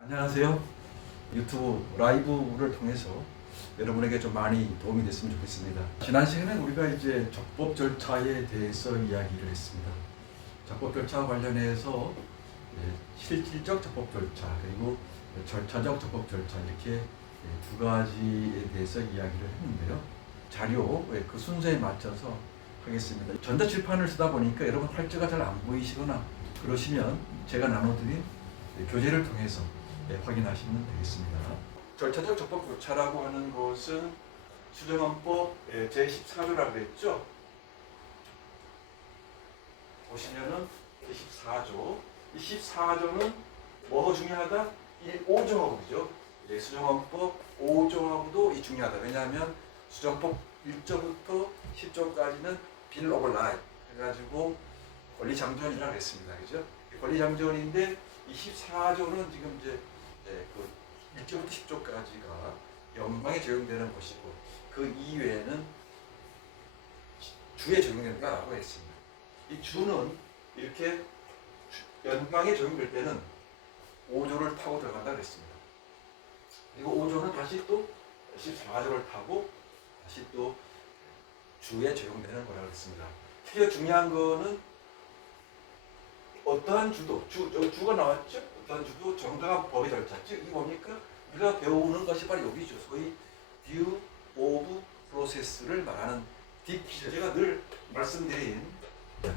안녕하세요. 유튜브 라이브를 통해서 여러분에게 좀 많이 도움이 됐으면 좋겠습니다. 지난 시간에 우리가 이제 적법 절차에 대해서 이야기를 했습니다. 적법 절차 관련해서 실질적 적법 절차 그리고 절차적 적법 절차 이렇게 두 가지에 대해서 이야기를 했는데요. 자료 그 순서에 맞춰서 하겠습니다. 전자칠판을 쓰다 보니까 여러분 활자가 잘 안 보이시거나 그러시면 제가 나눠드린 교재를 통해서 확인하시면 되겠습니다. 절차적 적법 절차라고 하는 것은 수정헌법 제14조라고 했죠. 보시면은 14조. 이 14조는 뭐가 중요하다? 이 5조하고죠. 수정헌법 5조하고도 이 중요하다. 왜냐하면 수정법 1조부터 10조까지는 빌 오브 라이트 해가지고 권리장전이라고 했습니다. 그죠? 권리장전인데 이 14조는 지금 이제 그 1조부터 10조까지가 연방에 적용되는 것이고 그 이외에는 주에 적용된다라고 했습니다. 이 주는 이렇게 연방에 적용될 때는 5조를 타고 들어간다고 했습니다. 그리고 5조는 다시 또 14조를 타고 다시 또 주에 적용되는 거라고 했습니다. 특히 중요한 거는 어떠한 주도, 주가 나왔죠? 어떠한 주도 정당한 법의 절차. 즉, 이 뭡니까? 우리가 배우는 것이 바로 여기죠. 소위 due of process를 말하는 DP절. 제가 늘 말씀드린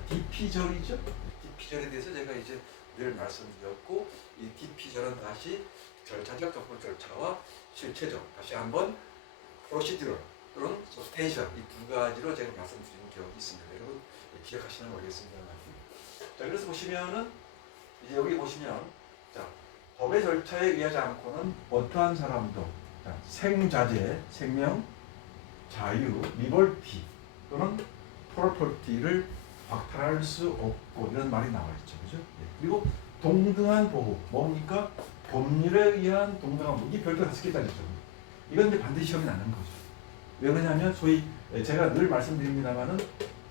DP절이죠. DP절에 대해서 제가 이제 늘 말씀드렸고, 이 DP절은 다시 절차적 적법 절차와 실체적, 다시 한번 procedural 또는 substantial 이 두 가지로 제가 말씀드린 기억이 있습니다. 여러분 기억하시는 모르겠습니다. 자, 그래서 보시면은 이제 여기 보시면 자, 법의 절차에 의하지 않고는 어떠한 사람도 자, 생자재, 생명, 자유, 리버티 또는 프로퍼티를 박탈할 수 없고 이런 말이 나와 있죠. 그죠? 그리고 동등한 보호, 뭡니까? 법률에 의한 동등한 보호. 이 별도 5개짜리죠. 이건 이제 반드시 시험이 나는 거죠. 왜 그러냐면 소위 제가 늘 말씀드립니다만은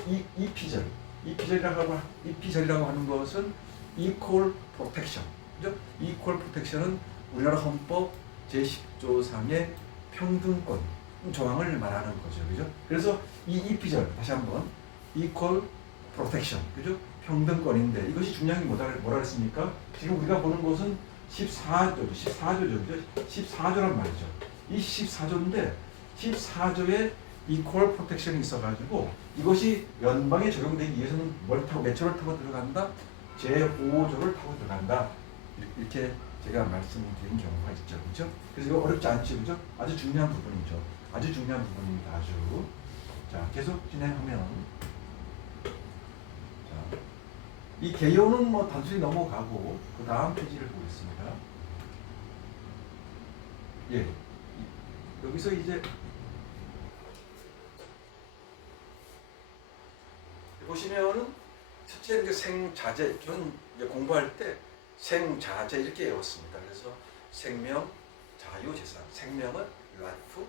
이 피절 이피절이라고 하는 것은 equal protection. 그죠? equal protection은 우리나라 헌법 제10조상의 평등권 조항을 말하는 거죠. 그죠? 그래서 이 이피절 다시 한번 equal protection. 그죠? 평등권인데 이것이 중요한 게 뭐라 그랬습니까? 지금 우리가 보는 것은 14조죠. 14조죠. 그죠? 14조란 말이죠. 이 14조인데 14조에 equal protection이 있어가지고 이것이 연방에 적용되기 위해서는 뭘 타고 몇 조를 타고 들어간다? 제5조를 타고 들어간다. 이렇게 제가 말씀드린 경우가 있죠. 그렇죠? 그래서 이거 어렵지 않죠. 그렇죠? 아주 중요한 부분이죠. 아주 중요한 부분입니다. 아주. 자, 계속 진행하면 자, 이 개요는 뭐 단순히 넘어가고 그 다음 페이지를 보겠습니다. 예. 여기서 이제 보시면은 첫째 이제 생자재, 저는 이제 공부할 때 생자재 이렇게 외웠습니다. 그래서 생명, 자유, 재산. 생명은 라이프.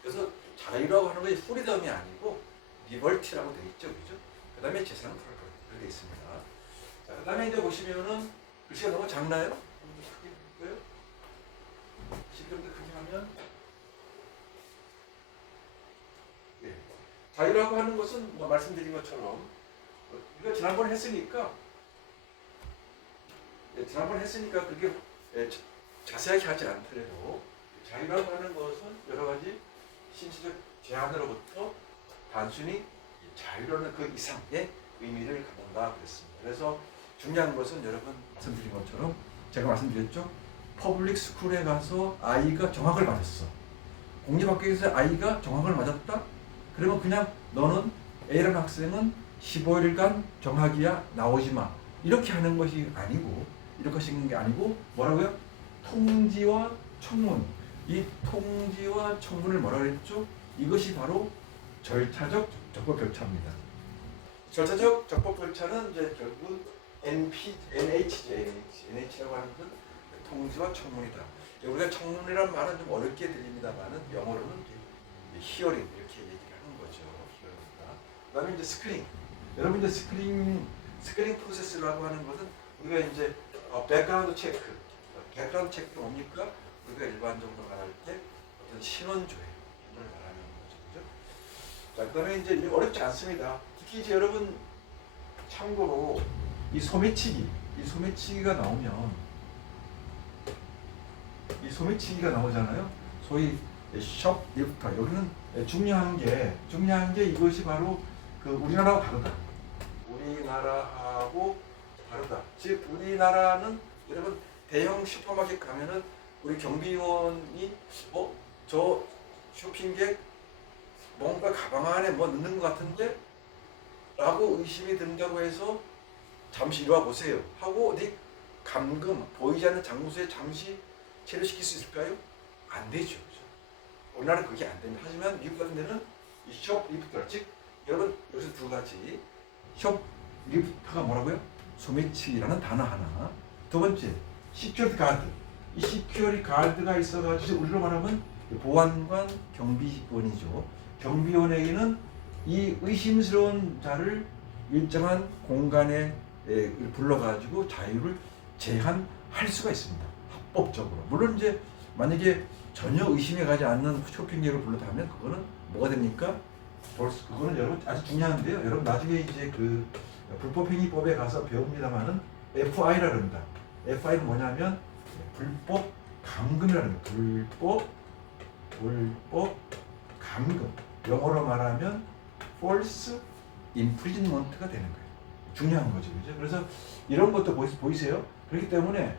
그래서 자유라고 하는 것이 프리덤이 아니고 리버티라고 되어 있죠, 그죠? 그다음에 재산은 프로퍼티 이렇게 되어 있습니다. 자, 그다음에 이제 보시면은 글씨가 너무 작나요? 크게 볼까요? 지금 더 크게 하면 예. 자유라고 하는 것은 뭐 말씀드린 것처럼 우리가 지난번에 했으니까 그게 자세하게 하지 않더라도 자유라고 하는 것은 여러 가지 신체적 제한으로부터 단순히 자유라는 그 이상의 의미를 갖는다 그랬습니다. 그래서 중요한 것은 여러분 말씀드린 것처럼 제가 말씀드렸죠. 퍼블릭 스쿨에 가서 아이가 정학을 맞았어. 공립학교에서 아이가 정학을 맞았다? 그러면 그냥 너는 A라는 학생은 15일간 정학이야 나오지 마. 이렇게 하는 것이 아니고 이렇게 하시는 게 아니고 뭐라고요? 통지와 청문. 이 통지와 청문을 뭐라 그랬죠? 이것이 바로 절차적 적법 절차입니다. 절차적 적법 절차는 이제 결국은 NH라고 하는 것은 통지와 청문이다. 우리가 청문이라는 말은 좀 어렵게 들립니다만은 영어로는 히어링 이렇게 얘기를 하는 거죠. 히어링이다. 그다음에 이제 스크린. 여러분 이제 스크린 프로세스라고 하는 것은 우리가 이제 백그라운드 체크, 계획이라는 책도 뭡니까? 우리가 일반적으로 말할 때 어떤 신원조회 를 말하는 거죠. 그죠? 자, 그다음에 이제 어렵지 않습니다. 특히 이제 여러분 참고로 이 소매치기가 나오면 이 소매치기가 나오잖아요. 소위 숍 리프터 여기는 중요한 게 이것이 바로 그 우리나라하고 다르다. 우리나라하고 다르다. 즉 우리나라는 여러분 대형 슈퍼마켓 가면은 우리 경비원이 저 쇼핑객 뭔가 가방 안에 뭐 넣는 것 같은데? 라고 의심이 든다고 해서 잠시 이리 와 보세요 하고 어디 감금 보이지 않는 장소에 잠시 체류시킬 수 있을까요? 안 되죠. 그렇죠? 우리나라는 그게 안 됩니다. 하지만 미국 같은 데는 이 숍 리프터, 즉 여러분 여기서 두 가지 숍 리프터가 뭐라고요? 소매치기라는 단어 하나. 두 번째 시큐리티 가드. 이 시큐리티 가드가 있어가지고 우리로 말하면 보안관 경비원이죠. 경비원에게는 이 의심스러운 자를 일정한 공간에 불러가지고 자유를 제한할 수가 있습니다. 합법적으로. 물론 이제 만약에 전혀 의심이 가지 않는 쇼핑객을 불러다면 그거는 뭐가 됩니까? 그거는 여러분 아주 중요한데요. 여러분 나중에 이제 그 불법행위법에 가서 배웁니다만은 FI라 그럽니다. FI는 뭐냐면 불법 감금이라는 거예요. 불법 감금. 영어로 말하면 false imprisonment가 되는 거예요. 중요한 거죠, 그죠? 그래서 이런 것도 보이세요? 그렇기 때문에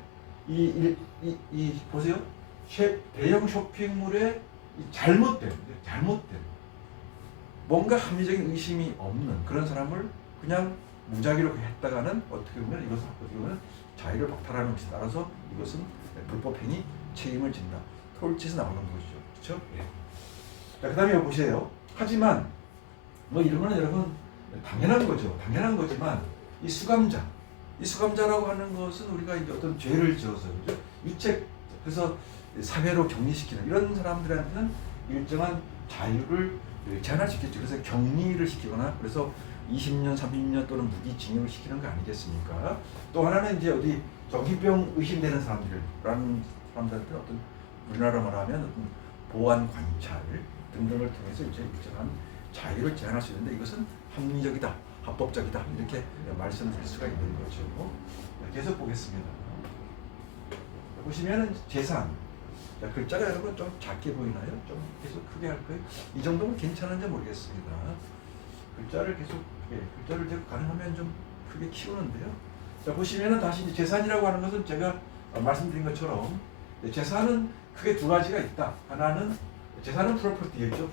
이 보세요. 대형 쇼핑몰에 잘못된 뭔가 합리적인 의심이 없는 그런 사람을 그냥 무작위로 했다가는 어떻게 보면 이것은 자유를 박탈하는 것이다. 따라서 이것은 불법행위 책임을 진다. 톨짓에서 나오는 것이죠, 그렇죠? 예. 자, 그다음에 보세요. 하지만 뭐 이런 거는 여러분 당연한 거지만 이 수감자라고 하는 것은 우리가 이제 어떤 죄를 지어서 그죠? 그래서 사회로 격리시키는 이런 사람들한테는 일정한 자유를 제한할 수 있겠죠. 그래서 격리를 시키거나 그래서 20년, 30년 또는 무기징역을 시키는 거 아니겠습니까? 또 하나는 이제 어디 정신병 의심되는 사람들이라는 사람들한테 어떤 우리나라 말하면 어떤 보안 관찰 등등을 통해서 이제 일정한 자유를 제한할 수 있는데 이것은 합리적이다, 합법적이다 이렇게 말씀드릴 수가 있는 거죠. 계속 보겠습니다. 보시면은 재산. 자, 글자가 여러분 좀 작게 보이나요? 좀 계속 크게 할 거예요. 이 정도면 괜찮은지 모르겠습니다. 글자를 가능하면 좀 크게 키우는데요. 자, 보시면은 다시 이제 재산이라고 하는 것은 제가 말씀드린 것처럼 재산은 크게 두 가지가 있다. 하나는 재산은 프로퍼티겠죠.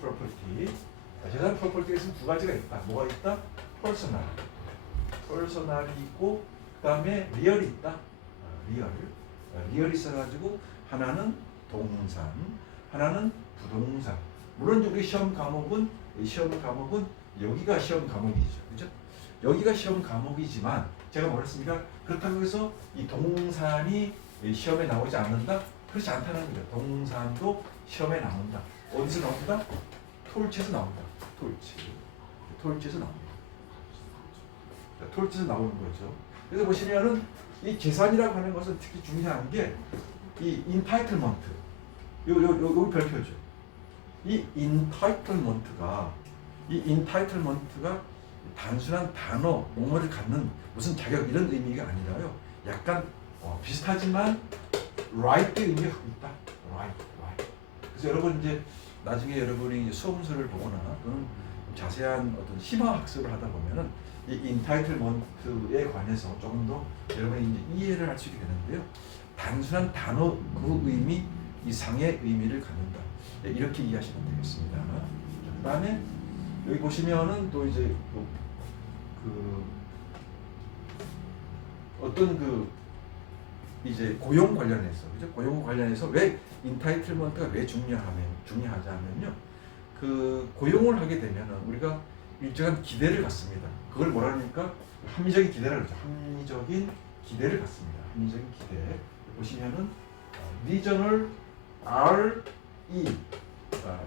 재산 프로퍼티가 있으면 두 가지가 있다. 뭐가 있다? 퍼스널이 있고 그 다음에 리얼이 있다. 리얼이 있어가지고 하나는 동산, 하나는 부동산. 물론 우리 시험 과목은 여기가 시험 과목이죠, 그죠? 여기가 시험 과목이지만 제가 뭐랬습니까? 그렇다고 해서 이 동산이 시험에 나오지 않는다? 그렇지 않다는 거죠. 동산도 시험에 나온다. 어디서 나온다? 톨치에서 나온다. 톨치에서 나옵니다. 톨치에서 나오는 거죠. 그래서 보시면은 이 재산이라고 하는 것은 특히 중요한 게 이 인타이틀먼트. 요 별표죠. 이 인타이틀먼트가 단순한 단어, 뭐뭐를 갖는 무슨 자격 이런 의미가 아니라요. 약간 비슷하지만 right의 의미가 있다. right. 그래서 여러분 이제 나중에 여러분이 수험서를 보거나 또는 자세한 어떤 심화 학습을 하다 보면은 이 인타이틀먼트에 관해서 조금 더 여러분이 이제 이해를 할 수 있게 되는데요. 단순한 단어 그 의미 이상의 의미를 갖는다. 이렇게 이해하시면 되겠습니다. 그다음에 여기 보시면은 또 이제 어떤 이제 고용 관련해서 그죠? 고용 관련해서 왜 인타이틀먼트가 왜 중요하냐면요. 그 고용을 하게 되면은 우리가 일정한 기대를 갖습니다. 그걸 뭐라 합니까? 합리적인 기대를 그러죠. 합리적인 기대를 갖습니다. 합리적인 기대. 보시면은 리저널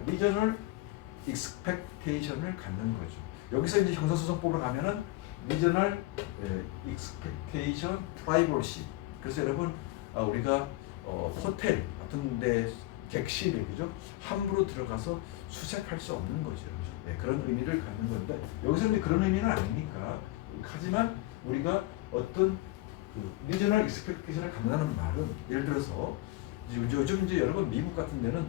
리저널 익스펙테이션을 갖는 거죠. 여기서 이제 형사소송법으로 가면은 리저널 익스펙테이션 프라이버시. 그래서 여러분 우리가 호텔 같은데 객실에 그죠? 함부로 들어가서 수색할 수 없는 거죠. 네, 그런 의미를 갖는 건데 여기서 이제 그런 의미는 아니니까. 하지만 우리가 어떤 그 리저널 익스펙테이션을 갖는다는 말은 예를 들어서 요즘 이제 여러분 미국 같은 데는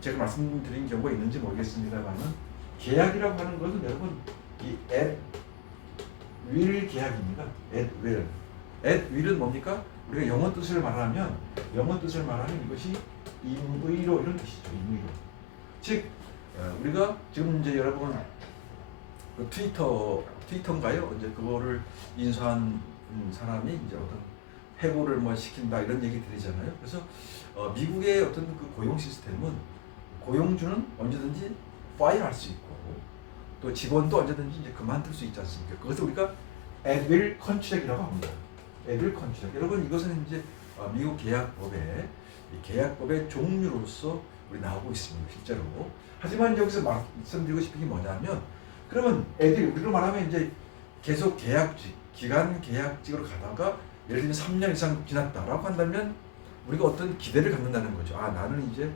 제가 말씀드린 경우가 있는지 모르겠습니다만은 계약이라고 하는 것은 여러분 이 at will 계약입니다. at will. at will은 뭡니까? 우리가 영어 뜻을 말하면 이것이 임의로 이런 뜻이죠. 임의로. 즉 우리가 지금 이제 여러분 그 트위터인가요? 이제 그거를 인수한 사람이 이제 어떤 해고를 뭐 시킨다 이런 얘기 들리잖아요. 그래서 미국의 어떤 그 고용 시스템은 고용주는 언제든지 파일할 수 있고 또 직원도 언제든지 이제 그만둘 수 있지 않습니까? 그것을 우리가 at will contract이라고 합니다. at will contract. 여러분 이것은 이제 미국 계약법의 종류로서 우리 나오고 있습니다. 실제로. 하지만 여기서 말씀드리고 싶은 게 뭐냐면 그러면 애들이 우리로 말하면 이제 계속 기간 계약직으로 가다가 예를 들면 3년 이상 지났다라고 한다면 우리가 어떤 기대를 갖는다는 거죠. 아 나는 이제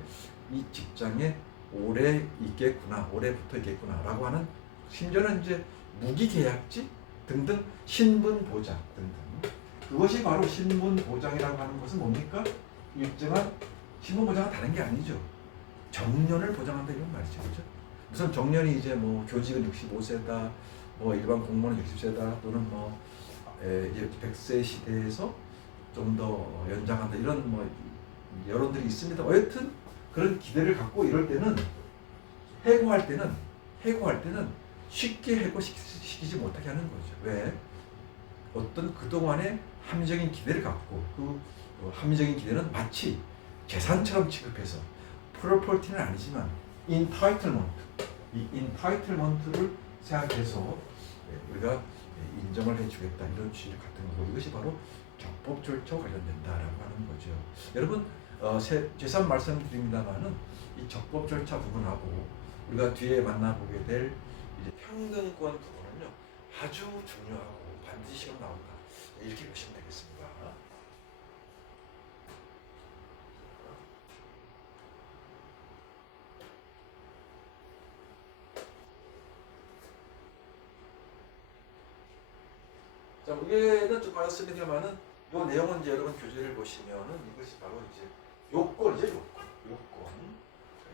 이 직장에 오래 있겠구나, 오래 붙어 있겠구나 라고 하는 심지어는 이제 무기계약직 등등 신분보장 등등 그것이 바로 신분보장이라고 하는 것은 뭡니까? 일정한 신분보장은 다른 게 아니죠. 정년을 보장한다 이런 말이죠. 그렇죠? 무슨 정년이 이제 뭐 교직은 65세다, 뭐 일반 공무원은 60세다 또는 뭐 이제 100세 시대에서 좀 더 연장한다 이런 뭐 여론들이 있습니다. 여튼 그런 기대를 갖고 이럴 때는 해고할 때는 쉽게 해고시키지 못하게 하는 거죠. 왜? 어떤 그동안의 합리적인 기대를 갖고 그 합리적인 기대는 마치 재산처럼 취급해서 프로퍼티는 아니지만 인타이틀먼트 이 인타이틀먼트를 생각해서 우리가 인정을 해주겠다 이런 취지 같은 거고 이것이 바로 적법 절차와 관련된다라고 하는 거죠. 여러분 재산 말씀드립니다만은 이 적법 절차 부분하고 우리가 뒤에 만나보게 될 이제 평등권 부분은요 아주 중요하고 반드시 시험 나온다 이렇게 보시면 되겠습니다. 자, 무게는 좀 받았습니다만은 이 내용은 이제 여러분 교재를 보시면은 이것이 바로 이제 요건이죠.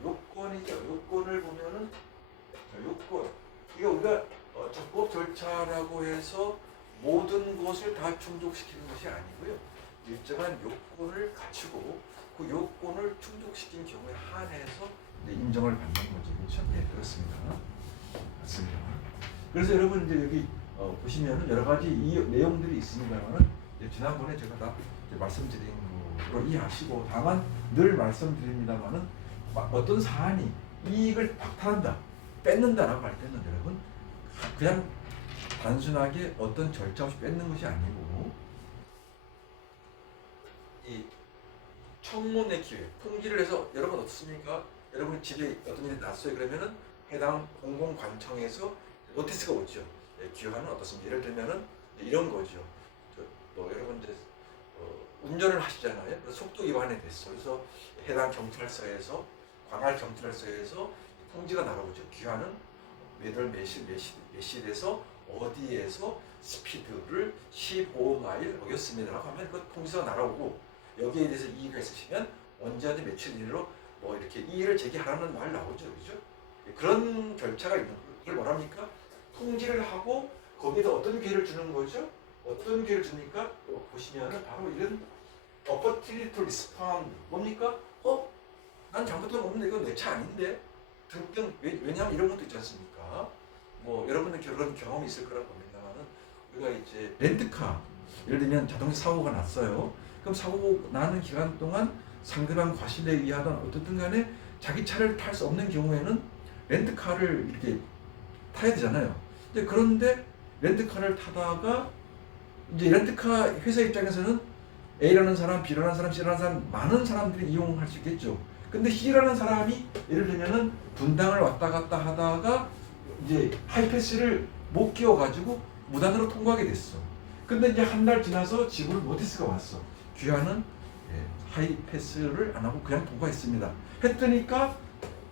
요건이죠. 요건을 보면은 요건 이거 우리가 적법 절차라고 해서 모든 것을 다 충족시키는 것이 아니고요. 일정한 요건을 갖추고 그 요건을 충족시킨 경우에 한해서 인정을 받는 거죠. 그렇죠? 네, 그렇습니다. 맞습니다. 그래서 여러분 이제 여기 보시면은 여러 가지 이 내용들이 있습니다만은 지난번에 제가 다 말씀드린 거로 이해하시고 다만 늘 말씀드립니다만은 어떤 사안이 이익을 박탈한다, 뺏는다라고 할 때는 여러분 그냥 단순하게 어떤 절차 없이 뺏는 것이 아니고 이 청문회 기회, 통지를 해서 여러분 어떻습니까? 여러분 집에 어떤 일이 났어요. 그러면은 해당 공공관청에서 노티스가 오죠. 기한은 어떻습니까? 예를 들면은 이런 거죠. 뭐 여러분 이제 운전을 하시잖아요. 그래서 속도 위반이 됐어. 그래서 해당 경찰서에서 광활 경찰서에서 통지가 나가오죠. 기한은 몇 시에서 어디에서 스피드를 15마일 어겼습니다라고 하면 그 통지서가 날아오고 여기에 대해서 이의가 있으시면 언제 며칠 일로 뭐 이렇게 이의를 제기하라는 말 나오죠, 그죠? 그런 절차가 있는 거예요. 그걸 뭐랍니까? 통지를 하고 거기에다 어떤 기회를 주는 거죠? 어떤 기회를 주니까 보시면은 바로 이런 opportunity to respond 뭡니까? 난 잘못한 거 없는데 이건 내 차 아닌데 등등 왜냐하면 이런 것도 있지 않습니까? 뭐 여러분들 그런 경험이 있을 거라고 봅니다만은 우리가 이제 렌트카 예를 들면 자동차 사고가 났어요. 그럼 사고 나는 기간 동안 상대방 과실에 의하든 어떻든 간에 자기 차를 탈 수 없는 경우에는 렌트카를 이렇게 타야 되잖아요. 그런데 렌트카를 타다가 이제 렌트카 회사 입장에서는 A라는 사람, B라는 사람, C라는 사람 많은 사람들이 이용할 수 있겠죠. 근데 C라는 사람이 예를 들면은 분당을 왔다 갔다 하다가 이제 하이패스를 못 끼워가지고 무단으로 통과하게 됐어. 근데 이제 한 달 지나서 집으로 노티스가 왔어. 귀하는 하이 패스를 안 하고 그냥 통과했습니다. 했더니까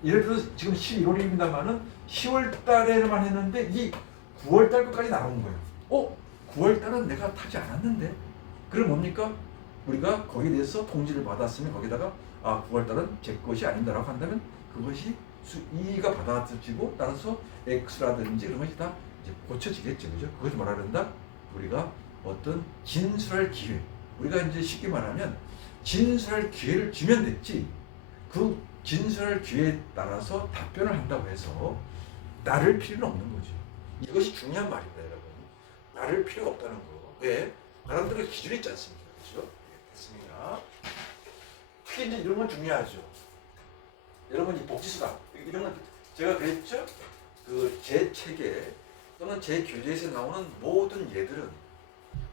예를 들어서 지금 11월입니다만은 10월 달에만 했는데 이 9월 달 것까지 나온 거예요. 9월 달은 내가 타지 않았는데. 그럼 뭡니까? 우리가 거기에 대해서 통지를 받았으면 거기다가 9월 달은 제 것이 아닌다라고 한다면 그것이 E가 받아들여지고 따라서 X라든지 이런 것이 다 이제 고쳐지겠죠. 그죠? 그것을 뭐라 그런다? 우리가 어떤 진술할 기회. 우리가 이제 쉽게 말하면 진술할 기회를 주면 됐지. 그 진술할 기회에 따라서 답변을 한다고 해서 나를 필요는 없는 거죠. 이것이 중요한 말입니다, 여러분. 나를 필요가 없다는 거. 왜? 사람들은 기준이 있지 않습니까? 그렇죠? 됐습니다. 특히 이제 이런 건 중요하죠. 여러분 이 복지수당 이런 건 제가 그랬죠? 제 책에 또는 제 교재에서 나오는 모든 예들은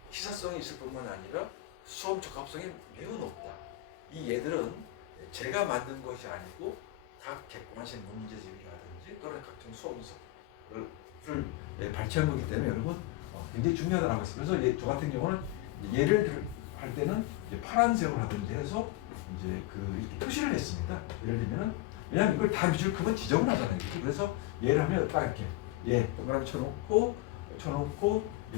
시사성이 있을 뿐만 아니라 수험 적합성이 매우 높다. 이 예들은 제가 만든 것이 아니고 각 객관식 문제집이라든지 또는 각종 수험서를 발췌한 거기 때문에 여러분 굉장히 중요하다고 했어요. 그래서 저 같은 경우는 예를 할 때는 파란색으로 하든지 해서 이제 이렇게 표시를 했습니다. 예를 들면 왜냐하면 이걸 다 밑줄 크면 지저분하잖아요. 그래서 예를 하면 딱 이렇게 동그라미 쳐놓고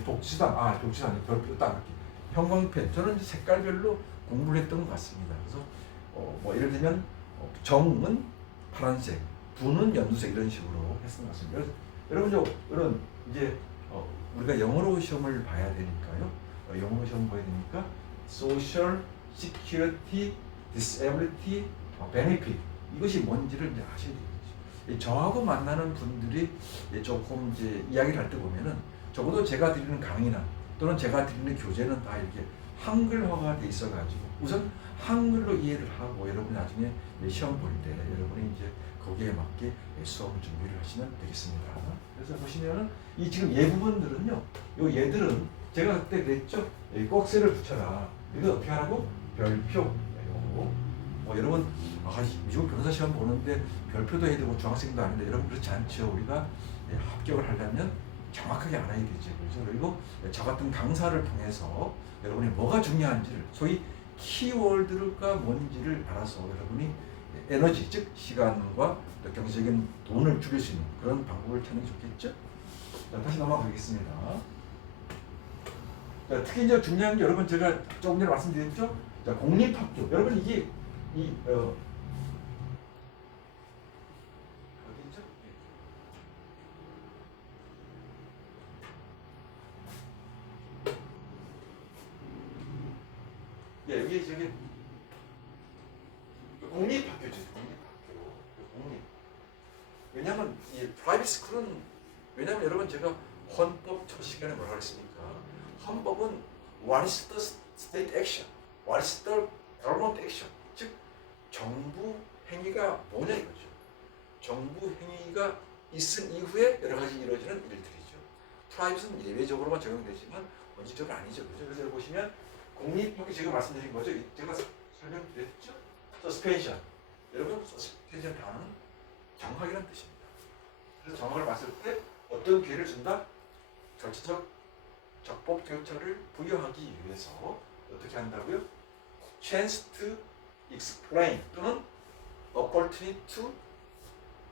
복지수당 별표 딱 이렇게 형광펜 저는 이제 색깔별로 공부를 했던 것 같습니다. 그래서 뭐 예를 들면 정은 파란색, 부는 연두색 이런 식으로 했던 것 같습니다. 그래서 여러분 이런 이제 우리가 영어로 시험을 봐야 되니까요. 영어로 시험 봐야 되니까 Social Security Disability Benefit 이것이 뭔지를 이제 아셔야 되겠죠. 저하고 만나는 분들이 조금 이제 이야기를 할 때 보면은 적어도 제가 드리는 강의나 또는 제가 드리는 교재는 다 이렇게 한글화가 돼 있어가지고 우선 한글로 이해를 하고 여러분 나중에 시험 볼 때 여러분이 이제 거기에 맞게 수업 준비를 하시면 되겠습니다. 그래서 보시면은 이 지금 예 부분들은요, 요 예들은 제가 그때 그랬죠, 꼭새를 붙여라. 이거 어떻게 하라고? 별표. 여러분 미국 변호사 시험 보는데 별표도 해야 되고 중학생도 아닌데 여러분 그렇지 않죠. 우리가 합격을 하려면 정확하게 알아야 되죠. 그렇죠? 그리고 저 같은 강사를 통해서 여러분이 뭐가 중요한지를 소위 키워드가 뭔지를 알아서 여러분이 에너지 즉 시간과 경제적인 돈을 줄일 수 있는 그런 방법을 찾는 게 좋겠죠. 자, 다시 넘어가겠습니다. 자, 특히 이제 중요한 게 여러분 제가 조금 전에 말씀드렸죠. 자, 공립학교 여러분 이게 어디죠? 여기 저기 공립학교죠. 공립. 왜냐하면 이 프라이빗 스쿨은 왜냐하면 여러분 제가 헌법 첫 시간에 뭐라 그랬습니까? 헌법은 what is the state action, what is the government action, 즉 정부 행위가 뭐냐 이거죠. 정부 행위가 있은 이후에 여러 가지 이루어지는 일들이죠. 프라이빗은 예외적으로만 적용되지만 원칙적으로 아니죠. 그죠? 그래서 보시면 공립학교 제가 말씀드린 거죠. 제가 설명드렸죠. 서스펜션. 여러분 서스펜션 단어는 정학이라는 뜻입니다. 그래서 정학을 봤을 때 어떤 기회를 준다? 절차적 적법 절차를 부여하기 위해서 어떻게 한다고요? Chance to explain 또는 opportunity to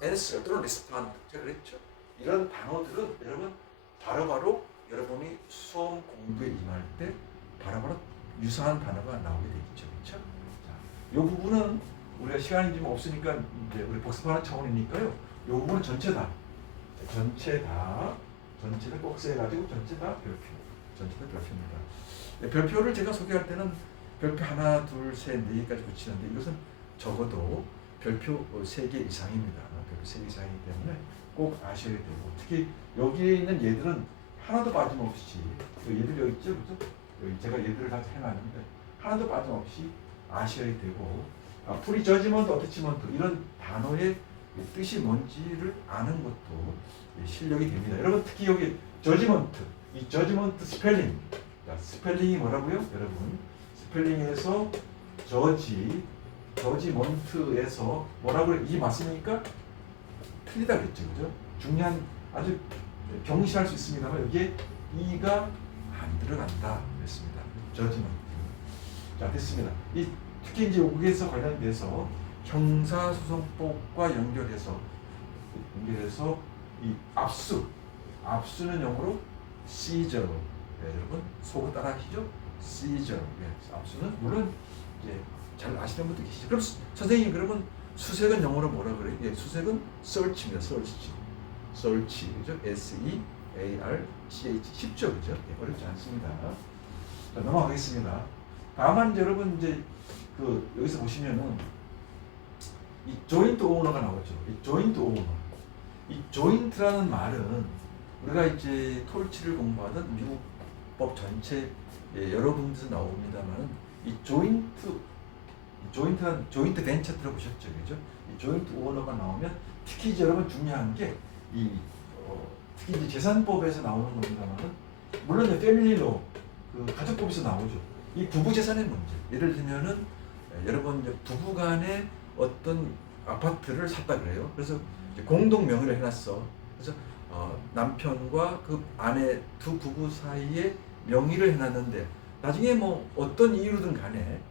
answer 또는 respond. 제가 그랬죠. 이런 단어들은 여러분 바로바로 여러분이 수험 공부에 임할 때 바로바로 유사한 단어가 나오게 되겠죠. 그렇죠? 자, 이 부분은 우리가 시간이 좀 없으니까 이제 우리 복습하는 차원이니까요. 이 부분은 전체 다 꼭 세가지고 전체 다 별표. 전체 다 별표입니다. 별표를 제가 소개할 때는 별표 하나, 둘, 셋, 네 개까지 붙이는데 이것은 적어도 별표 3개 이상입니다. 별표 3개 이상이기 때문에 꼭 아셔야 되고 특히 여기에 있는 얘들은 하나도 빠짐없이 얘들 여기 있죠? 그죠? 여기 제가 얘들을 다 해놨는데 하나도 빠짐없이 아셔야 되고 프리저지먼트, 어태치먼트 이런 단어의 뜻이 뭔지를 아는 것도 실력이 됩니다. 여러분 특히 여기 저지먼트, 이 저지먼트 스펠링 스펠링이 뭐라고요? 여러분 스펠링에서 저지먼트에서 뭐라고 이 맞습니까? 틀리다 그랬죠. 그죠? 중요한 아주 경시할 수 있습니다만 여기에 이가 안 들어간다 그랬습니다. 저지먼트. 자, 됐습니다. 특히 이제 여기에서 관련돼서 형사소송법과 연결해서 이 압수는 영어로 seizure. 여러분 속어 따라하시죠? seizure. 압수는 물론 이제 잘 아시는 분도 계시죠. 그럼 선생님 그러면 수색은 영어로 뭐라 그래요? 수색은 search입니다. search 그죠? S-E-A-R-C-H 쉽죠, 그죠? 어렵지 않습니다. 자, 넘어가겠습니다. 다만 여러분 이제 여기서 보시면은 이 조인트 오너가 나오죠. 이 조인트 오너. 이 조인트라는 말은 우리가 이제 톨치를 공부하던 미국 법 전체 여러 군데서 나옵니다만은 이 조인트 벤처 들어보셨죠, 그죠? 이 조인트 오너가 나오면 특히 이제 여러분 중요한 게 특히 이제 재산법에서 나오는 겁니다만은 물론 이제 패밀리로 가족법에서 나오죠. 이 부부 재산의 문제. 예를 들면은 여러분 이제 부부간에 어떤 아파트를 샀다 그래요. 그래서 공동 명의를 해놨어. 그래서 남편과 그 아내 두 부부 사이에 명의를 해놨는데 나중에 뭐 어떤 이유든 간에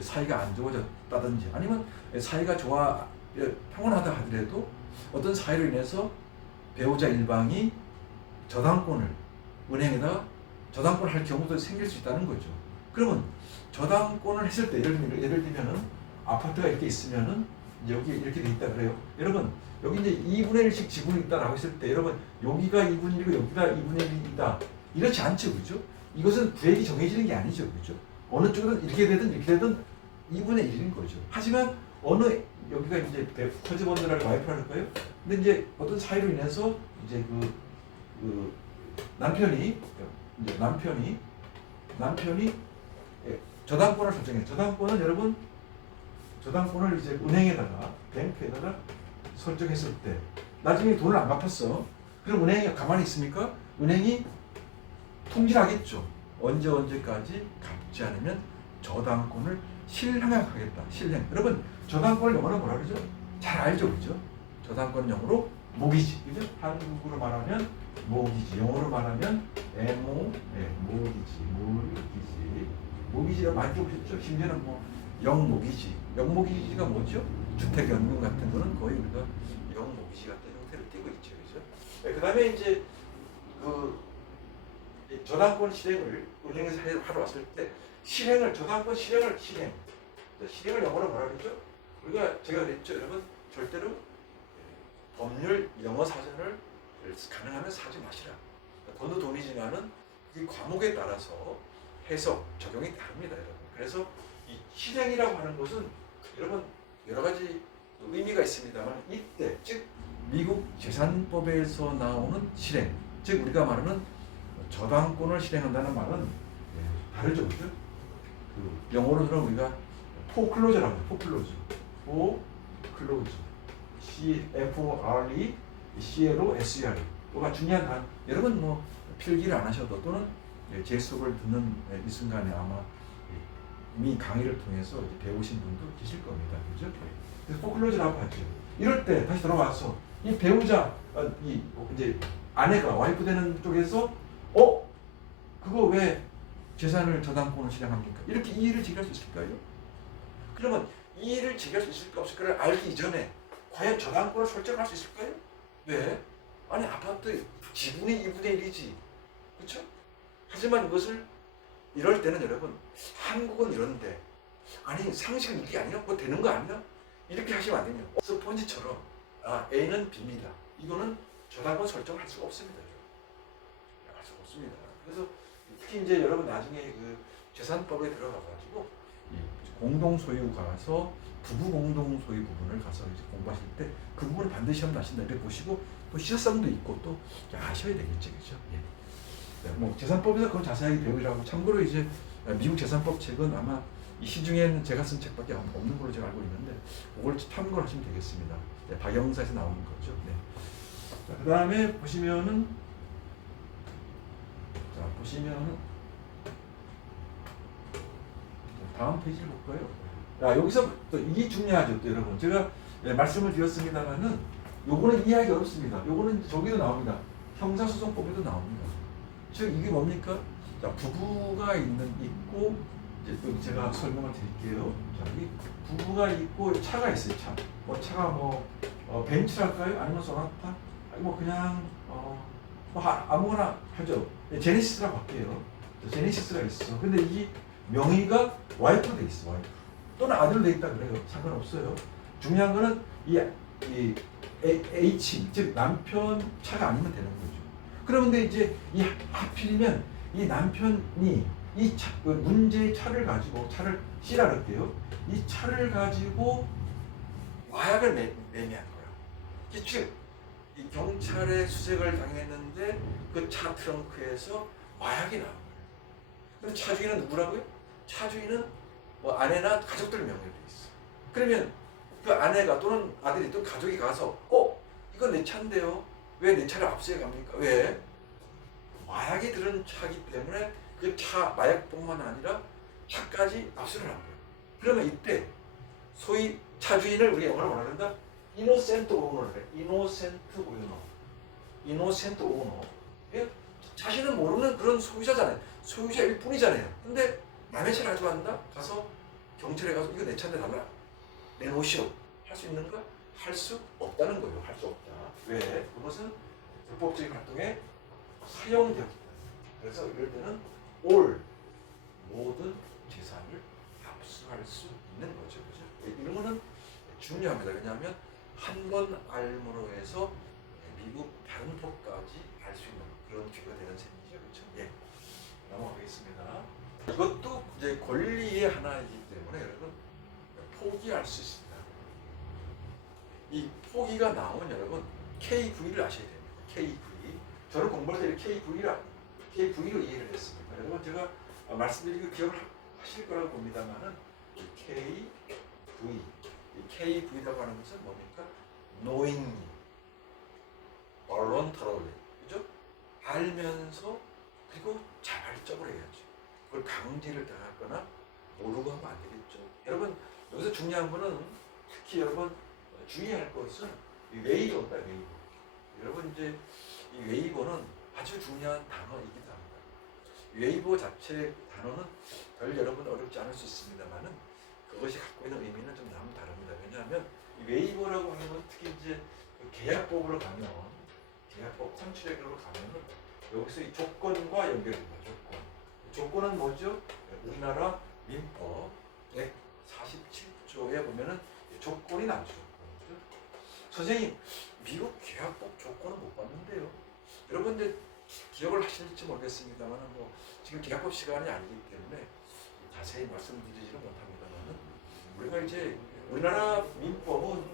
사이가 안 좋아졌다든지 아니면 사이가 평온하다 하더라도 어떤 사유로 인해서 배우자 일방이 은행에다 저당권을 할 경우도 생길 수 있다는 거죠. 그러면 저당권을 했을 때 예를 들면은 아파트가 이렇게 있으면은 여기 이렇게 돼 있다 그래요. 여러분 여기 이제 2분의 1씩 지분이 있다라고 했을 때 여러분 여기가 2분의 1이고 여기가 2분의 1이다 이렇지 않죠, 그죠? 이것은 구획이 정해지는 게 아니죠, 그죠? 어느 쪽은 이렇게 되든 2분의 1인 거죠. 하지만 여기가 이제 허즈번드라는 와이프라는 거예요. 근데 이제 어떤 사유로 인해서 이제 남편이 저당권을 설정해요. 저당권을 이제 뱅크에다가 설정했을 때 나중에 돈을 안 갚았어. 그럼 은행이 가만히 있습니까? 은행이 통지하겠죠. 언제까지 갚지 않으면 저당권을 실행하겠다. 여러분 저당권을 영어로 뭐라 그러죠? 잘 알죠, 그죠? 저당권은 영어로 모기지, 그죠? 한국어로 말하면 모기지, 영어로 말하면 모기지라고 많이 들어보셨죠? 심지어는 영모기지가 뭐죠? 주택연금 같은 거는 거의 우리가 영모기지 같은 형태를 띠고 있죠, 그죠? 그 다음에 이제 저당권 실행을 은행에서 하러 왔을 때 저당권 실행을 영어로 뭐라 그러죠? 제가 그랬죠, 여러분 절대로 법률 영어 사전을 가능하면 사지 마시라. 돈도 돈이지만은 이 과목에 따라서 해석 적용이 다릅니다, 여러분. 그래서 이 실행이라고 하는 것은 여러분 여러 가지 의미가 있습니다만 이때 즉 미국 재산법에서 나오는 실행, 즉 우리가 말하는 저당권을 실행한다는 말은 다르죠, 그죠? 영어로는 우리가 포클로저라고 해요. 포클로저. CFORE 뭐가 중요한 단어. 여러분 뭐 필기를 안 하셔도 또는 제 수업을 듣는 이 순간에 아마 이미 강의를 통해서 배우신 분도 계실 겁니다, 그죠? 그래서 포클로저라고 하죠. 이럴 때 다시 돌아와서 이 배우자 이제 아내가 와이프 되는 쪽에서 그거 왜 재산을 저당권을 실행합니까? 이렇게 이의를 제기할 수 있을까요? 그러면 이의를 제기할 수 있을까 없을까를 알기 이전에 과연 저당권을 설정할 수 있을까요? 왜? 아니 아파트 지분이 2분의 1이지, 그렇죠? 하지만 이것을 이럴 때는 여러분 한국은 이런데 아니 상식은 이게 아니야? 뭐 되는 거 아니야? 이렇게 하시면 안 됩니다. 스펀지처럼 A는 B입니다. 이거는 저당권 설정을 할 수가 없습니다. 할 수가 없습니다. 그래서 특히 이제 여러분 나중에 재산법에 들어가가지고 공동 소유가 가서 부부 공동 소유 부분을 가서 이제 공부하실 때 그 부분을 반드시 한번 아신다 이렇게 보시고 또 시사성도 있고 또 아셔야 되겠죠, 그렇죠? 뭐 재산법에서 그건 자세하게 배우라고. 참고로 이제 미국 재산법 책은 아마 이 시중에는 제가 쓴 책밖에 없는 걸로 제가 알고 있는데 그걸 참고를 하시면 되겠습니다. 박영사에서 나오는 거죠. 그 다음에 보시면은 다음 페이지를 볼까요? 여기서 또 이게 중요하죠, 또 여러분. 제가 말씀을 드렸습니다만은 요거는 이해하기 어렵습니다. 요거는 저기도 나옵니다. 형사소송법에도 나옵니다. 즉 이게 뭡니까? 자, 부부가 있고 이제 또 제가 설명을 드릴게요. 자, 이 부부가 있고 차가 있어요. 차. 뭐 차가 벤츠랄까요? 아니면 소나타? 아니 뭐 그냥 아무거나 하죠. 제네시스라고 할게요. 제네시스가 있어. 근데 이 명의가 와이프로 돼 있어. 와이프. 또는 아들로 돼 있다 그래요. 상관없어요. 중요한 거는 이 H 즉 남편 차가 아니면 되는 거죠. 그런데 이제 이 하필이면 이 남편이 이 문제의 차를 가지고 차를 C라 그럴게요. 이 차를 가지고 마약을 매매한 거야. 즉, 이 경찰에 수색을 당했는데 그 차 트렁크에서 마약이 나온 거예요. 그럼 차주인은 누구라고요? 차주인은 뭐 아내나 가족들 명의로 돼 있어. 그러면 그 아내가 또는 아들이 또 가족이 가서 이건 내 차인데요. 왜 내 차를 압수해 갑니까? 왜? 마약이 들은 차기 때문에 그 차 마약뿐만 아니라 차까지 압수를 한 거예요. 그러면 이때 소위 차주인을 우리 영어로 뭐라 그런다? 이노센트 오너를 해. 이노센트 오너. 이노센트 오너. 예? 자신은 모르는 그런 소유자잖아요. 소유자일 뿐이잖아요. 근데 남의 차를 가져간다? 가서 경찰에 가서 이거 내 차인데 달라. 내놓으시오. 할 수 있는가? 할 수 없다는 거예요. 할 수 없다. 왜? 그것은 불법적인 활동에 사용되었기 때문에. 그래서 이럴 때는 모든 재산을 압수할 수 있는 거죠. 그죠? 이런 거는 중요합니다. 왜냐하면 한 번 알므로 해서 미국 다른 법까지 알 수 있는 그런 기회가 되는 셈이죠. 그렇죠? 예. 넘어가겠습니다. 이것도 이제 권리의 하나이기 때문에 여러분 포기할 수 있습니다. 이 포기가 나오면 여러분 KV를 아셔야 됩니다. KV. 저는 공부할 때 KV로 이해를 했습니다. 여러분 제가 말씀드리고 기억을 하실 거라고 봅니다만은 KV. 이 KV라고 하는 것은 뭡니까? knowingly, voluntarily, 그죠? 알면서 그리고 자발적으로 해야죠. 그걸 강제를 당하거나 모르고 하면 안 되겠죠. 여러분 여기서 중요한 거는 특히 여러분 주의할 것은 이 웨이버입니다. 웨이버. 여러분 이제 이 웨이버는 아주 중요한 단어이기도 합니다. 웨이버 자체 단어는 별 여러분 어렵지 않을 수 있습니다만은 그것이 갖고 있는 의미는 좀 다릅니다. 왜냐하면 이 웨이버라고 하는 건 특히 이제 계약법으로 가면 계약법 3700으로 가면은 여기서 이 조건과 연결됩니다. 조건은 뭐죠? 우리나라 민법 147조에 보면은 조건이 나오죠. 선생님, 미국 계약법 조건은 못 봤는데요. 여러분들 기억을 하실지 모르겠습니다만 지금 계약법 시간이 아니기 때문에 자세히 말씀드리지는 못합니다만 우리가 이제 우리나라 민법은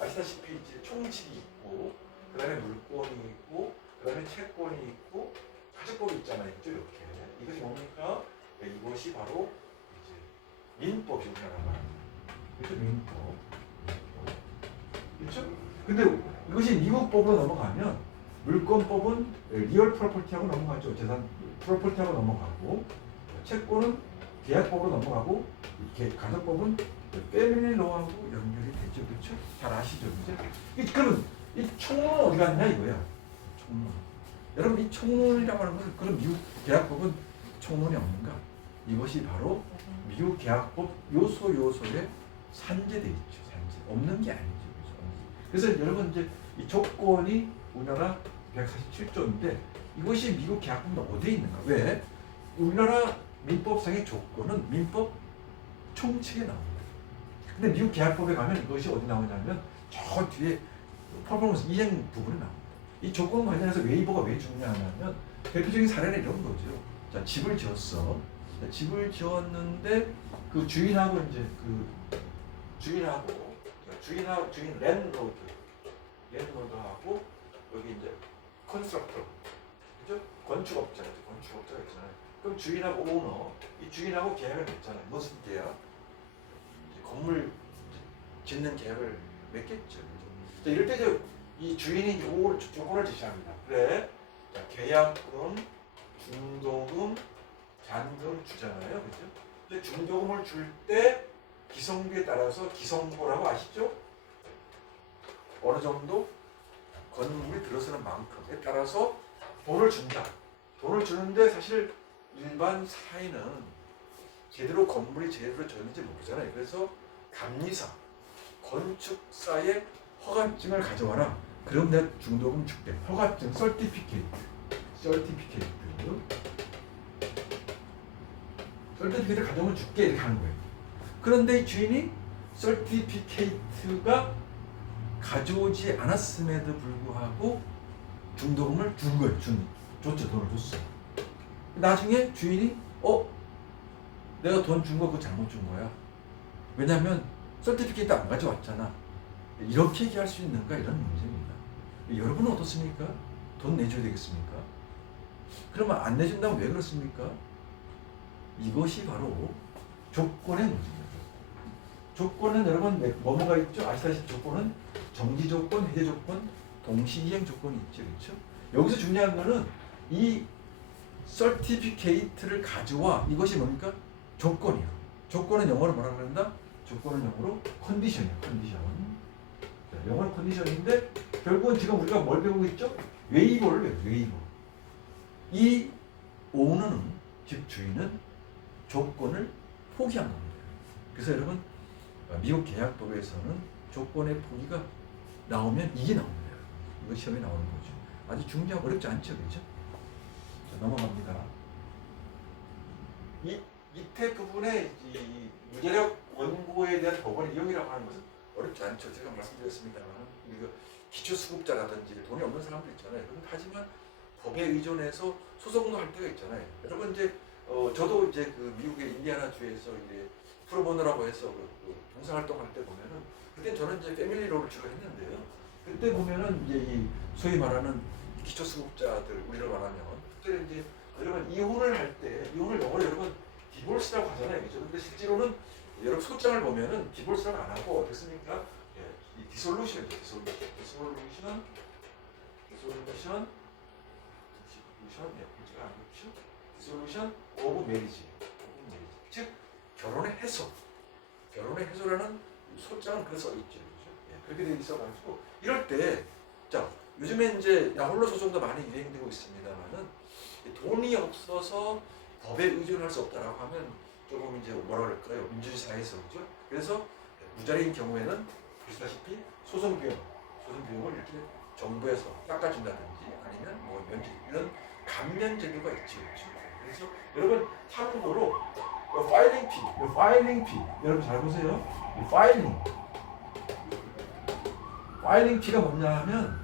아시다시피 이제 총칙이 있고 그다음에 물권이 있고 그다음에 채권이 있고 가족법이 있잖아요. 그죠? 이렇게 이것이 뭡니까? 이것이 바로 이제 민법이 우리나라가 그죠? 민법. 그렇죠? 근데 이것이 미국법으로 넘어가면 물권법은 리얼 프로퍼티하고 넘어가죠. 재산 프로퍼티하고 넘어가고 채권은 계약법으로 넘어가고 가족법은 패밀리 로하고 연결이 되죠. 그렇죠? 잘 아시죠? 그죠? 그러면 이 총론은 어디 갔냐 이거야. 총론. 여러분 이 총론이라고 하는 것은 그럼 미국 계약법은 총론이 없는가? 이것이 바로 미국 계약법 요소에 산재돼 있죠. 산재. 없는 게 아니죠. 그래서 여러분 이제 이 조건이 우리나라 147조인데 이것이 미국 계약법은 어디에 있는가? 왜? 우리나라 민법상의 조건은 민법 총칙에 나옵니다. 근데 미국 계약법에 가면 이것이 어디 나오냐면 저 뒤에 퍼포먼스 이행 부분에 나옵니다. 이 조건 관련해서 웨이버가 왜 중요하냐면 대표적인 사례는 이런 거죠. 자, 집을 지었어. 자, 집을 지었는데 그 주인하고 이제 그 주인 랜드로드하고 여기 이제 컨스트럭터, 그죠? 건축업자가 있잖아요. 그럼 주인하고 오너, 이 주인하고 계약을 맺잖아요. 무슨 계약? 건물 짓는 계약을 맺겠죠. 자, 이럴 때 이 주인이 조건을 제시합니다. 그래, 자, 계약금, 중도금, 잔금 주잖아요, 그죠? 근데 중도금을 줄 때 기성비에 따라서 기성고라고 아시죠? 어느 정도 건물이 들어서는 만큼에 따라서 돈을 준다. 돈을 주는데 사실 일반 사인은 제대로 건물이 제대로 졌는지 모르잖아요. 그래서 감리사, 건축사의 허가증을 가져와라. 그럼 내가 중도금 줄게. 허가증, 서티피케이트 가져오면 줄게 이렇게 하는 거예요. 그런데 이 주인이 서티피케이트가 가져오지 않았음에도 불구하고 중도금을 준 거예요. 줬죠. 돈을 줬어. 나중에 주인이 내가 돈 준 거 그거 잘못 준 거야. 왜냐하면 서티피케이트 안 가져왔잖아. 이렇게 얘기할 수 있는가 이런 문제입니다. 여러분은 어떻습니까? 돈 내줘야 되겠습니까? 그러면 안 내준다면 왜 그렇습니까? 이것이 바로 조건의 문제입니다. 조건은 여러분 뭐가 있죠? 아시다시피 조건은 정지 조건, 해제 조건, 동시이행 조건이 있죠. 그렇죠? 여기서 중요한 거는 이 서티피케이트를 가져와. 이것이 뭡니까? 조건이야. 조건은 영어로 뭐라 그런다? 조건은 영어로 컨디션이야. 컨디션. 영어는 컨디션인데 결국은 지금 우리가 뭘 배우고 있죠? 웨이버를 배워요. 웨이버. 이 오너는, 즉 주인은 조건을 포기한 겁니다. 그래서 여러분 미국 계약법에서는 조건의 포기가 나오면 이게 나옵니다. 이거 시험에 나오는 거죠. 아주 중요하고 어렵지 않죠, 그렇죠? 자, 넘어갑니다. 이 밑에 부분에 이 무자력 원고에 대한 법원 이용이라고 하는 것은 어렵지 않죠. 제가 말씀드렸습니다만 이거 기초수급자라든지 돈이 없는 사람들 있잖아요. 하지만 법에 의존해서 소송도 할 때가 있잖아요. 여러분 이제 저도 이제 그 미국의 인디아나 주에서 이제 프로보노라고 해서 그 봉사활동할 때 보면은 그때 저는 이제 패밀리로를 주로 했는데요. 그때 보면은 이제 이 소위 말하는 기초수급자들 우리로 말하면 그때 이제 여러분 이혼을 할 때 이혼을 영어로 여러분 디볼스라고 하잖아요, 그죠? 근데 실제로는 여러분 소장을 보면은 디볼스라고 안 하고 어떻습니까? 이 디솔루션이죠, 디솔루션, 디솔루션 오브 메리지, 즉 결혼의 해소라는 소장은 그래서 있죠, 그렇죠? 그렇게 돼 있어가지고 이럴 때, 자 요즘에 이제 야홀로 소송도 많이 유행되고 있습니다만은 돈이 없어서 법에 의존할 수 없다라고 하면 조금 이제 뭐라 그럴까요? 민주주의 사회에서 그죠? 그래서 무자리인 경우에는 보시다시피 소송 비용을 이렇게 정부에서 깎아준다든지 아니면 뭐 면제 이런 감면 제도가 있지, 그렇죠? 그래서 여러분 참고로 파일링 피 여러분 잘 보세요. 파일링 피가 뭐냐면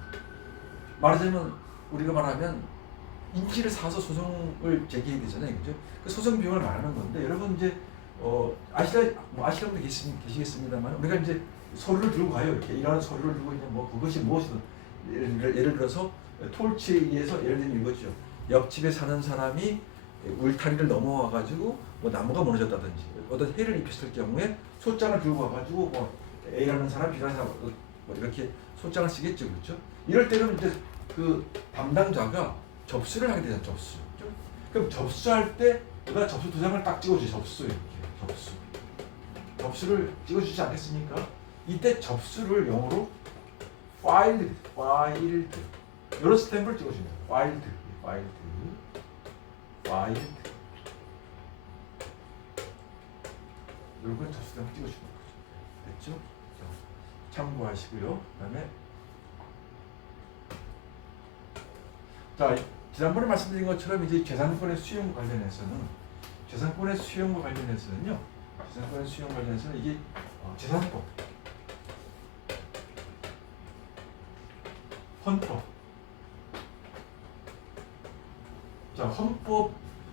말하자면 우리가 말하면 인지를 사서 소송을 제기해야 되잖아요, 그죠? 그 소송 비용을 말하는 건데 여러분 이제 아시는 분도 계시겠습니다만 우리가 이제 서류를 들고 가요. 이렇게 일하는 서류를 들고 있는 뭐 그것이 무엇이든 예를 들어서 톨치에 의해서 예를 들면 이거죠. 옆집에 사는 사람이 울타리를 넘어와 가지고 뭐 나무가 무너졌다든지 어떤 해를 입혔을 경우에 소장을 들고 와 가지고 뭐 A라는 사람, B라는 사람 뭐 이렇게 소장을 쓰겠죠, 그렇죠? 이럴 때는 이제 그 담당자가 접수를 하게 되잖아요, 접수. 그럼 접수할 때 내가 접수 두 장을 딱 찍어줘, 접수 이렇게 접수를 찍어주지 않겠습니까? 이때 접수를 영어로 파일드 이런 스탬프를 찍어줍니다. 파일드 이런 건 접수 스탬프 찍어주는 거죠. 됐죠? 참고하시고요. 그다음에 자 지난번에 말씀드린 것처럼 이제 재산권의 수용과 관련해서는요. 이게 재산법, 헌법. 자 헌법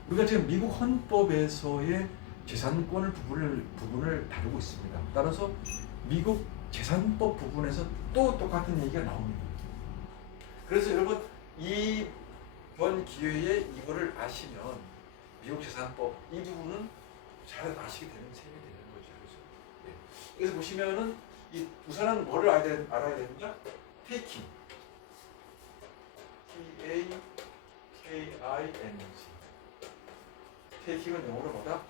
우리가 지금 미국 헌법에서의 재산권을 부분을 다루고 있습니다. 따라서 미국 재산법 부분에서 또 똑같은 얘기가 나옵니다. 그래서 여러분 이번 기회에 이거를 아시면 미국 재산법 이 부분은 잘 아시게 되는 셈이 되는 거죠. 그렇죠? 네. 그래서 보시면은 이 우선은 뭐를 알아야 되느냐? taking, T-A-K-I-N-G. taking은 영어로 뭐다?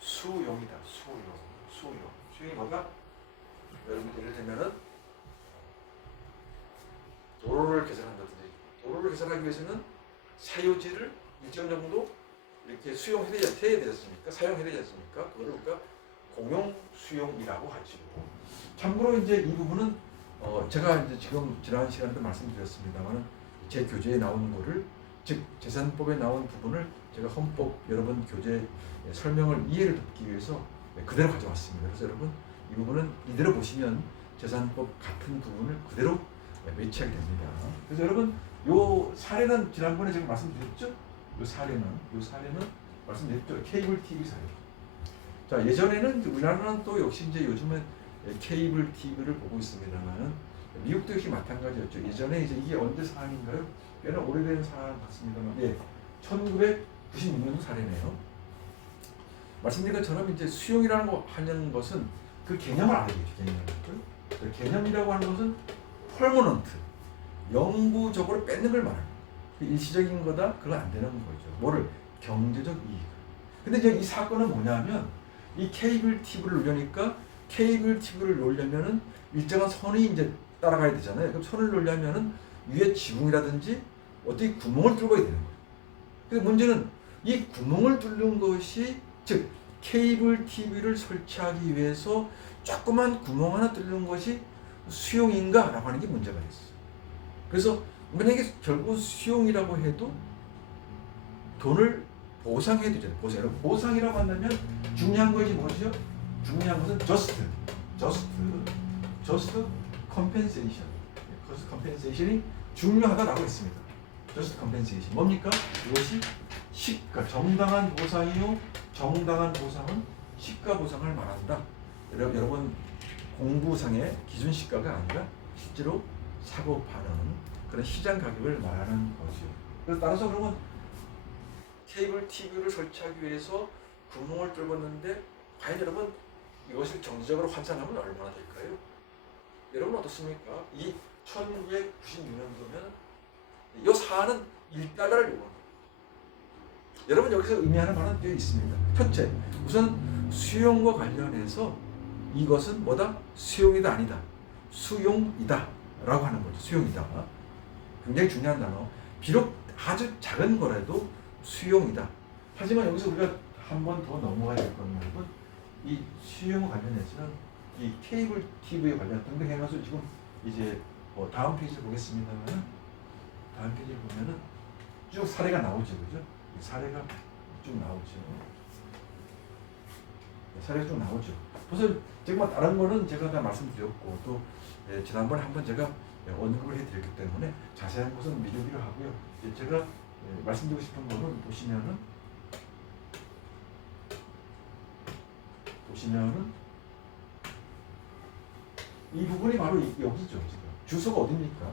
수용이다. 수용이 뭐가? 여러분 예를 들면은 도로를 개선한다든지 도로를 개선하기 위해서는 사유지를 일정 정도 이렇게 수용해야 되지 않습니까? 사용해야 되지 않습니까? 그걸 우리가 공용 수용이라고 하죠. 참고로 이제 이 부분은 제가 이제 지금 지난 시간에도 말씀드렸습니다만 제 교재에 나온 거를 즉 재산법에 나온 부분을 제가 헌법 여러분 교재 설명을 이해를 돕기 위해서 그대로 가져왔습니다. 그래서 여러분 이 부분은 이대로 보시면 재산법 같은 부분을 그대로 매치하게 됩니다. 그래서 여러분 요 사례는 지난번에 제가 말씀드렸죠? 요 사례는 말씀드렸죠? 케이블 TV 사례. 자, 예전에는 우리나라는 또 역시 이제 요즘은 케이블 TV를 보고 있습니다만 미국도 역시 마찬가지였죠. 예전에 이제 이게 언제 사안인가요? 꽤나 오래된 사안 같습니다만, 예, 1996년도 사례네요. 말씀드린 것처럼 이제 수용이라는 거 하는 것은 그 개념을 알아야겠죠. 개념을. 개념이라고 하는 것은 퍼머넌트, 영구적으로 뺏는 걸 말합니다. 일시적인 거다, 그건 안 되는 거죠. 뭐를? 경제적 이익. 근데 이제 이 사건은 뭐냐면 이 케이블 TV를 놓으려니까 케이블 TV를 놓으려면은 일정한 선이 이제 따라가야 되잖아요. 그럼 선을 놓으려면은 위에 지붕이라든지 어떻게 구멍을 뚫어야 되는 거예요. 근데 문제는 이 구멍을 뚫는 것이 즉 케이블 TV를 설치하기 위해서 조그만 구멍 하나 뚫는 것이 수용인가라고 하는 게 문제가 됐어요. 그래서 만약에 결국 수용이라고 해도 돈을 보상해야 되잖아요. 보상이라고 한다면 중요한 것이 뭐죠? 중요한 것은 just compensation. just compensation이 중요하다라고 했습니다. just compensation. 뭡니까? 이것이 시가 정당한 보상이요. 정당한 보상은 시가 보상을 말한다. 여러분 공부상의 기준 시가가 아니라 실제로 사고 파는 그런 시장 가격을 말하는 거죠. 그래서 따라서 그러면 케이블 TV를 설치하기 위해서 구멍을 뚫었는데 과연 여러분 이것을 정지적으로 환산하면 얼마나 될까요? 여러분 어떻습니까? 이 1996년도면 이 사안은 1달러를 요구합니다. 여러분 여기서 의미하는 바는 꽤 있습니다. 첫째, 우선 수용과 관련해서 이것은 뭐다? 수용이다 아니다. 수용이다 라고 하는 거죠. 수용이다. 굉장히 중요한 단어. 비록 아주 작은 거라도 수용이다. 하지만 여기서 우리가 한 번 더 넘어가야 될 건 뭐냐면 이 수용과 관련해서는 이 케이블 TV에 관련 등등 해가지고 지금 이제 다음 페이지를 보겠습니다만 다음 페이지를 보면은 쭉 사례가 나오죠, 그죠? 사례가 쭉 나오죠. 사례가 쭉 나오죠. 그래서 제가 다른 거는 제가 다 말씀드렸고 또 지난번에 한번 제가 언급을 해드렸기 때문에 자세한 것은 미루기로 하고요. 제가 말씀드리고 싶은 거는 보시면은 이 부분이 바로 여기죠. 지금 주소가 어디입니까?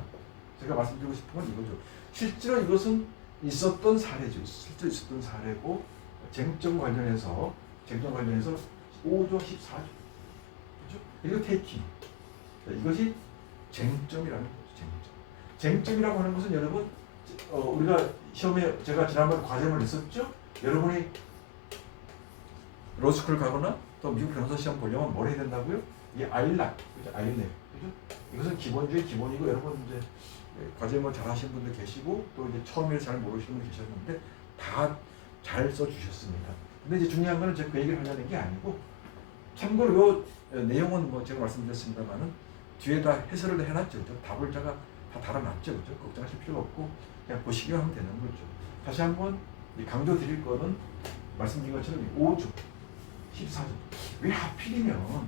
제가 말씀드리고 싶은 건 이거죠. 실제로 이것은 있었던 사례죠. 실제로 있었던 사례고 쟁점 관련해서 5조 14조 그렇죠? 이거 테이킹 이것이 쟁점이라는 거죠. 쟁점이라고 하는 것은 여러분 우리가 시험에 제가 지난번 과제를 냈었죠. 여러분이 로스쿨 가거나 또 미국 변호사 시험 보려면 뭘 해야 된다고요? 이 아일락, 그죠? 아일렉, 그죠? 이것은 기본주의 기본이고 여러분 이제 과제물 잘 하시는 분들 계시고 또 이제 처음에 잘 모르시는 분들 계셨는데 다 잘 써주셨습니다. 근데 이제 중요한 거는 제가 그 얘기를 하려는 게 아니고 참고로 요 내용은 뭐 제가 말씀드렸습니다만은 뒤에다 해설을 해놨죠, 그죠? 답을 제가 다 달아놨죠, 그죠? 걱정하실 필요가 없고 그냥 보시기만 하면 되는 거죠. 다시 한번 강조 드릴 거는 말씀드린 것처럼 5조, 14조. 왜 하필이면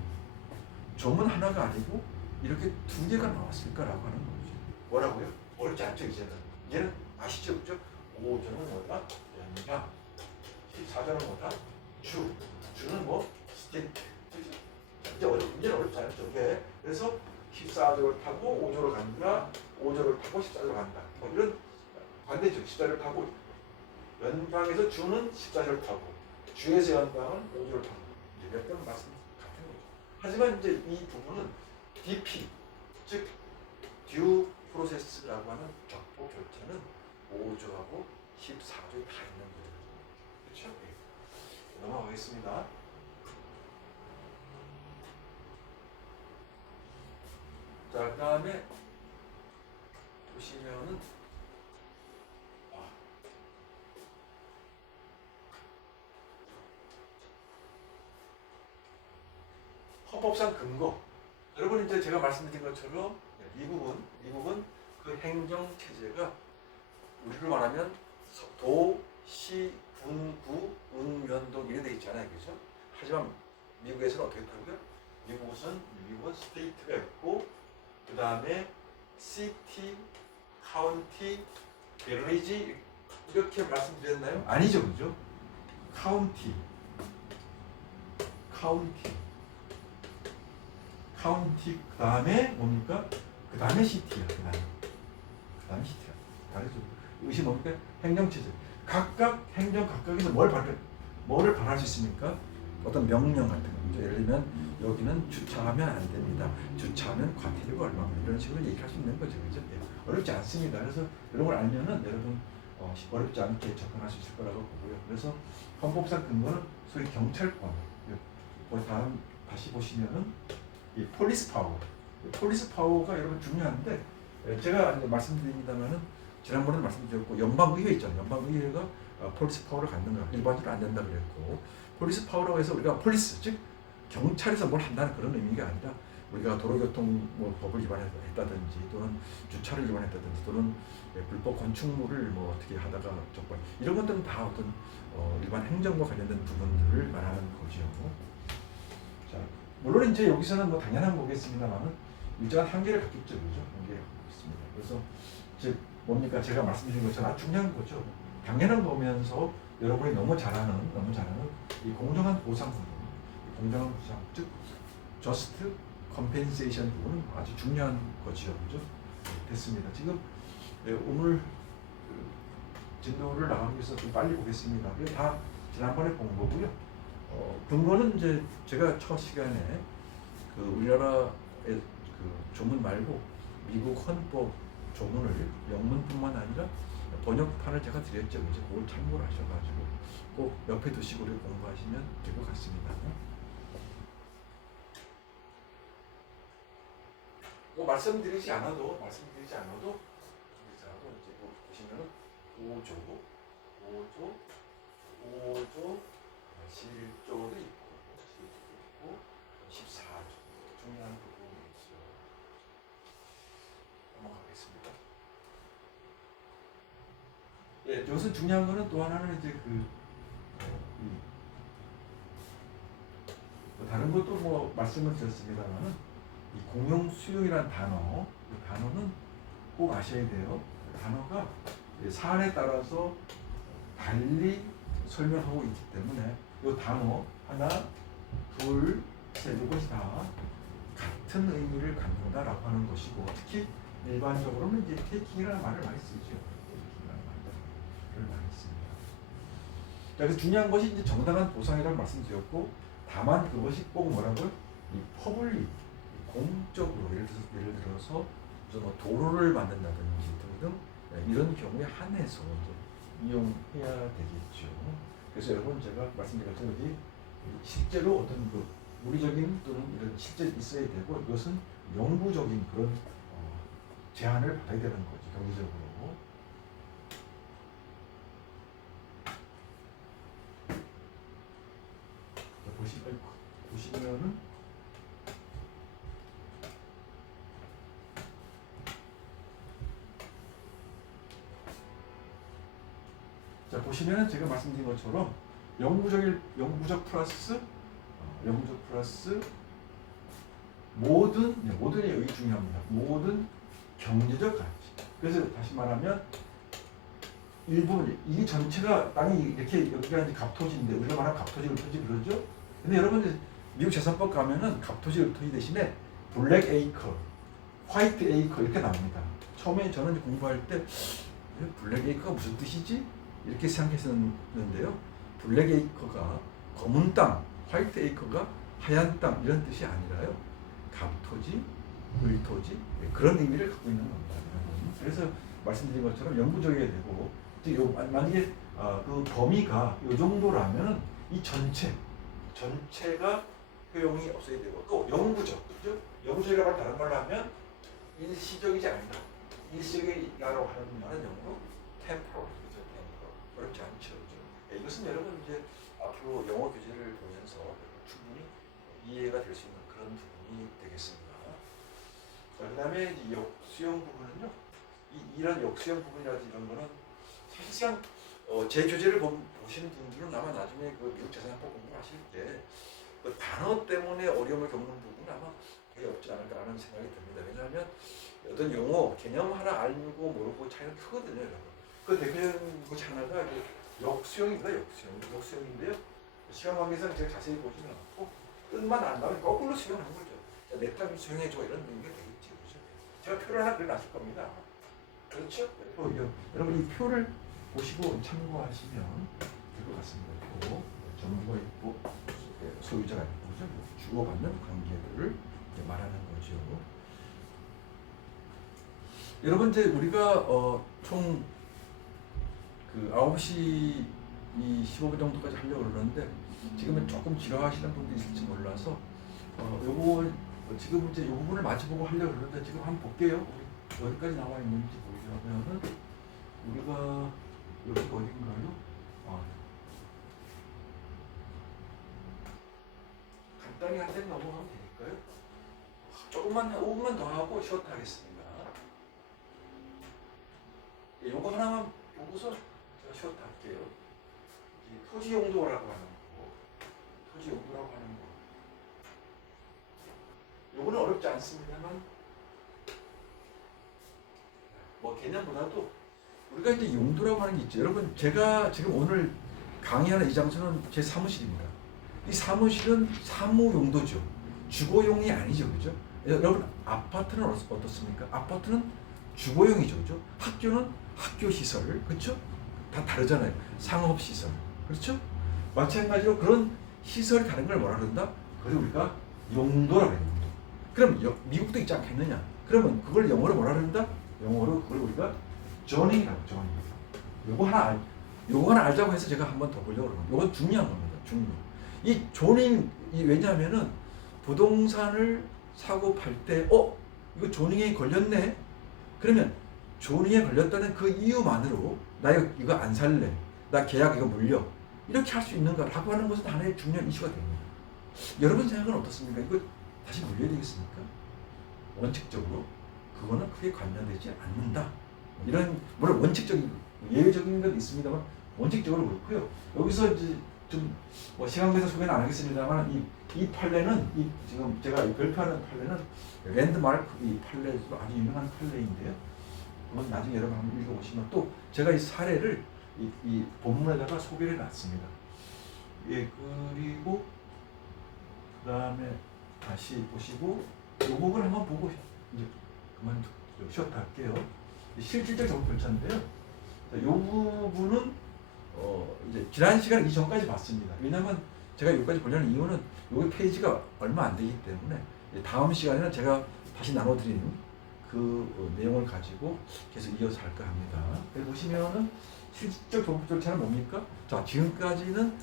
점은 하나가 아니고 이렇게 두 개가 나왔을까라고 하는 거죠. 뭐라고요? 어렵지 않죠, 이제는 아시죠, 그죠? 5조는 뭐다? 연장. 14조는 뭐다? 주는 뭐? 스테이트. 이제 어렵지 않죠. 그래서 14조를 타고 5조로 간다. 5조를 타고 14조로 간다. 뭐 이런 반대죠. 14조를 타고 연방에서 주는 14조를 타고 주에서 연방은 5조를 타고 이제 몇 번 말씀 같은 거죠. 하지만 이제 이 부분은 DP 즉 듀 프로세스라고 하는 적법 절차는 5조하고 14조에 다 있는 거예요. 그렇죠? 네. 넘어가겠습니다. 자, 그 다음에 보시면은 헌법상 근거. 여러분 이제 제가 말씀드린 것처럼 미국은 그 행정 체제가 우리로 말하면 도, 시, 군, 구, 은, 면, 동 이런 데 있잖아요, 그죠? 하지만 미국에서는 어떻게 했다고요? 미국은 스테이트가 있고 그 다음에 시티, 카운티, 베리지 이렇게 말씀드렸나요? 아니죠, 그죠? 카운티, 그 다음에 뭡니까? 그 다음에 시티야. 그 다음에 시티야. 다르죠. 이것이 뭡니까? 행정체제. 각각 행정 각각에서 뭐를 발할 수 있습니까? 어떤 명령 같은 거죠. 예를 들면 여기는 주차하면 안 됩니다. 주차하면 과태료가 얼마고 이런 식으로 얘기할 수 있는 거죠, 그죠? 예. 어렵지 않습니다. 그래서 이런 걸 알면은 여러분 어렵지 않게 접근할 수 있을 거라고 보고요. 그래서 헌법상 근거는 소위 경찰권. 다음 다시 보시면은 이 폴리스 파워가 여러분 중요한데 제가 이제 말씀드립니다만은 지난번에 말씀드렸고 연방의회 있잖아요. 연방의회가 폴리스 파워를 갖는가 일반적으로 안 된다 그랬고 폴리스 파워라고 해서 우리가 폴리스 즉 경찰에서 뭘 한다는 그런 의미가 아니라 우리가 도로교통 법을 위반했다든지 또는 주차를 위반했다든지 또는 불법 건축물을 뭐 어떻게 하다가 적발 이런 것들은 다 어떤 일반 행정과 관련된 부분들을 말하는 거죠. 자, 물론 이제 여기서는 뭐 당연한 거겠습니다만은 일정한 한계를 갖겠죠, 그죠? 한계를 갖고 있습니다. 그래서 즉 뭡니까 제가 말씀드린 것처럼 아주 중요한 거죠. 당연한 거면서 여러분이 너무 잘하는 이 공정한 보상 부분, 즉 just compensation 부분은 아주 중요한 거죠, 그죠? 네, 됐습니다. 지금 오늘 진도를 나가기 위해서 좀 빨리 보겠습니다. 이게 다 지난번에 본 거고요. 근거는 이제 제가 첫 시간에 그 우리나라의 그 조문 말고 미국 헌법 조문을 영문뿐만 아니라 번역판을 제가 드렸죠. 이제 그걸 참고를 하셔가지고 꼭 옆에 두시고 공부하시면 될 것 같습니다. 뭐 말씀드리지 않아도 이제 보시면은 5조, 11조도 있고 14조 중요한 부분이 있죠. 넘어가겠습니다. 예, 여기서 중요한 거는 또 하나는 이제 다른 것도 뭐 말씀을 드렸습니다만은 이 공용 수용이라는 단어, 그 단어는 꼭 아셔야 돼요. 그 단어가 사안에 따라서 달리 설명하고 있기 때문에 이 단어 하나, 둘, 셋 이것이 다 같은 의미를 갖는다라고 하는 것이고 특히 일반적으로는 이제 테이킹이라는 말을 많이 쓰죠. 테이킹이라는 말을 많이 씁니다. 자, 그래서 중요한 것이 이제 정당한 보상이라고 말씀드렸고 다만 그것이 꼭 뭐라고요? 이 퍼블릭, 공적으로 예를 들어서 뭐 도로를 만든다든지 등등 이런 경우에 한해서 이용해야 되겠죠. 그래서 여러분 제가 말씀드린 것처럼 여기 실제로 어떤 그 물리적인 또는 이런 실제 있어야 되고 이것은 영구적인 그런 제한을 받아야 되는 거죠. 경제적으로. 보시면은 자 보시면은 제가 말씀드린 것처럼 영구적 플러스 모든이 여기 중요합니다. 모든 경제적 가치. 그래서 다시 말하면 일본 이 전체가 땅이 이렇게 여기가 이제 갑토지인데 우리가 말하는 갑토지, 을토지 그러죠. 근데 여러분 미국 재산법 가면은 갑토지, 을토지 대신에 블랙 에이커, 화이트 에이커 이렇게 나옵니다. 처음에 저는 공부할 때 블랙 에이커가 무슨 뜻이지? 이렇게 생각했었는데요. 블랙 에이커가 검은 땅, 화이트 에이커가 하얀 땅 이런 뜻이 아니라요. 갑토지, 을토지 그런 의미를 갖고 있는 겁니다. 그래서 말씀드린 것처럼 영구적이어야 되고 만약에 그 범위가 이 정도라면 이 전체가 효용이 없어야 되고 또 영구적, 그죠? 영구적이라고 할 다른 말로 하면 일시적이지 않다. 일시적이라고 하는 말은 영어로 temporal, 그죠? temporal. 어렵지 않죠, 그죠? 이것은 여러분 이제 앞으로 영어 교재를 보면서 충분히 이해가 될 수 있는 그런 그런 부분이 되겠습니다. 자, 그다음에 이제 역수용 부분은요. 이런 역수용 부분이라든지 이런 거는 사실상 제 교재를 보시는 분들은 아마 나중에 그 미국 재산학법 공부를 하실 때 그 단어 때문에 어려움을 겪는 부분은 아마 거의 없지 않을까라는 생각이 듭니다. 왜냐하면 어떤 용어, 개념 하나 알고 모르고 차이는 크거든요, 여러분. 그 대표적인 것 하나가 역수용입니다. 역수용인데요. 시간 관계상 제가 자세히 보지는 않고 뜻만 안다면 거꾸로 수용하는 거죠. 내 딸을 수용해줘 이런 의미가 되겠지, 그렇죠? 제가 표를 하나 그려놨을 겁니다. 그렇죠? 여러분 이 표를 보시고 참고하시면 될 것 같습니다. 표, 전부가 있고 소유자가 있고, 그죠? 주고받는 관계들을 말하는 거죠. 여러분 이제 우리가 총 그 9시 15분 정도까지 하려고 그러는데 지금은 조금 지루하시는 분도 있을지 몰라서 요거 지금 이제 요 부분을 마치보고 하려고 그러는데 지금 한번 볼게요. 우리 어디까지 나와 있는지 보려면은 우리가 여기가 어딘가요? 간단히 한 대 넘어가면 되니까요. 조금만 5분만 더 하고 쉬었다 하겠습니다. 요거 하나만 보고서 제가 쉬었다 할게요. 토지 용도라고 하는 거, 토지 용도라고 하는 거. 요거는 어렵지 않습니다만, 뭐 개념보다도 우리가 이제 용도라고 하는 게 있죠. 여러분, 제가 지금 오늘 강의하는 이 장소는 제 사무실입니다. 이 사무실은 사무 용도죠. 주거용이 아니죠, 그죠? 여러분, 아파트는 어떻습니까? 아파트는 주거용이죠, 그죠? 학교는 학교 시설, 그렇죠? 다 다르잖아요. 상업 시설, 그렇죠? 마찬가지로 그런 시설이 다른 걸 뭐라 그런다? 그걸 우리가 용도라고 해요. 용도. 그럼 미국도 있지 않겠느냐? 그러면 그걸 영어로 뭐라 그런다? 영어로 그걸 우리가 zoning이라고, zoning. 요거 하나 알자고 해서 제가 한 번 더 보려고 그러는 거예요. 요건 중요한 겁니다. 중요. 이 zoning, 왜냐하면은 부동산을 사고 팔 때, 이거 zonings에 걸렸네? 그러면 zonings에 걸렸다는 그 이유만으로 나 이거 안 살래, 나 계약 이거 물려, 이렇게 할 수 있는가라고 하는 것은 하나의 중요한 이슈가 됩니다. 여러분 생각은 어떻습니까? 이거 다시 물려야 되겠습니까? 원칙적으로 그거는 크게 관여되지 않는다. 이런 물론 원칙적인 예외적인 건 있습니다만 원칙적으로 그렇고요. 여기서 이제 좀 뭐 시간 관계상 소개는 안 하겠습니다만 이 판례는 지금 제가 발표하는 판례는 랜드마크 이 판례도 아주 유명한 판례인데요. 그건 나중에 여러분 한번 읽어보시면 또 제가 이 사례를 이 본문에다가 소개를 해놨습니다. 예, 그리고 그 다음에 다시 보시고 이 부분 한번 보고 이제 그만 쉬었다 할게요. 실질적 정보 절차인데요. 이 부분은 이제 지난 시간 이전까지 봤습니다. 왜냐하면 제가 여기까지 보려는 이유는 여기 페이지가 얼마 안 되기 때문에 다음 시간에는 제가 다시 나눠드리는 그 내용을 가지고 계속 이어서 할까 합니다. 여기 보시면은 실질적 정보 절차는 뭡니까? 자, 지금까지는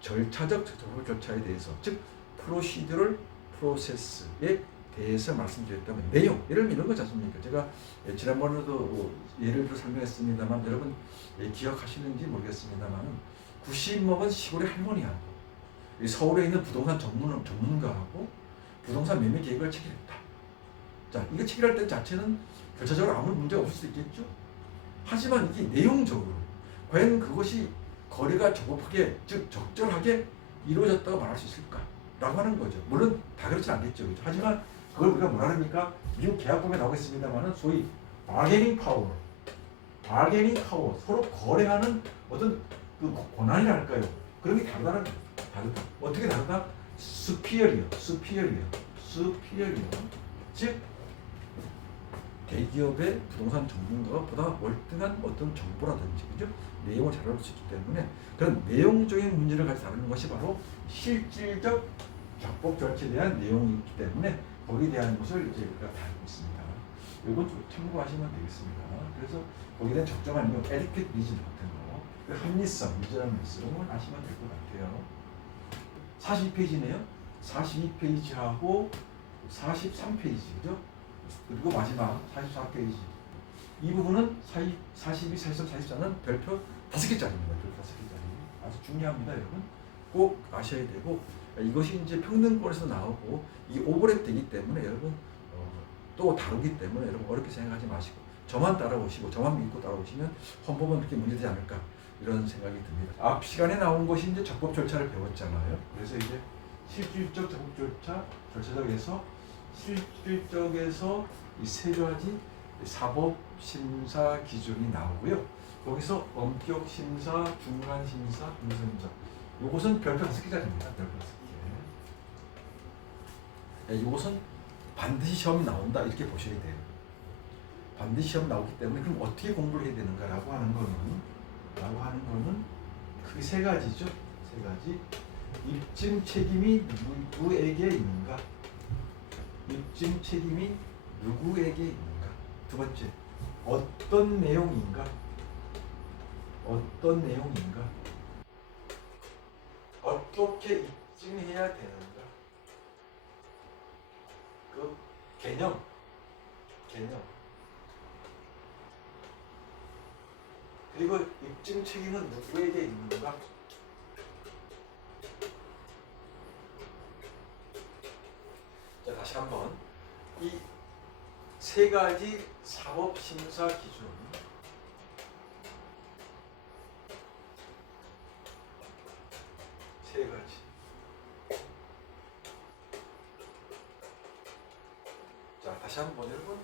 절차적 정보 절차에 대해서, 즉 procedural process에 대해서 말씀드렸다면 내용, 예를 들면 이런 거지 않습니까? 제가 지난번에도 예를 들어 설명했습니다만 여러분 기억하시는지 모르겠습니다만 90먹은 시골의 할머니하고 서울에 있는 부동산 전문가하고 부동산 매매 계획을 체결했다. 자, 이거 체결할 때 자체는 결과적으로 아무 문제가 없을 수 있겠죠. 하지만 이게 내용적으로 과연 그것이 거래가 적법하게, 즉 적절하게 이루어졌다고 말할 수 있을까? 라고 하는 거죠. 물론 다 그렇진 않겠죠. 그렇죠? 하지만 그걸 우리가 뭐라 합니까? 미국 계약법에 나오겠습니다만 소위 바게닝 파워, 서로 거래하는 어떤 그 권한이랄까요? 그런 게 다르다는 거예요. 다르다. 어떻게 다르다? superior. 즉 대기업의 부동산 전문가가 보다 월등한 어떤 정보라든지, 그죠? 내용을 잘 알을 수 있기 때문에 그런 내용적인 문제를 가지고 다루는 것이 바로 실질적 적법 절차에 대한 내용이 있기 때문에 거기에 대한 것을 이제 우리가 다루고 있습니다. 이건 좀 참고하시면 되겠습니다. 그래서 거기에 대한 적정한 이유, 에티켓 리즌 같은 거, 합리성, 유전함을 아시면 될 것 같아요. 42페이지네요. 42페이지하고 43페이지, 그죠? 그리고 마지막 44페이지. 이 부분은 42, 43, 44는 별표 5개짜리입니다. 별표 5개짜리. 아주 중요합니다, 여러분. 꼭 아셔야 되고, 이것이 이제 평등권에서 나오고 이 오버랩 되기 때문에 여러분 또 다루기 때문에 여러분 어렵게 생각하지 마시고 저만 따라오시고 저만 믿고 따라오시면 헌법은 그렇게 문제되지 않을까 이런 생각이 듭니다. 앞 시간에 나온 것이 이제 적법 절차를 배웠잖아요. 그래서 이제 실질적 적법 절차적에서 실질적에서 이 세 가지 사법 심사 기준이 나오고요. 거기서 엄격 심사, 중간 심사, 분석 심사. 요것은 별표 5개짜리입니다. 별표 5개. 요것은 반드시 시험이 나온다 이렇게 보셔야 돼요. 반드시 시험 나오기 때문에 그럼 어떻게 공부를 해야 되는가라고 하는 거는 크게 세 가지죠. 세 가지. 입증 책임이 누구에게 있는가? 입증 책임이 누구에게 있는가? 두 번째, 어떤 내용인가? 어떤 내용인가? 어떻게 입증해야 되는가? 그 개념. 그리고 입증 책임은 누구에게 있는가? 자, 다시 한번 이 세 가지 사법 심사 기준. 세 가지. 자, 다시 한번 여러분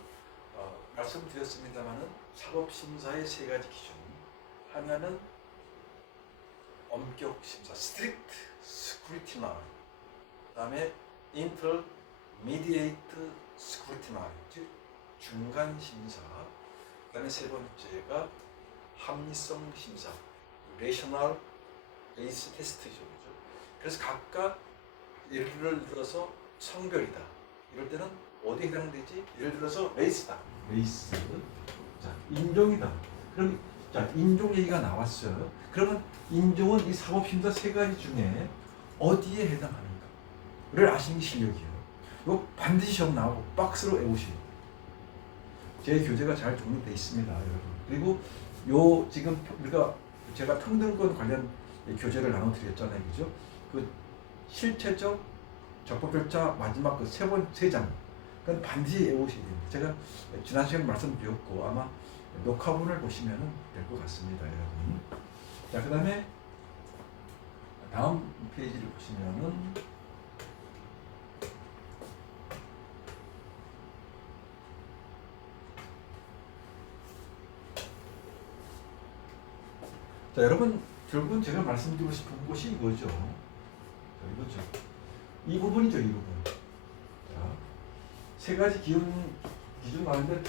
말씀드렸습니다만은 사법심사의 세 가지 기준. 하나는 엄격 심사, strict scrutiny. 그다음에 intermediate scrutiny, 즉 중간 심사. 그다음에 세 번째가 합리성 심사, rational base test죠. 그래서 각각 예를 들어서 성별이다. 이럴 때는 어디에 해당되지? 예를 들어서 레이스다. 레이스. 자, 인종이다. 그럼 자, 인종 얘기가 나왔어요. 그러면 인종은 이 사법심사 세 가지 중에 어디에 해당하는가를 아시는 게 실력이에요. 이거 반드시 시험 나오고 박스로 외우셔야 돼요. 제 교재가 잘 정리되어 있습니다, 여러분. 그리고 요 지금 우리가 제가 평등권 관련 교재를 나눠드렸잖아요, 그죠? 그 실체적 적법 절차 마지막 그 세 장, 그건 반드시 외우셔야 됩니다. 제가 지난 시간에 말씀드렸고 아마 녹화본을 보시면 될 것 같습니다, 여러분. 자, 그다음에 다음 페이지를 보시면은 자, 여러분 결국은 제가 말씀드리고 싶은 것이 이거죠. 자, 이거죠. 이 부분이죠, 이 부분. 자, 세 가지 기준 나오는데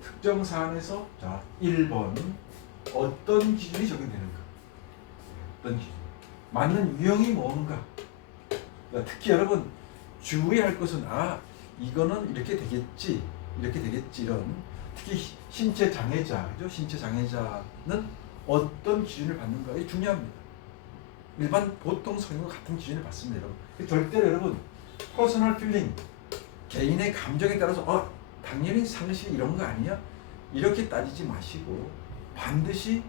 특정 사안에서 자, 1번 어떤 기준이 적용되는가? 어떤 기준? 맞는 유형이 뭔가? 그러니까 특히 여러분 주의할 것은 이거는 이렇게 되겠지 이런 특히 신체 장애자, 그죠? 신체 장애자는 어떤 기준을 받는가가 중요합니다. 일반 보통 성인과 같은 기준을 받습니다, 여러분. 절대로 여러분 퍼스널 필링, 개인의 감정에 따라서 당연히 상식 이런 거 아니야? 이렇게 따지지 마시고 반드시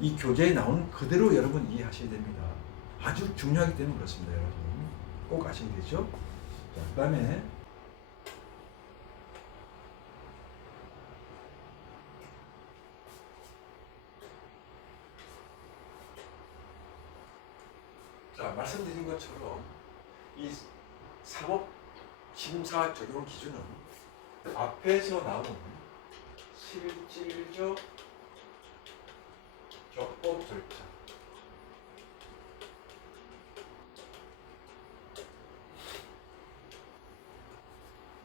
이 교재에 나온 그대로 여러분 이해하셔야 됩니다. 아주 중요하기 때문에 그렇습니다, 여러분. 꼭 아셔야 되죠? 자, 그 다음에 자, 말씀드린 것처럼 이 사법 심사 적용 기준은 앞에서 나온 실질적 적법 절차,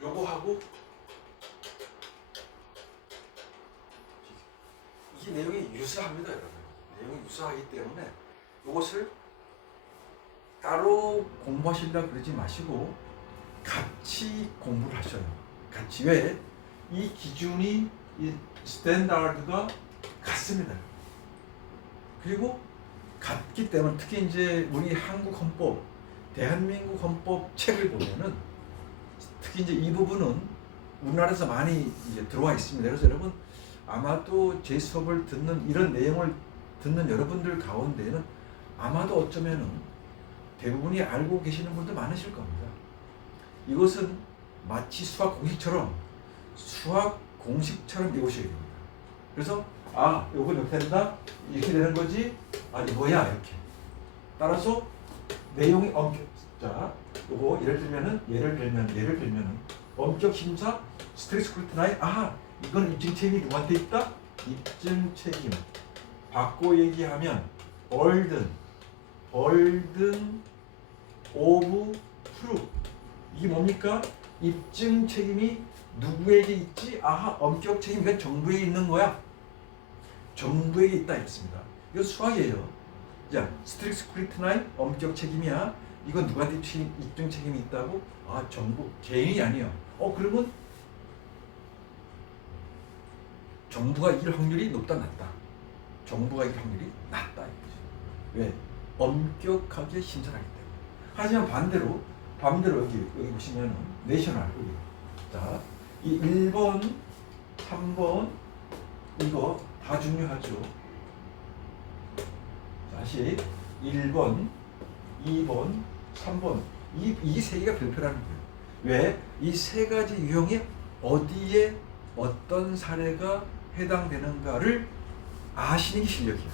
요거하고 이 내용이 유사합니다, 여러분. 내용이 유사하기 때문에 이것을 따로 공부하시려고 그러지 마시고 같이 공부를 하셔요. 같이. 왜? 이 기준이 이 스탠다드가 같습니다. 그리고 같기 때문에 특히 이제 우리 한국 헌법, 대한민국 헌법 책을 보면은 특히 이제 이 부분은 우리나라에서 많이 이제 들어와 있습니다. 그래서 여러분 아마도 제 수업을 듣는 이런 내용을 듣는 여러분들 가운데는 아마도 어쩌면은 대부분이 알고 계시는 분도 많으실 겁니다. 이것은 마치 수학 공식처럼 외우셔야 됩니다. 그래서 요건 이렇게 된다, 이렇게 되는 거지, 이거야 이렇게. 따라서 내용이 자, 요거 예를 들면은 엄격 심사 스트릭트 스크루티나이, 이건 입증 책임이 누구한테 있다? 입증 책임. 바꿔 얘기하면 burden of proof. 이게 뭡니까? 입증 책임이 누구에게 있지? 엄격 책임, 이건 정부에게 있는 거야. 정부에게 있다 했습니다. 이건 수학이에요. 자, 스트릭트 스크루티나이 엄격 책임이야. 이건 누구한테 입증 책임이 있다고? 정부, 개인이 아니야. 그러면 정부가 이길 확률이 높다, 낮다? 정부가 이길 확률이 낮다 이거지. 왜? 엄격하게 심사를 하기 때문에. 하지만 반대로 여기 보시면은 내셔널 여기. 자, 이 1번, 3번 이거 다 중요하죠. 다시 1번, 2번, 3번 이 세 개가 별표라는 거예요. 왜? 이 세 가지 유형에 어디에 어떤 사례가 해당되는가를 아시는 게 실력이에요.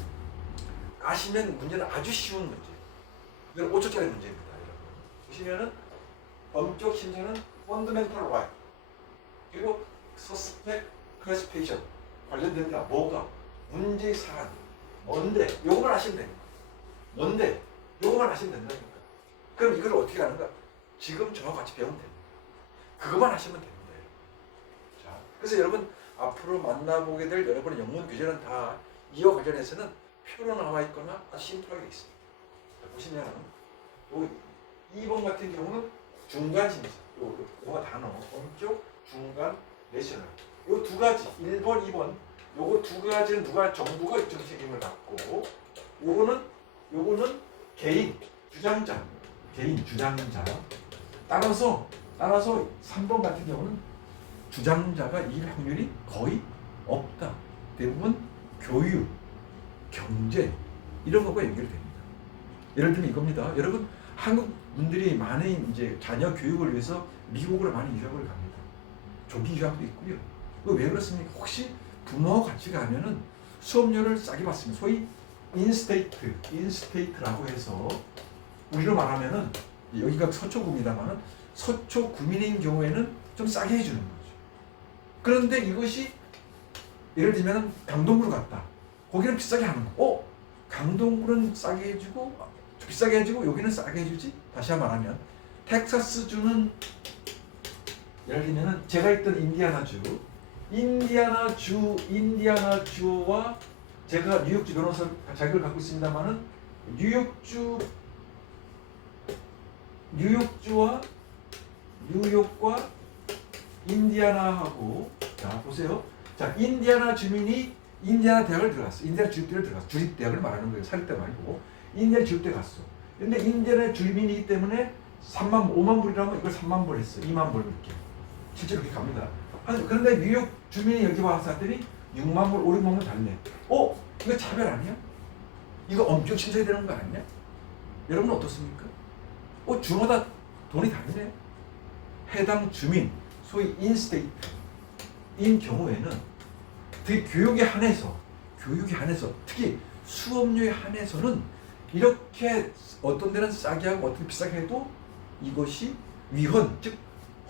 아시면 문제는 아주 쉬운 문제예요. 이건 5초짜리 문제입니다. 여러분. 보시면은 엄격 심사는 fundamental right, 그리고 suspect classification 관련된다. 뭐가? 문제의 사안. 뭔데? 요거만 아시면 됩니다. 뭔데? 요거만 아시면 된다니까. 그럼 이걸 어떻게 하는가? 지금 저와 같이 배우면 됩니다. 그것만 하시면 됩니다. 자, 그래서 여러분 앞으로 만나보게 될 여러분의 영문 교재는 다 이와 관련해서는 표로 나와 있거나 심플하게 있습니다. 보시면 요 2번 같은 경우는 중간 심사. 요거 단어 엄격, 중간, 내셔널. 요 두 가지 1번, 2번 요거 두 가지는 정부가 입증 책임을 갖고, 요거는 개인 주장자. 따라서 3번 같은 경우는 주장자가 이길 확률이 거의 없다. 대부분 교육, 경제 이런 것과 연결됩니다. 예를 들면 이겁니다. 여러분 한국 분들이 많은 이제 자녀 교육을 위해서 미국으로 많이 유학을 갑니다. 조기 유학도 있고요. 왜 그렇습니까? 혹시 부모와 같이 가면은 수업료를 싸게 받습니다. 소위 인스테이트라고 해서 우리로 말하면은 여기가 서초구입니다만은 서초구민인 경우에는 좀 싸게 해주는 거죠. 그런데 이것이 예를 들면 강동구로 갔다. 거기는 비싸게 하는 거. 강동구는 싸게 해주고 비싸게 해주고 여기는 싸게 해주지? 다시 말하면 텍사스주는 예를 들면 제가 있던 인디아나주와 제가 뉴욕주 변호사 자격을 갖고 있습니다만은 뉴욕과 인디아나하고, 자 보세요. 자, 인디아나 주민이 인디아나 대학을 들어갔어. 인디아나 주립대를 들어갔어. 주립대학을 말하는 거예요. 사립대 말고 인디아나 주립대 갔어. 근데 인디아나 주민이기 때문에 5만 불이라면 이걸 3만 불 했어. 2만 불 이렇게. 실제로 그렇게 갑니다. 그런데 뉴욕 주민이 여기 와서 왔더니 6만 불, 5, 6만 불 달래. 이거 차별 아니야? 이거 엄격 심사해야 되는 거 아니냐? 여러분은 어떻습니까? 주마다 돈이 다르네. 해당 주민, 소위 인스테이트인 경우에는 특히 교육에 한해서 특히 수업료에 한해서는 이렇게 어떤 데는 싸게 하고 어떤 데 비싸게 해도 이것이 위헌, 즉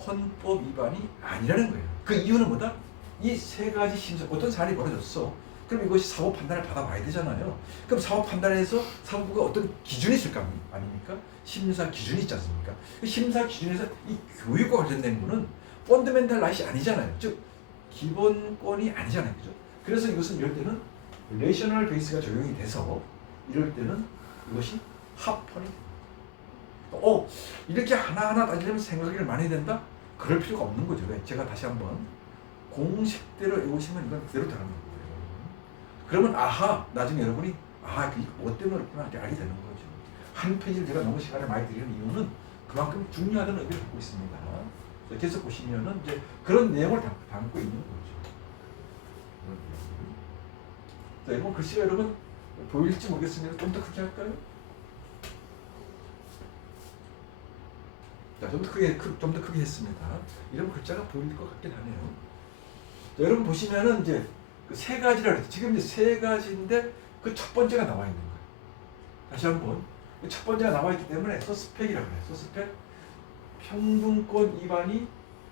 헌법 위반이 아니라는 거예요. 그 이유는 뭐다? 이 세 가지 심사, 어떤 사안이 벌어졌어. 그럼 이것이 사법 판단을 받아봐야 되잖아요. 그럼 사법 판단에서 사법부가 어떤 기준이 있을 거 아닙니까? 심사 기준이 있지 않습니까? 그 심사 기준에서 이 교육과 관련된 거는 펀더멘탈 라이트이 아니잖아요. 즉 기본권이 아니잖아요. 그죠? 그래서 이것은 이럴 때는 레이셔널 베이스가 적용이 돼서 이럴 때는 이것이 합헌이 됩니다. 이렇게 하나하나 따지려면 생각을 많이 해야 된다? 그럴 필요가 없는 거죠. 왜? 제가 다시 한번 공식대로 외우시면 이건 그대로 들어가는 거예요. 그러면 나중에 여러분이 이게 뭐 때문에 그렇구나 이렇게 알게 되는 거죠. 한 페이지를 제가 너무 시간을 많이 드리는 이유는 그만큼 중요하다는 의미를 갖고 있습니다. 계속 보시면은 이제 그런 내용을 담고 있는 거죠. 자, 이건 글씨가 여러분 보일지 모르겠습니다. 좀 더 크게 할까요? 자, 좀 더 크게 했습니다. 이런 글자가 보일 것 같긴 하네요. 자, 여러분 보시면은 이제 그 세 가지라 그랬죠. 지금 이제 세 가지인데 그 첫 번째가 나와 있는 거예요. 다시 한번 첫 번째가 나와 있기 때문에 서스펙이라고 해요. 서스펙 평등권 위반이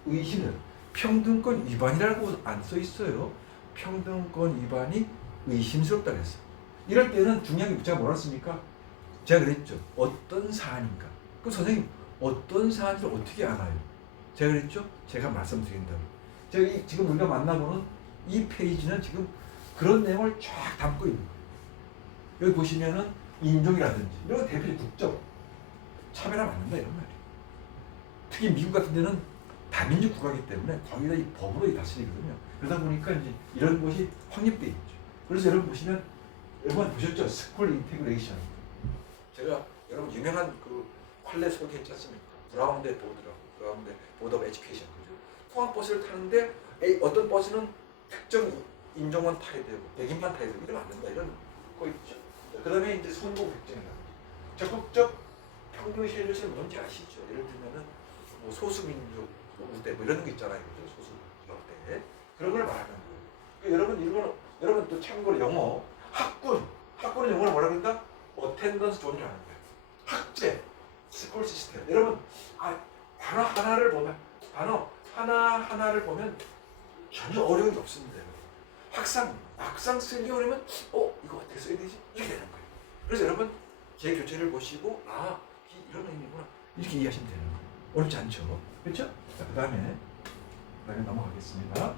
의심을 평등권 위반이라고 안 써 있어요. 평등권 위반이 의심스럽다 그랬어요. 이럴 때는 중요한 게 제가 뭐라 했습니까? 제가 그랬죠. 어떤 사안인가? 그럼 선생님 어떤 사안을 어떻게 알아요? 제가 그랬죠. 제가 말씀드린다고. 제가 지금 우리가 만나보는 이 페이지는 지금 그런 내용을 쫙 담고 있는 거예요. 여기 보시면은 인종이라든지 이런 대표적 국적 차별하면 안 된다 이런 말이에요. 특히 미국 같은 데는 다민족 국가이기 때문에 거기다 이 법으로 다스리거든요. 그러다 보니까 이제 이런 것이 확립되어 있죠. 그래서 여러분 보시면 여러분 보셨죠? 스쿨 인테그레이션. 제가 여러분 유명한 그 판례 소개했지 않습니까? 브라운대 보드라고. 브라운대 보드 오브 에듀케이션. 그죠? 통합버스를 타는데 어떤 버스는 특정 인종만 타야 되고 백인만 타야 되고 이러면 안 된다 이런 거 있죠. 그 다음에 이제 선거 백정이라는 적극적 평등 실효性뭔지 아시죠? 예를 들면은 뭐 소수민족 우대 뭐 이런 거 있잖아요. 그죠? 소수민족 그런 걸 말하는 거예요. 그러니까 여러분 또 참고로 영어 학군은 영어로 뭐라 그런다? 어텐던스 존이라는 거예요. 학제 스쿨 시스템. 여러분 단어 하나를 보면 전혀 어려운 게 없습니다. 막상 쓰려고 그러면 이거 어떻게 써야 되지? 이렇게 되는 거예요. 그래서 여러분 제 교재를 보시고 이런 의미구나 이렇게 이해하시면 되는 거예요. 어렵지 않죠? 그렇죠? 자, 그 다음에 넘어가겠습니다.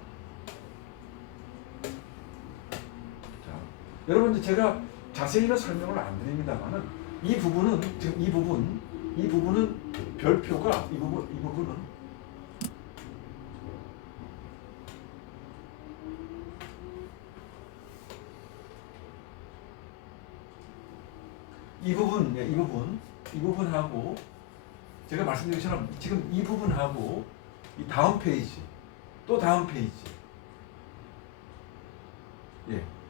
자, 여러분 이제 제가 자세히는 설명을 안 드립니다만은 이 부분은 별표가 이 부분은 이 부분하고 제가 말씀드린 것처럼 지금 이 부분하고 이 다음 페이지 또 다음 페이지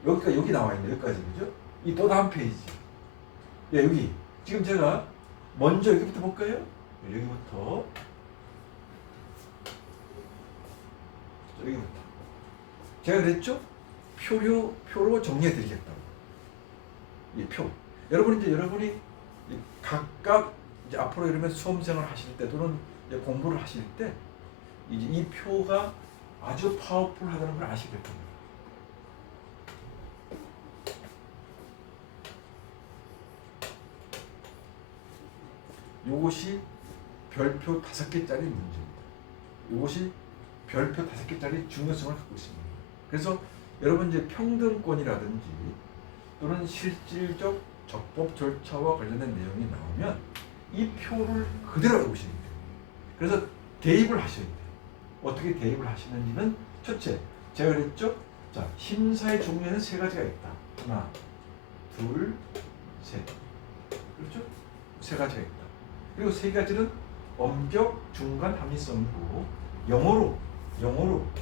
여기 나와 있네 여기까지 그죠? 이 또 다음 페이지 여기 지금 제가 먼저 여기부터 볼까요? 여기부터 제가 그랬죠? 표로 정리해 드리겠다고 표 여러분이 각각 이제 앞으로 이러면 수험생활 하실 때 또는 이제 공부를 하실 때 이제 이 표가 아주 파워풀하다는 걸 아시게 될 겁니다. 이것이 별표 5개짜리 문제입니다. 이것이 별표 5개짜리 중요성을 갖고 있습니다. 그래서 여러분 이제 평등권이라든지 또는 실질적 적법 절차와 관련된 내용이 나오면 이 표를 그대로 알고 계시면 돼요. 그래서 대입을 하셔야 돼요. 어떻게 대입을 하시는지는 첫째, 제가 그랬죠? 자, 심사의 종류에는 3가지가 있다. 하나, 둘, 셋. 그렇죠? 3가지가 있다. 그리고 3가지는 엄격, 중간, 합리성이고 영어로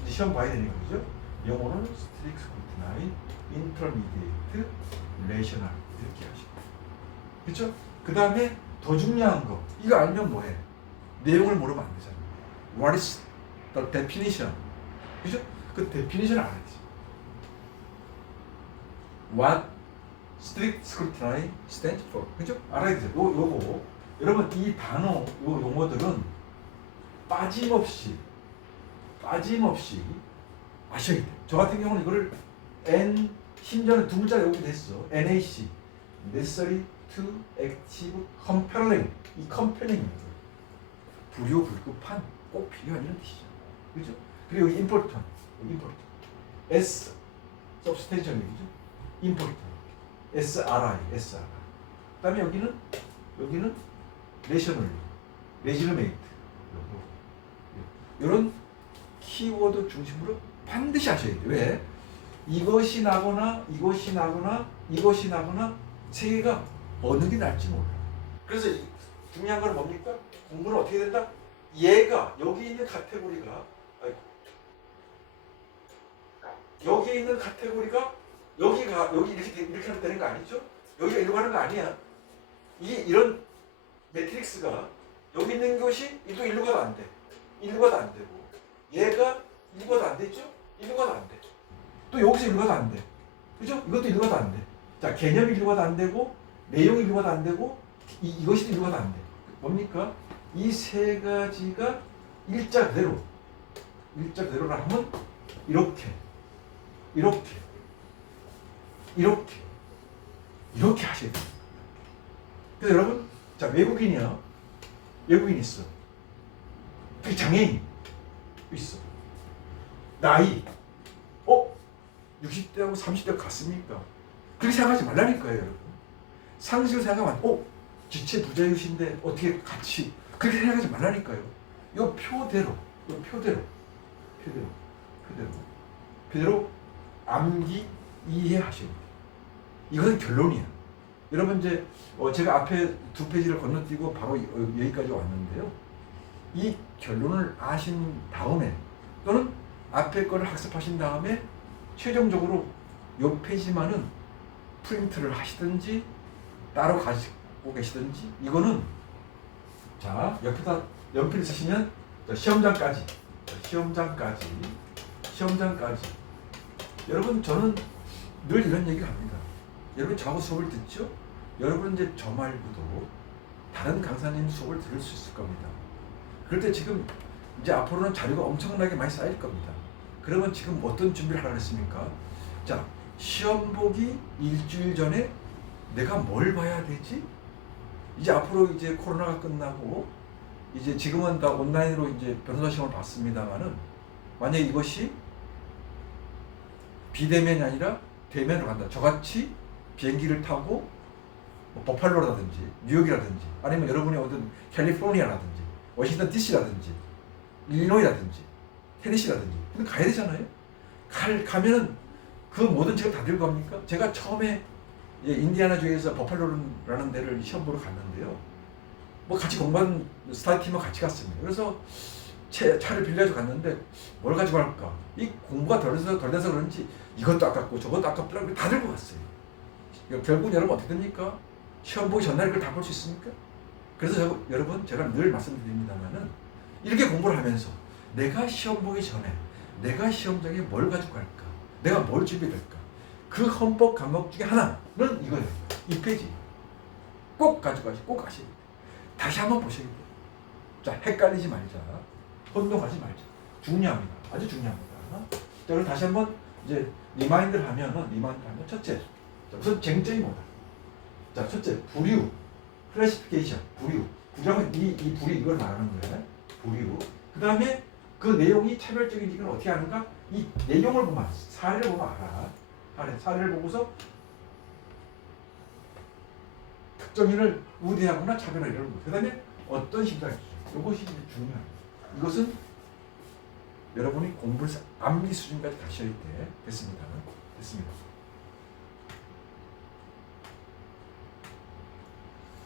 이제 시험 봐야 되는 거죠. 영어로는 strict scrutiny, intermediate, rational 이렇게 하시고 그렇죠? 그 다음에 더 중요한 거 이거 알면 뭐해? 내용을 모르면 안 되잖아요. What is the definition? 그렇죠? 그 definition을 알아야지. What strict scrutiny stands for? 그렇죠? 알아야 돼요. 요거 여러분 이 단어 요 용어들은 빠짐없이 아셔야 돼요. 저 같은 경우는 이거를 심지어는 2글자 외우기도 했어. NAC necessary to active compelling 이 compelling입니다. 불효불급한 꼭 필요한 이런 뜻이죠. 그렇죠? 그리고 여기 important S substantial 얘기죠. important SRI 그다음에 여기는 rational legitimate 이런 키워드 중심으로 반드시 하셔야 돼요. 왜? 이것이 나거나 3개가 어느 게 날지 몰라요. 그래서 중요한 건 뭡니까? 공부는 어떻게 된다? 얘가 여기 있는 카테고리가 여기 있는 카테고리가 여기 이렇게 하면 되는 거 아니죠? 여기가 이러고 하는 거 아니야. 이런 매트릭스가 여기 있는 것이 또 일루가도 안 돼. 일루가도 안 되고 얘가 일루가도 안 되죠? 일루가도 안 돼. 또 여기서 일루가도 안 돼. 그죠? 이것도 일루가도 안 돼. 자, 개념이 일루가도 안 되고 내용이 일루가도 안 되고 이것이 일루가도 안 돼. 뭡니까? 이 세 가지가 일자 그대로라 하면 이렇게 하셔야 돼요. 그래서 여러분, 자, 외국인 있어. 그 장애인 있어. 나이 60대하고 30대 같습니까? 그렇게 생각하지 말라니까요, 여러분. 상식을 생각하면 지체 부자유신데 어떻게 같이 그렇게 생각하지 말라니까요. 요 표대로 암기 이해하셔야 돼요. 이것은 결론이야. 여러분 이제 제가 앞에 2페이지를 건너뛰고 바로 여기까지 왔는데요. 이 결론을 아신 다음에 또는 앞에 거를 학습하신 다음에 최종적으로 이 페이지만은 프린트를 하시든지 따로 가지고 계시든지 이거는 자 옆에다 연필 쓰시면 시험장까지 여러분 저는 늘 이런 얘기를 합니다. 여러분 저하고 수업을 듣죠? 여러분 이제 저 말고도 다른 강사님 수업을 들을 수 있을 겁니다. 그럴 때 지금 이제 앞으로는 자료가 엄청나게 많이 쌓일 겁니다. 그러면 지금 어떤 준비를 하라고 했습니까? 자, 시험 보기 일주일 전에 내가 뭘 봐야 되지? 이제 앞으로 이제 코로나가 끝나고 이제 지금은 다 온라인으로 이제 변호사 시험을 봤습니다만은 만약에 이것이 비대면이 아니라 대면으로 간다. 저같이 비행기를 타고 뭐 버팔로라든지 뉴욕이라든지 아니면 여러분이 어떤 캘리포니아라든지 워싱턴 DC라든지 일리노이라든지 테네시라든지 근데 가야 되잖아요. 가면은 그 모든 책을 다 들고 갑니까? 제가 처음에 인디애나주에서 버팔로라는 데를 시험 보러 갔는데요. 뭐 같이 공부한 스타일 팀과 같이 갔습니다. 그래서 차를 빌려서 갔는데 뭘 가지고 갈까? 이 공부가 덜 돼서 그런지 이것도 아깝고 저것도 아깝더라고요. 다 들고 갔어요. 결국 여러분 어떻게 됩니까? 시험 보기 전날 그걸 다 볼 수 있습니까? 그래서 여러분 제가 늘 말씀드립니다만은 이렇게 공부를 하면서 내가 시험 보기 전에 내가 시험장에 뭘 가지고 갈까? 내가 뭘 준비될까? 그 헌법 과목 중에 하나는 이거예요. 이 페이지 꼭 가지고 꼭 가셔야 돼요. 다시 한번 보셔야 돼요. 자, 헷갈리지 말자. 혼동하지 말자. 중요합니다. 아주 중요합니다. 자, 그럼 다시 한번 이제 리마인드를 하면 첫째, 우선 쟁점이 뭐다? 자, 첫째, 부류, 클래시피케이션, 부류하면 이 부류 이걸 말하는 거예요. 부류. 그 다음에 그 내용이 차별적인지는 어떻게 하는가? 이 내용을 보면 사례를 보면 알아. 사례를 보고서 특정인을 우대하거나 차별하거나 이런 거. 그 다음에 어떤 심사를 주죠. 이것이 이제 중요합니다. 이것은 여러분이 공부를 암기 수준까지 가셔야 돼. 됐습니다.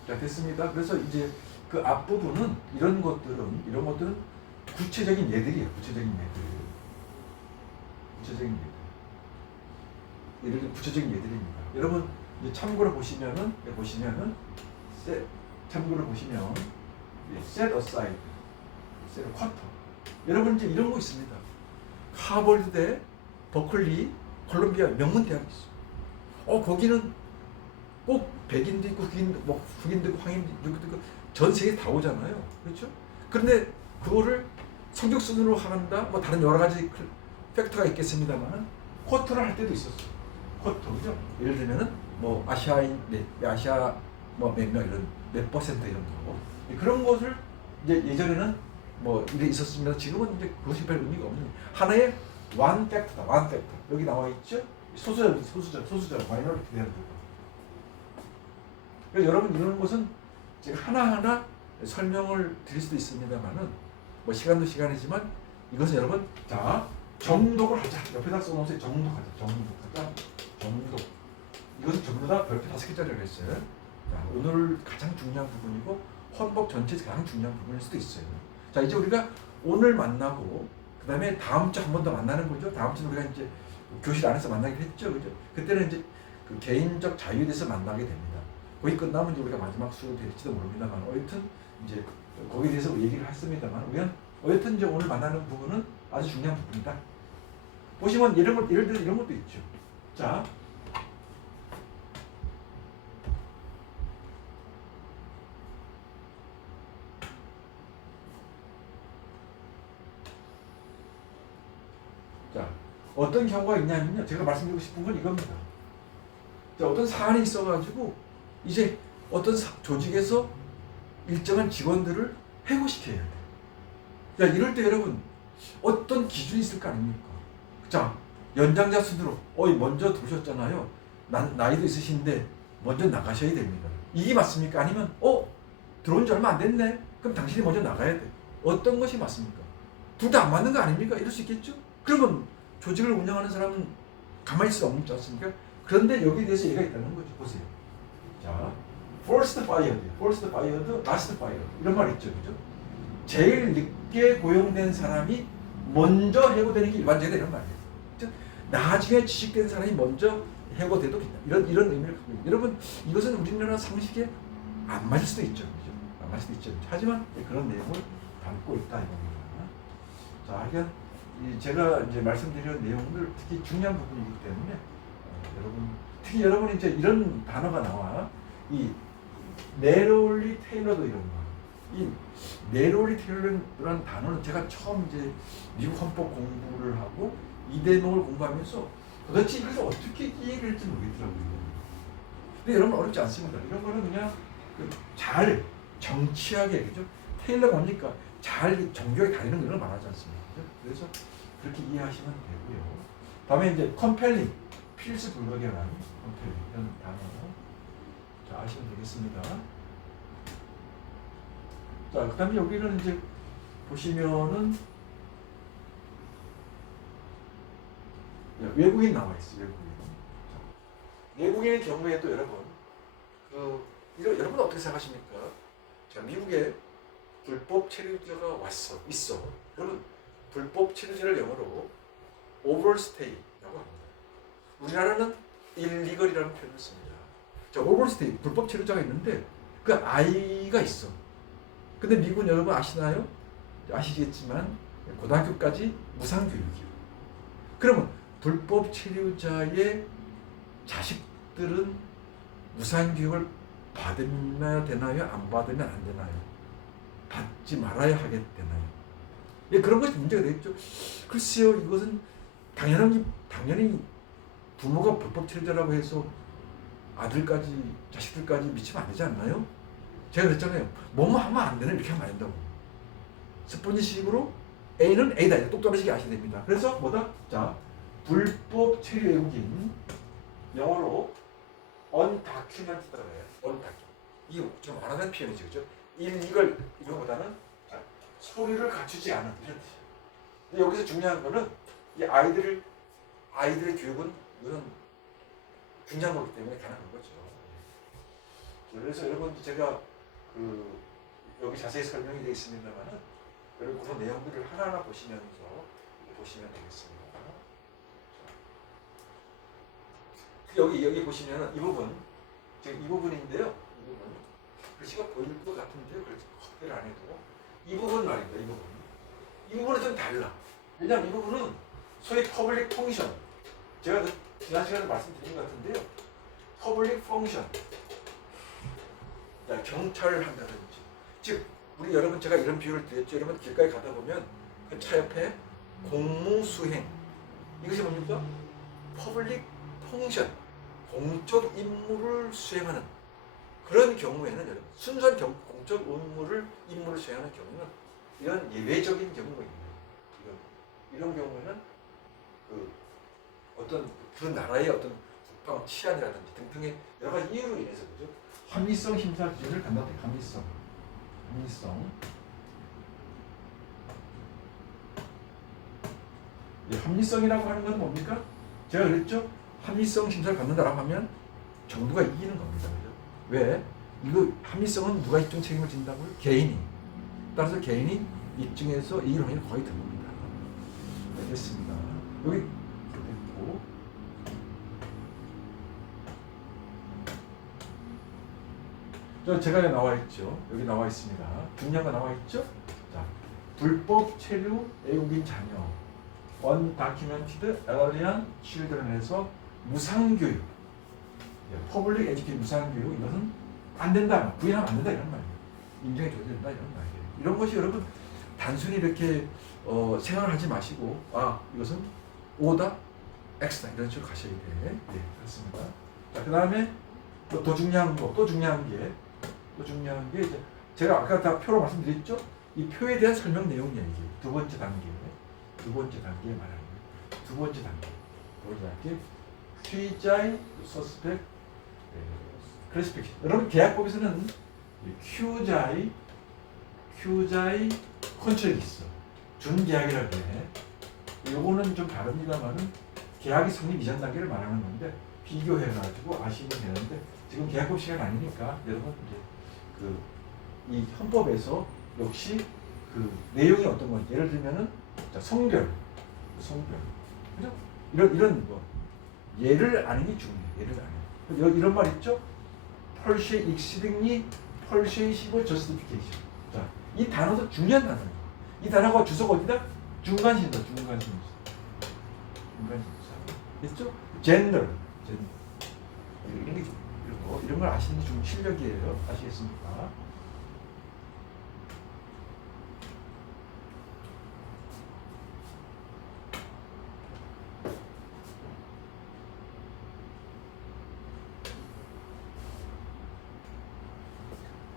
자, 됐습니다. 그래서 이제 그 앞부분은 이런 것들은 구체적인 예들이에요. 구체적인 예들입니다. 여러분 이제 참고로 보시면은 set aside, 쿼터. 여러분 이제 이런 거 있습니다. 하버드대, 버클리, 콜롬비아 명문 대학이 있어. 거기는 꼭 백인도 있고 흑인도 있고 황인도 있고 전 세계 다 오잖아요. 그렇죠? 그런데 그거를 성적 순으로 한다. 뭐 다른 여러 가지 팩터가 있겠습니다만 쿼터를 할 때도 있었어. 쿼터, 그죠? 예를 들면은 뭐 아시아 뭐 몇 명 이런 몇 퍼센트 이런 거 그런 것을 이제 예전에는 뭐 이래 있었습니다. 지금은 이제 그것이 별 의미가 없는 하나의 one factor다. 여기 나와 있죠? 소수자 마이너리티 대한 부분. 그래서 여러분 이런 것은 제가 하나하나 설명을 드릴 수도 있습니다만은 뭐 시간도 시간이지만 이것은 여러분 자 정독을 하자. 옆에다 써놓으세요. 정독하자. 정독. 이것은 전부 다 별표 5개짜리를 했어요. 자, 오늘 가장 중요한 부분이고 헌법 전체에서 가장 중요한 부분일 수도 있어요. 자, 이제 우리가 오늘 만나고 그 다음에 다음 주 한 번 더 만나는 거죠. 다음 주는 우리가 이제 교실 안에서 만나기로 했죠, 그죠? 그때는 이제 그 개인적 자유에 대해서 만나게 됩니다. 거의 끝나면 이제 우리가 마지막 수업이 될지도 모릅니다만, 어쨌든 이제 거기에 대해서 얘기를 했습니다만 우리는 어쨌든 이제 오늘 만나는 부분은 아주 중요한 부분이다. 보시면 예를 들어 이런 것도 있죠. 자, 어떤 경우가 있냐면요. 제가 말씀드리고 싶은 건 이겁니다. 자, 어떤 사안이 있어가지고 이제 어떤 조직에서 일정한 직원들을 해고시켜야 돼. 자, 이럴 때 여러분 어떤 기준이 있을 거 아닙니까? 자, 연장자 순으로 먼저 들어오셨잖아요. 나이도 있으신데 먼저 나가셔야 됩니다. 이게 맞습니까? 아니면 들어온 지 얼마 안 됐네. 그럼 당신이 먼저 나가야 돼. 어떤 것이 맞습니까? 둘 다 안 맞는 거 아닙니까? 이럴 수 있겠죠? 그러면 조직을 운영하는 사람은 가만히 있을 수 없지 않습니까? 그런데 여기에 대해서 얘기가 있다는 거죠. 보세요. 자, first fired, last fired 이런 말 있죠, 그죠? 제일 늦게 고용된 사람이 먼저 해고되는 게 일반적이다 이런 말이에요. 나중에 취직된 사람이 먼저 해고돼도 괜찮다. 이런 의미를 갖고 있는. 여러분 이것은 우리나라 상식에 안 맞을 수도 있죠, 그죠? 안 맞을 수도 있죠. 하지만 그런 내용을 담고 있다 이겁니다. 자, 하여간 제가 이제 말씀드린 내용들 특히 중요한 부분이기 때문에 특히 여러분이 이제 이런 단어가 나와. 이 내로리 테일러도 이런 거. 이 내로리 테일러라는 단어는 제가 처음 이제 미국 헌법 공부를 하고 이 대목을 공부하면서 도대체 이것을 어떻게 이해를 할지 모르겠더라고요. 근데 여러분 어렵지 않습니다. 이런 거는 그냥 잘 정치하게, 그죠? 테일러가 뭡니까? 잘 정교하게 다루는 걸 말하지 않습니까? 그래서 그렇게 이해하시면 되고요. 다음에 이제 컴펠링, 필수 불가결한 컴펠링 이런 단어 자 아시면 되겠습니다. 자 그다음에 여기는 이제 보시면은 외국인 나와 있어요. 외국인의 경우에도 여러분 여러분 어떻게 생각하십니까? 자 미국에 불법 체류자가 있어. 여러분 불법 체류자를 영어로 overstay라고 합니다. 우리나라는 illegal이라는 표현을 씁니다. 자, overstay 불법 체류자가 있는데 그 아이가 있어. 근데 미국은 여러분 아시나요? 아시겠지만 고등학교까지 무상교육이요. 그러면 불법 체류자의 자식들은 무상교육을 받으면 되나요? 안 받으면 안 되나요? 받지 말아야 하게 되나요? 예, 그런 것이 문제가 되겠죠. 글쎄요, 이것은 당연히 부모가 불법 체류자라고 해서 아들까지 자식들까지 미치면 안 되지 않나요? 제가 그랬잖아요. 뭐뭐 하면 안 되는 이렇게 하면 안 된다고. 스펀지식으로 A는 A다. 똑똑하시게 아셔야 됩니다. 그래서 뭐다? 자, 불법 체류 외국인 영어로 undocumented라고 해요. undocumented. 이게 좀 원하는 표현이죠, 그죠? illegal 이거보다는 소리를 갖추지 않은 이런 뜻이에요. 근데 여기서 중요한 거는 이 아이들의 교육은 이런 중요한 거기 때문에 가능한 거죠. 그래서 여러분 제가 여기 자세히 설명이 되어 있습니다만은 여러분 그런 내용들을 하나하나 보시면서 보시면 되겠습니다. 여기 보시면은 이 부분 지금 이 부분인데요. 이 부분 글씨가 보일 것 같은데요. 그래서 확대를 안 해도 이 부분 말입니다. 이 부분은 좀 달라. 왜냐하면 이 부분은 소위 퍼블릭 펑션. 제가 지난 시간에 말씀드린 것 같은데요. 퍼블릭 펑션. 경찰을 한다든지. 즉, 여러분 제가 이런 비유를 드렸죠. 여러분 길가에 가다 보면 그 차 옆에 공무수행. 이것이 뭡니까? 퍼블릭 펑션. 공적 임무를 수행하는 그런 경우에는 여러분 순수한 공적 임무를 수행하는 경우는 이런 예외적인 경우가 있네요. 이런 경우에는 어떤 그 나라의 어떤 국방 치안이라든지 등등의 여러 가지 이유로 인해서 그죠? 합리성 심사 기준을 갖는다. 합리성. 합리성이라고 하는 건 뭡니까? 제가 그랬죠? 합리성 심사를 받는다라고 하면 정부가 이기는 겁니다. 그죠? 왜? 이거 합리성은 누가 입증 책임을 진다고요? 개인이. 따라서 개인이 입증해서 이기는 확률이 거의 드뭅니다. 알겠습니다. 여기 됐고. 제가 나와 있죠. 여기 나와 있습니다. 중요한 거 나와 있죠. 자, 불법 체류 외국인 자녀, undocumented alien children에서 무상교육, 퍼블릭 에듀케이션 무상교육 이것은 안 된다, 부인하면 안 된다 이런 말이에요. 인정해 줘야 된다 이런 말이에요. 이런 것이 여러분 단순히 이렇게 생각하지 마시고 이것은 O다 X다 이런 식으로 가셔야 돼. 네, 그렇습니다. 자, 그 다음에 또 중요한 게 이제 제가 아까 다 표로 말씀드렸죠. 이 표에 대한 설명 내용이야 이게 두 번째 단계에 말하는 거예요. 두 번째 단계 피의자의 서스펙 클래시피케이션. 여러분 계약법에서는 Q자의 컨트랙이 있어. 준계약이라고 해. 요거는 좀 다릅니다만은 계약이 성립 이전 단계를 말하는 건데 비교해가지고 아시면 되는데 지금 계약법 시간 아니니까 여러분 이제 이 헌법에서 역시 그 내용이 어떤 건지 예를 들면은 성별 그죠? 이런 거 예를 아는 게 중요해. 예를 아는 이런 말 있죠? persuasive justification. 자, 이 단어도 중요한 단어예요. 이 단어가 주소가 어디다? 중간신사. 있죠? gender. 이런 걸 아시는 게 좀 실력이에요. 아시겠습니까?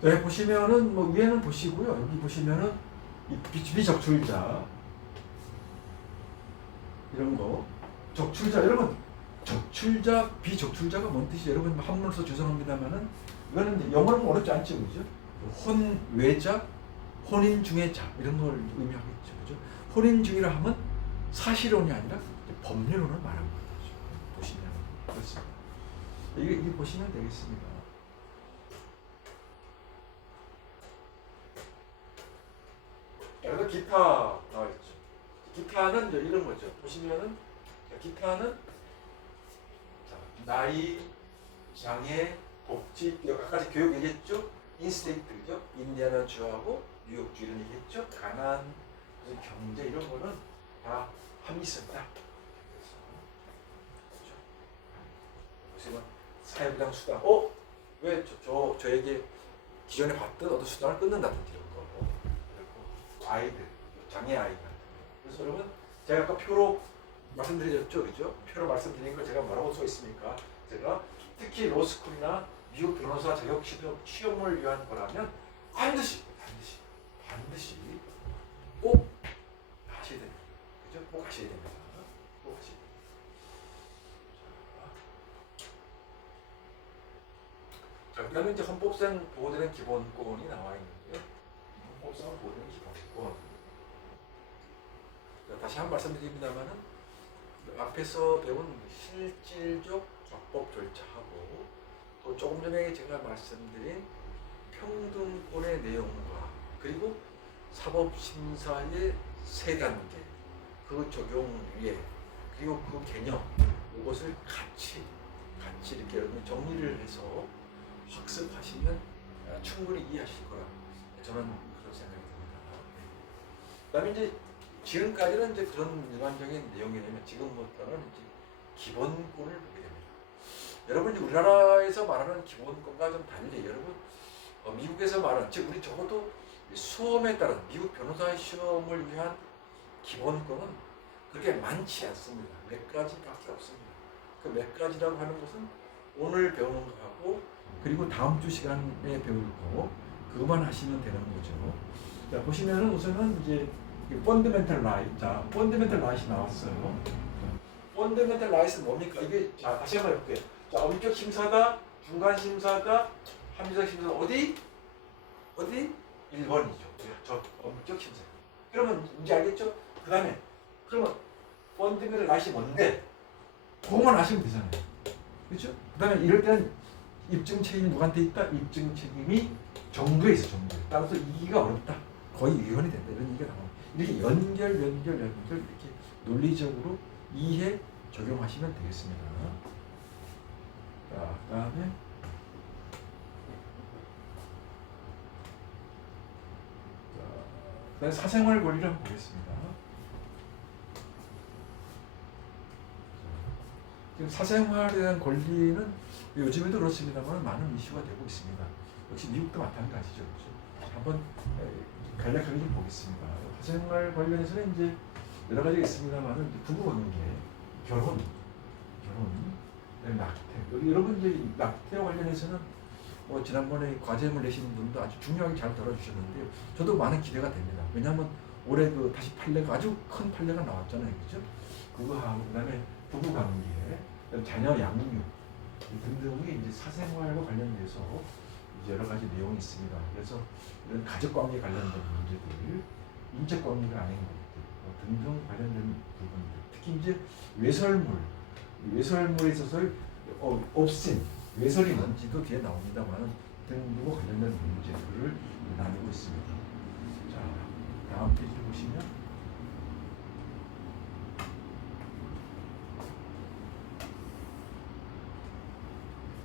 네, 보시면은 위에는 보시고요. 여기 보시면은 이 비적출자 이런 거 적출자 여러분 적출자 비적출자가 뭔 뜻이 여러분 한문으로 죄송합니다만은 이거는 이제 영어로는 어렵지 않죠, 그죠? 혼외자, 혼인 중의 자 이런 걸 의미하겠죠, 그죠? 혼인 중이라 하면 사실혼이 아니라 법률혼을 말하는 거죠. 보시면 그렇습니다. 이게 보시면 되겠습니다. 그래서 기타 나와 있죠. 기타는 이제 이런 거죠. 보시면은 기타는 나이, 장애, 복지, 아까 교육 얘기했죠. 인스테이트죠. 인디아나 주하고 뉴욕 주 이런 얘기했죠. 가난, 경제 이런 거는 다 함이 있었다. 보시면 사회부당 수당. 왜 저에게 기존에 봤던 어떤 수당을 끊는다든지 이런 거. 아이들, 장애 아이들. 그래서 여러분 제가 아까 표로 말씀드렸죠, 그죠? 표로 말씀드린 거 제가 뭐라고 써 있습니까? 제가 특히 로스쿨이나 미국 변호사 자격 시험을 위한 거라면 반드시 꼭 하셔야 됩니다. 그죠? 꼭 하셔야 됩니다. 꼭 하셔야 됩니다. 자, 그다음에 이제 헌법상 보호되는 기본권이 나와 있는데요. 헌법상 보호되는 기본권. 자, 다시 한 번 말씀드립니다만은 앞에서 배운 실질적 적법 절차하고 또 조금 전에 제가 말씀드린 평등권의 내용과 그리고 사법심사의 세 단계 그 적용 위에 그리고 그 개념 이것을 같이 이렇게 여러분 정리를 해서 학습하시면 충분히 이해하실 거라 저는 그런 생각이 듭니다. 그다음에 이제 지금까지는 이제 그런 일반적인 내용이라면 지금부터는 이제 기본권을 보게 됩니다. 여러분 이제 우리나라에서 말하는 기본권과 좀 달리 여러분 미국에서 말하는 즉 우리 적어도 수험에 따른 미국 변호사 시험을 위한 기본권은 그렇게 많지 않습니다. 몇 가지밖에 없습니다. 그 몇 가지라고 하는 것은 오늘 배우는 거하고 그리고 다음 주 시간에 배울 거 그것만 하시면 되는 거죠. 자 보시면은 우선은 이제 펀더멘털 라이트. 자, 펀더멘털 라이트이 나왔어요. 펀더멘털 라이트는 뭡니까? 이게 자, 다시 한번 해볼게요. 자, 엄격 심사다, 중간 심사다, 합리적 심사다. 어디? 1번이죠. 저 엄격 심사. 그러면 이제 알겠죠? 그다음에 그러면 펀더멘털 라이트이 뭔데? 그것만 아시면 되잖아요. 그렇죠? 그다음에 이럴 때는 입증 책임이 누구한테 있다? 입증 책임이 정부에 있어, 정부에. 따라서 이기가 어렵다. 거의 위헌이 된다. 이런 얘기가 나옵니다. 이렇게 연결 이렇게 논리적으로 이해 적용하시면 되겠습니다. 자, 그다음에 그다음에 사생활 권리를 한번 보겠습니다. 지금 사생활에 대한 권리는 요즘에도 그렇습니다만 많은 이슈가 되고 있습니다. 역시 미국도 마찬가지죠. 그렇죠? 한번 간략하게 좀 보겠습니다. 사생활 관련해서는 이제 여러 가지가 있습니다만 부부관계, 결혼, 낙태. 여러분 이제 낙태와 관련해서는 지난번에 과제물 내시는 분도 아주 중요하게 잘 들어주셨는데요. 저도 많은 기대가 됩니다. 왜냐하면 올해 다시 판례가 아주 큰 판례가 나왔잖아요, 그렇죠? 그거하고 그다음에 부부관계, 자녀 양육 등등이 이제 사생활과 관련돼서 이제 여러 가지 내용이 있습니다. 그래서 이런 가족관계 관련된 문제들, 인적관계가 아닌 것들 등등 관련된 부분들, 특히 이제 외설물에 있어서 없인 외설이 뭔지도 뒤에 나옵니다만 등등과 관련된 문제들을 나누고 있습니다. 자, 다음 페이지를 보시면.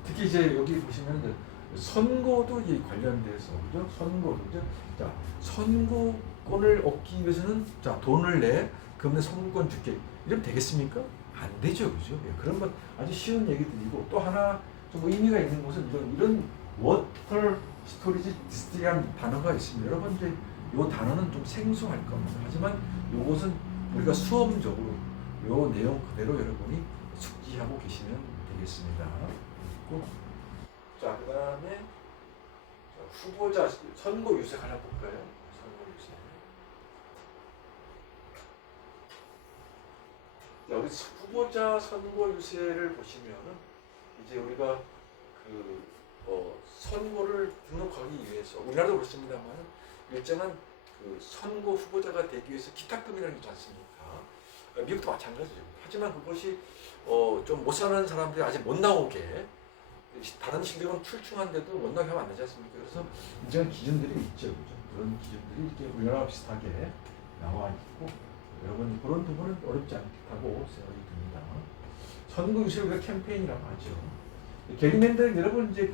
특히 이제 여기 보시면 이제 선고도 이 관련돼서 그죠? 선고도 그죠? 자, 선고권을 얻기 위해서는 자 돈을 내 그러면 선고권 줄게 이러면 되겠습니까? 안 되죠, 그죠? 예, 그런 건 아주 쉬운 얘기들이고 또 하나 좀 의미가 있는 것은 이런 워터 스토리지 디스틸이라는 단어가 있습니다. 여러분 이제 이 단어는 좀 생소할 겁니다. 하지만 이것은 우리가 수험적으로 이 내용 그대로 여러분이 숙지하고 계시면 되겠습니다. 자, 그 다음에 후보자 선고 유세 하나 볼까요? 선고 유세. 여기 후보자 선고 유세를 보시면은 이제 우리가 선고를 등록하기 위해서 우리나라도 그렇습니다만 일정한 선고 후보자가 되기 위해서 기탁금이라는 게 있지 않습니까? 미국도 마찬가지죠. 하지만 그것이 좀 못 사는 사람들이 아직 못 나오게 다른 실력은 출중한데도 못 나게 하면 안 되지 않습니까? 그래서 이런 기준들이 있죠, 그죠? 그런 기준들이 이렇게 우리나라 비슷하게 나와 있고 여러분 그런 부분은 어렵지 않다고 생각이 듭니다. 선거 유세 우리가 캠페인이라고 하죠. 게리맨더링 여러분 이제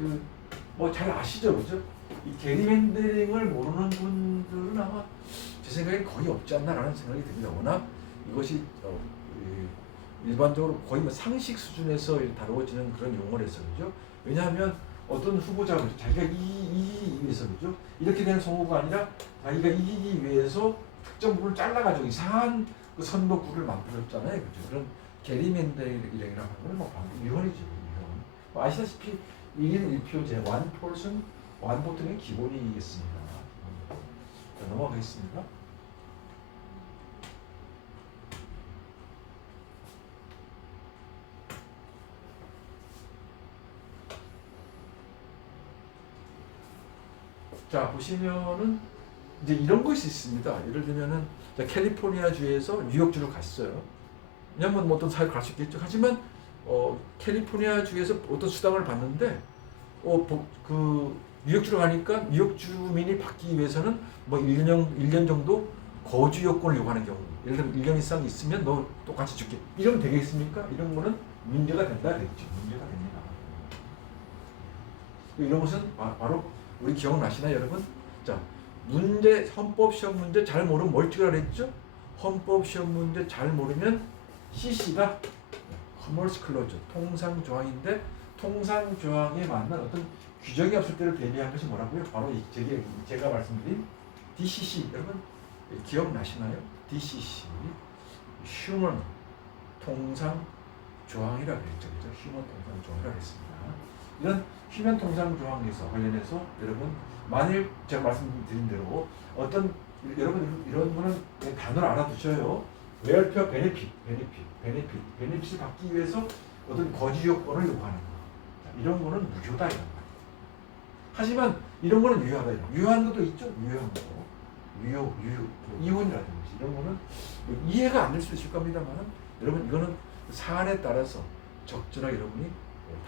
잘 아시죠, 그죠? 이 게리맨더링을 모르는 분들은 아마 제 생각엔 거의 없지 않나라는 생각이 듭니다. 워낙 이것이 일반적으로 거의 상식 수준에서 다루어지는 그런 용어라서 그죠? 왜냐하면 어떤 후보자가 자기가 이기기 위해서 그죠? 이렇게 된 선거가 아니라 자기가 이기기 위해서 특정 부분을 잘라가지고 이상한 선거구를 만들었잖아요, 그죠? 그런 게리맨더링이라고 하는 건 방금 위헌이죠, 위헌. 아시다시피 1인 1표제, 원보통의 기본이겠습니다. 자, 넘어가겠습니다. 자, 보시면은 이제 이런 것이 있습니다. 예를 들면은 캘리포니아 주에서 뉴욕주로 갔어요. 왜냐면 어떤 사회를 갈 수 있겠죠. 하지만 캘리포니아 주에서 어떤 수당을 받는데 뉴욕주로 가니까 뉴욕 주민이 받기 위해서는 1년 정도 거주 요건을 요구하는 경우. 예를 들면 1년 이상 있으면 너 똑같이 줄게. 이러면 되겠습니까? 이런 거는 문제가 된다 그랬죠. 문제가 됩니다. 이런 것은 바로 우리 기억나시나요, 여러분? 자, 헌법 시험 문제 잘 모르면 뭘 찍으라 그랬죠? 헌법 시험 문제 잘 모르면 CC가 커머스 클로즈, 통상 조항인데 통상 조항에 맞는 어떤 규정이 없을 때를 대비한 것이 뭐라고요? 바로 제가 말씀드린 DCC, 여러분 기억나시나요? DCC, 휴먼 통상 조항이라고 했죠, 그죠? 휴먼 통상 조항이라고 했습니다. 이런 휴면 통상 조항에서 관련해서 여러분 만일 제가 말씀드린 대로 어떤 여러분 이런 거는 단어를 알아두셔요. 웰페어 베네핏을 받기 위해서 어떤 거주 요건을 요구하는 거. 이런 거는 무효다 이런 거. 하지만 이런 거는 유효하다 이런 거. 유효한 것도 있죠. 유효한 거. 이혼이라든지 이런 거는 이해가 안 될 수도 있을 겁니다만 여러분 이거는 사안에 따라서 적절하게 여러분이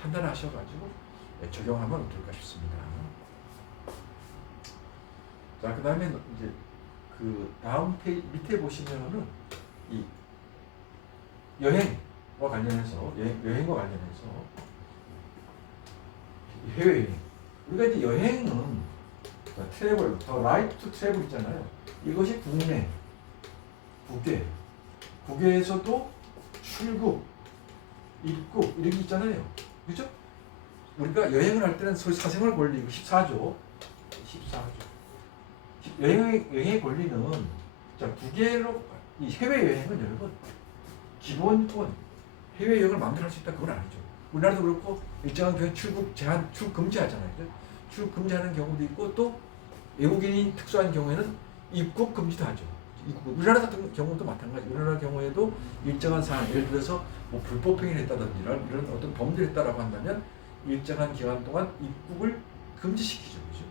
판단하셔가지고 적용하면 어떨까 싶습니다. 자, 그 다음에 이제 다음 페이지 밑에 보시면은 이 여행과 관련해서 해외여행 우리가 이제 여행은 트래블, 더 라이트 투 트래블 있잖아요. 이것이 국내, 국외, 국외에서도 출국, 입국 이렇게 있잖아요. 그죠? 우리가 여행을 할 때는 소위 사생활 권리 14조, 14조. 여행의 권리는 자 국외로 이 해외 여행은 여러분 기본권 해외 여행을 마음대로 할 수 있다 그건 아니죠. 우리나라도 그렇고 일정한 교회 출국 제한, 출국 금지하잖아요. 그죠? 출국 금지하는 경우도 있고 또 외국인이 특수한 경우에는 입국 금지도 하죠. 우리나라 같은 경우도 마찬가지. 우리나라 경우에도 일정한 사안, 예를 들어서 뭐 불법 행위를 했다든지 이런 어떤 범죄를 했다라고 한다면 일정한 기간 동안 입국을 금지시키죠. 그죠?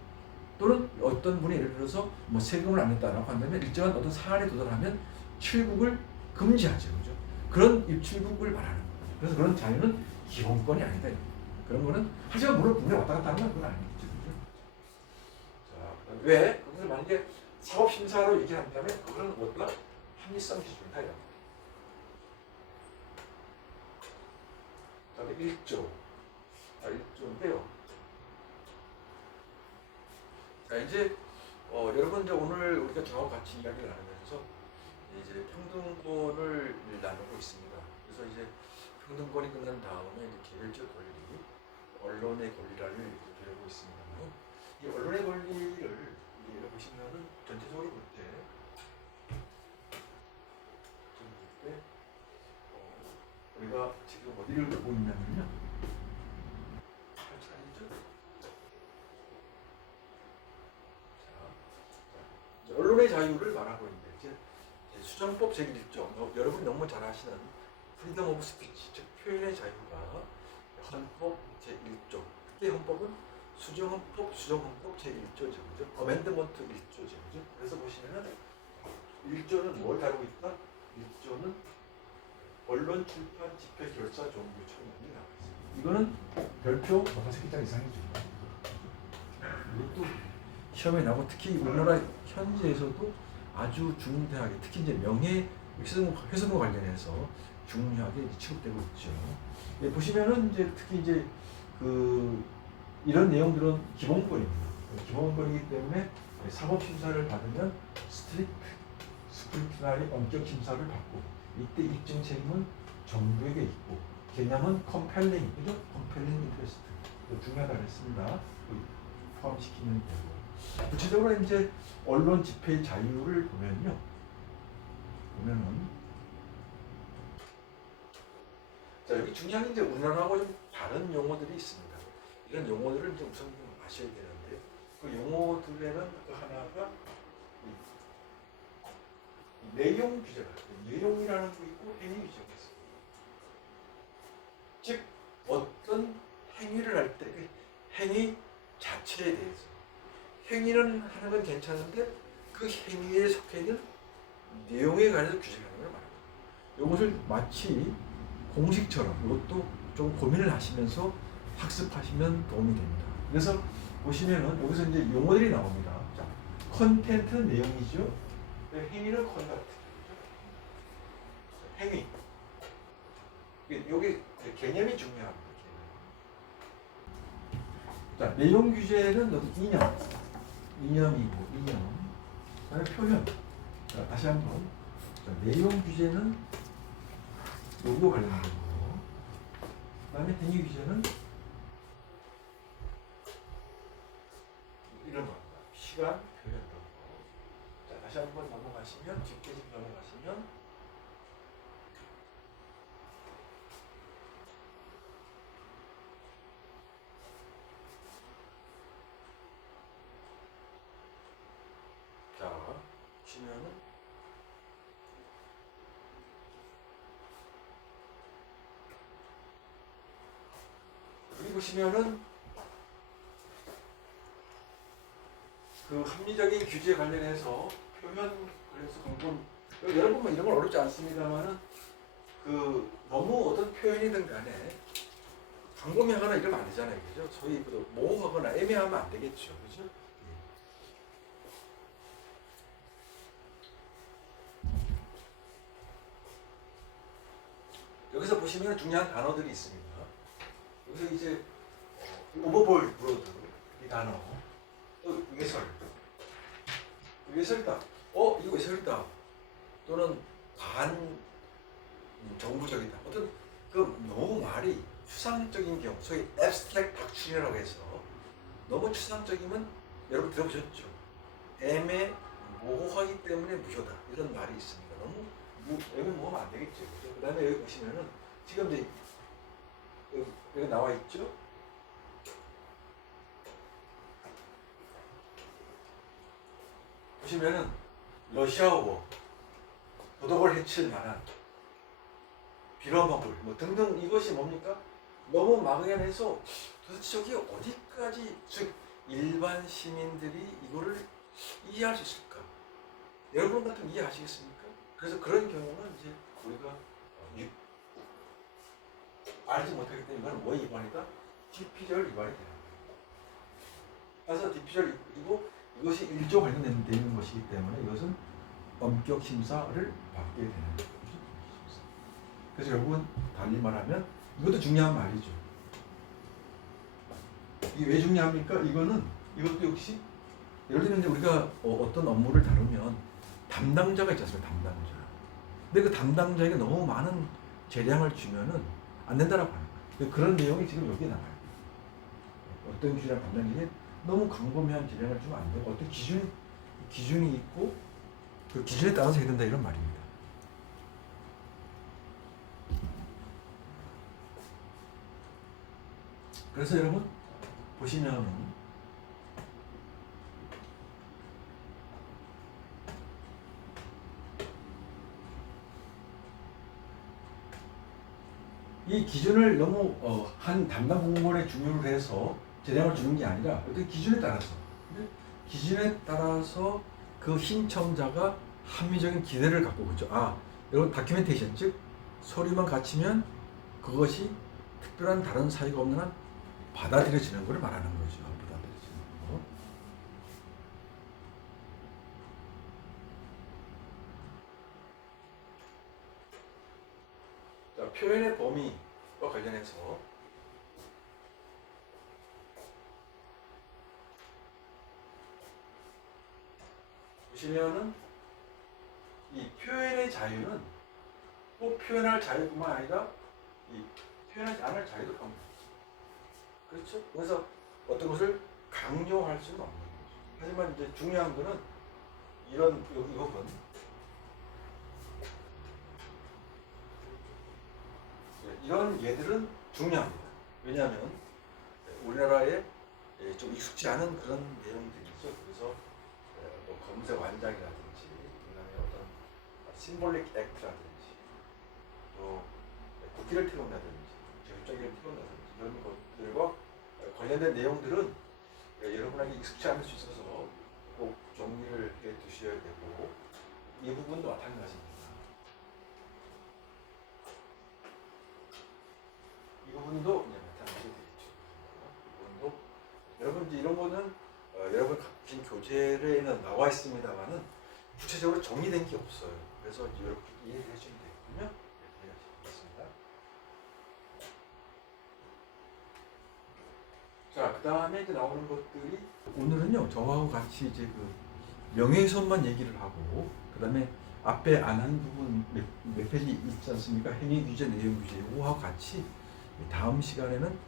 또는 어떤 분이 예를 들어서 뭐 세금을 안 냈다라고 한다면 일정한 어떤 사안에 도달하면 출국을 금지하죠. 그죠? 그런 입출국을 말하는 거예요. 그래서 그런 자유는 기본권이 아니다. 그런 거는 하지만 물론 국내 왔다 갔다 하는 건 그건 아니겠죠. 그죠? 자, 왜? 그것을 만약에 사법심사로 얘기한다면 그거는 뭐다? 합리성 기준이다. 자, 1조. 자, 1조인데요. 자, 이제 여러분 이제 오늘 우리가 저하고 같이 이야기를 나누면서 이제 평등권을 나누고 있습니다. 그래서 이제 평등권이 끝난 다음에 이제 개별적 권리, 언론의 권리를 배우고 있습니다만 이 언론의 권리를 보시면은 전체적으로 볼 때 우리가 지금 어디를 보고 있냐면요. 언론의 자유를 말하고 있는데 이제 수정법 제1조 여러분이 너무 잘 아시는 프리덤 오브 스피치 즉 표현의 자유가 헌법 제1조 그때 헌법은 수정헌법 제1조죠. 그죠? 어멘드먼트 1조죠. 그죠? 그래서 보시면은 1조는 뭘 다루고 있다? 1조는 언론 출판 집회 결사 정부 청문이 나와 있습니다. 이거는 별표 5장 이상이죠. 이것도 시험에 나오고 특히 우리나라 현지에서도 아주 중대하게 특히 이제 명예 훼손과 관련해서 중요하게 취급되고 있죠. 예, 보시면은 이제 특히 이제 이런 내용들은 기본권입니다. 기본권이기 때문에 사법 심사를 받으면 스크루티나리 엄격 심사를 받고 이때 입증 책임은 정부에게 있고 개념은 컴펠링, 그죠? 컴펠링 인트레스트 중요하다고 했습니다. 포함시키면 되고 구체적으로 이제 언론 집회 자유를 보면은 자 여기 중요한 이제 우리나라하고 좀 다른 용어들이 있습니다. 이런 용어들을 이제 우선 좀 아셔야 되는데 그 용어들에는 그 하나가 내용 규제가 있고 내용이라는 게 있고 행위 규제가 있습니다. 즉 어떤 행위를 할 때 그 행위 자체에 대해서 행위는 하는 건 괜찮은데 그 행위에 속해 있는 내용에 관해서 규제하는 걸 말합니다. 이것을 마치 공식처럼 이것도 좀 고민을 하시면서 학습하시면 도움이 됩니다. 그래서 보시면은 여기서 이제 용어들이 나옵니다. 자, 컨텐트는 내용이죠. 행위는 컨덕트. 행위. 여기 개념이 중요합니다. 자, 내용 규제는 어디 이념이고 이념. 그다음에 표현. 자, 다시 한번. 자, 내용 규제는 요거 관련된 거고. 그다음에 행위 규제는 이런 겁니다. 시간, 표현 이런 거. 자, 다시 한번 넘어가시면 뒷pe지 넘어가시면. 자, 보시면은 여기 보시면은 그 합리적인 규제 관련해서 표현 관련해서 공부 여러분 뭐 이런 건 어렵지 않습니다만은 그 너무 어떤 표현이든 간에 광범위하거나 이러면 안 되잖아요, 그죠? 소위 모호하거나 애매하면 안 되겠죠, 그죠? 여기서 보시면 중요한 단어들이 있습니다. 여기서 이제 오버볼 브로드 이 단어, 또 외설, 외설이다. 이거 외설이다 또는 반 정부적이다. 어떤 그 너무 말이 추상적인 경우, 소위 abstract doctrine이라고 해서 너무 추상적이면 여러분 들어보셨죠? 애매모호하기 때문에 무효다 이런 말이 있습니다. 너무 애매모호하면 안 되겠죠. 그 다음에 여기 보시면은 지금 이제 여기 나와 있죠? 보시면은 러시아워, 도덕을 해칠 만한 빌어먹을 뭐 등등 이것이 뭡니까? 너무 막연해서 도대체 저게 어디까지 즉 일반 시민들이 이거를 이해할 수 있을까? 여러분 같으면 이해하시겠습니까? 그래서 그런 경우는 이제 우리가 알지 못하기 때문에 이건 뭐의 위반이다? 디피절 위반이 되는 거예요. 그래서 디피절이고 이것이 1조 관련된 것이기 때문에 이것은 엄격 심사를 받게 되는 거예요. 그래서 결국은 달리 말하면 이것도 중요한 말이죠. 이게 왜 중요합니까? 이것도 역시 예를 들면 이제 우리가 어떤 업무를 다루면 담당자가 있지 않습니까? 담당자. 근데 그 담당자에게 너무 많은 재량을 주면은 안 된다라고 하는 거예요. 그런 내용이 지금 여기에 나와요. 어떤 기준이랑 담당자에게 너무 광범위한 재량을 주면 안 되고 어떤 기준이 있고 그 기준에 따라서 해야 된다 이런 말입니다. 그래서 여러분 보시면은 이 기준을 너무 한 담당 공무원에 중요를 해서 재량을 주는 게 아니라 어떤 기준에 따라서 그 신청자가 합리적인 기대를 갖고 그죠. 이건 다큐멘테이션 즉 서류만 갖추면 그것이 특별한 다른 사유가 없는 한 받아들여지는 걸 말하는 거죠. 받아들여지는 거. 자, 표현의 범위와 관련해서 보시면은 이 표현의 자유는 꼭 표현할 자유뿐만 아니라 이 표현하지 않을 자유도 포함됩니다. 그렇죠? 그래서 어떤 것을 강요할 수는 없는 거죠. 하지만 이제 중요한 거는 이런 이건 이런 예들은 중요합니다. 왜냐하면 우리나라에 좀 익숙지 않은 그런 내용들이죠. 그래서 뭐 검색 완장이라든지, 그다음에 어떤 심볼릭 액트라든지, 또 국기를 태운다든지, 제국자기를 태운다든지 이런 것들과 관련된 내용들은 여러분에게 익숙지 않을 수 있어서 꼭 정리를 해 두셔야 되고 이 부분도 마찬가지입니다. 이 부분도 이제 나타나게 되겠죠. 이 부분도 여러분 이제 이런 거는 여러분 가진 교재에는 나와 있습니다만은 구체적으로 정리된 게 없어요. 그래서 이제 여러분 이해해 주시면 되거든요. 이해하시겠습니다. 자, 그 다음에 이제 나오는 것들이 오늘은요 저하고 같이 이제 그 명예훼손만 얘기를 하고 그 다음에 앞에 안 한 부분 몇 페이지 있지 않습니까? 행위규제, 내용규제 이거하고 같이 다음 시간에는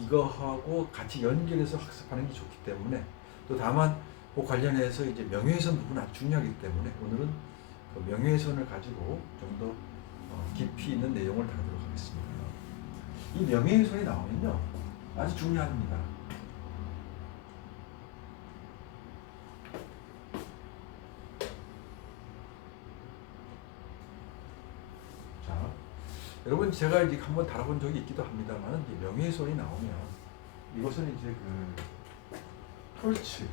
이거하고 같이 연결해서 학습하는 게 좋기 때문에 또 다만 그 관련해서 이제 명예훼손 부분은 아주 중요하기 때문에 오늘은 그 명예훼손을 가지고 좀 더 깊이 있는 내용을 다루도록 하겠습니다. 이 명예훼손이 나오면요 아주 중요합니다. 자, 여러분 제가 이제 한번 다뤄본 적이 있기도 합니다만 명예훼손이 나오면 이것은 이제 그 톨츠,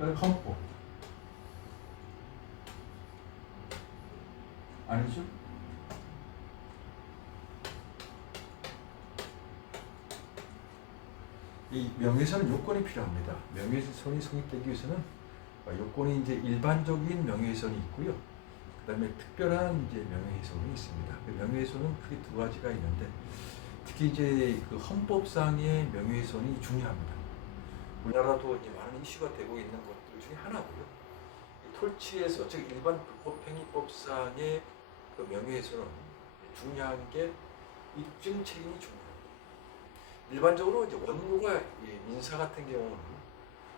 헌법 아니죠? 이 명예훼손은 요건이 필요합니다. 명예훼손이 성립되기 위해서는 요건이 이제 일반적인 명예훼손이 있고요. 그다음에 특별한 이제 명예훼손이 있습니다. 그 명예훼손은 크게 두 가지가 있는데 특히 이제 그 헌법상의 명예훼손이 중요합니다. 우리나라도 이제 많은 많은 이슈가 되고 있는 것들 중에 하나고요. 이 토치에서 즉 일반 불법행위법상의 그 명예훼손은 중요한 게 입증 책임이 중요해요. 일반적으로 이제 원고가 민사 같은 경우는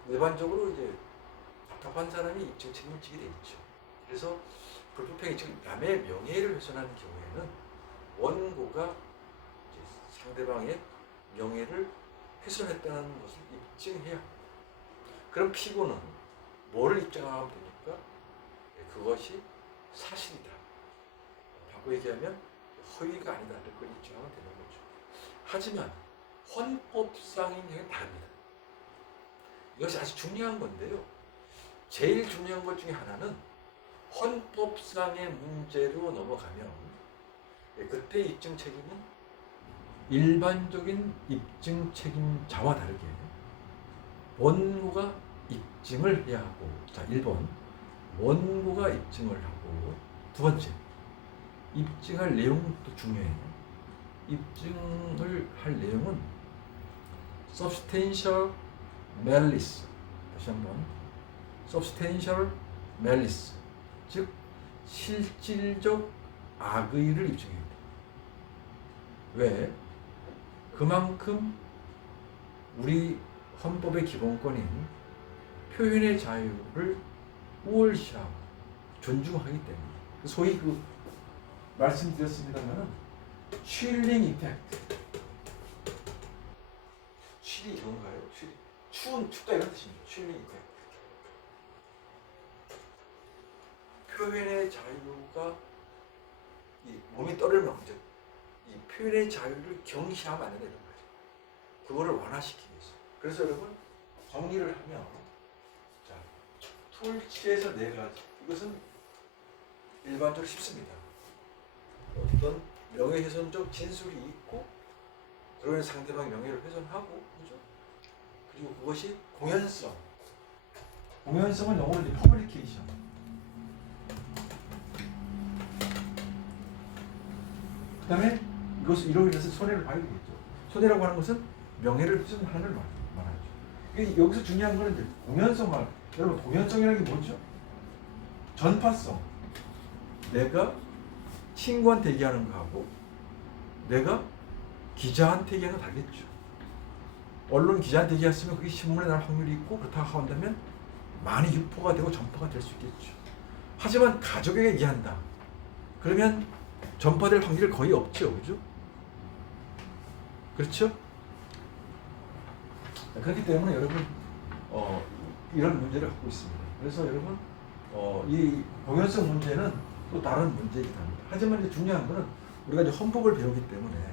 일반적으로 이제 답답한 사람이 입증 책임을 지게 돼 있죠. 그래서 불법행위 즉 남의 명예를 훼손하는 경우에는 원고가 이제 상대방의 명예를 훼손했다는 것을 입증해야 합니다. 그럼 피고는 뭐를 입증하면 됩니까? 그것이 사실이다. 바꿔 얘기하면 허위가 아니다. 그걸 입증하면 되는 거죠. 하지만 헌법상의 경우는 다릅니다. 이것이 아주 중요한 건데요. 제일 중요한 것 중에 하나는 헌법상의 문제로 넘어가면 그때 입증 책임은 일반적인 입증 책임자와 다르게 원고가 입증을 해야 하고, 자 1번 원고가 입증을 하고, 두 번째 입증할 내용도 중요해요. 입증을 할 내용은 substantial malice, 다시 한번 substantial malice, 즉 실질적 악의를 입증해야 돼. 왜? 그만큼 우리 헌법의 기본권인 표현의 자유를 우월시하고 존중하기 때문에, 소위 그 말씀드렸습니다만은 칠링 이펙트. 칠이 이건가요? 추운 춥다 이런 뜻입니다. 칠링 이펙트. 표현의 자유가 이 몸이 떨리면 이제 이 표현의 자유를 경시하면 안 된다는 거죠. 그거를 완화시키기 위해서. 그래서 여러분 정리를 하면, 자 툴치에서 네 가지. 이것은 일반적으로 쉽습니다. 어떤 명예훼손적 진술이 있고, 그러면 상대방 명예를 훼손하고, 그죠? 그리고 그것이 공연성. 공연성은 영어로 이제 퍼블리케이션. 그 다음에 이로 인해서 손해를 봐야 되겠죠. 손해라고 하는 것은 명예를 훼손하는 걸 말하죠. 여기서 중요한 거는 이제 공연성을, 여러분 공연성이라는 게 뭐죠? 전파성. 내가 친구한테 얘기하는 거하고 내가 기자한테 얘기하는 거 다르겠죠. 언론 기자한테 얘기했으면 그게 신문에 날 확률이 있고, 그렇다고 한다면 많이 유포가 되고 전파가 될 수 있겠죠. 하지만 가족에게 얘기한다. 그러면 전파될 확률이 거의 없죠. 그죠? 그렇죠? 그렇기 때문에 여러분 이런 문제를 갖고 있습니다. 그래서 여러분 이 공연성 문제는 또 다른 문제이기도 합니다. 하지만 이제 중요한 거는 우리가 이제 헌법을 배우기 때문에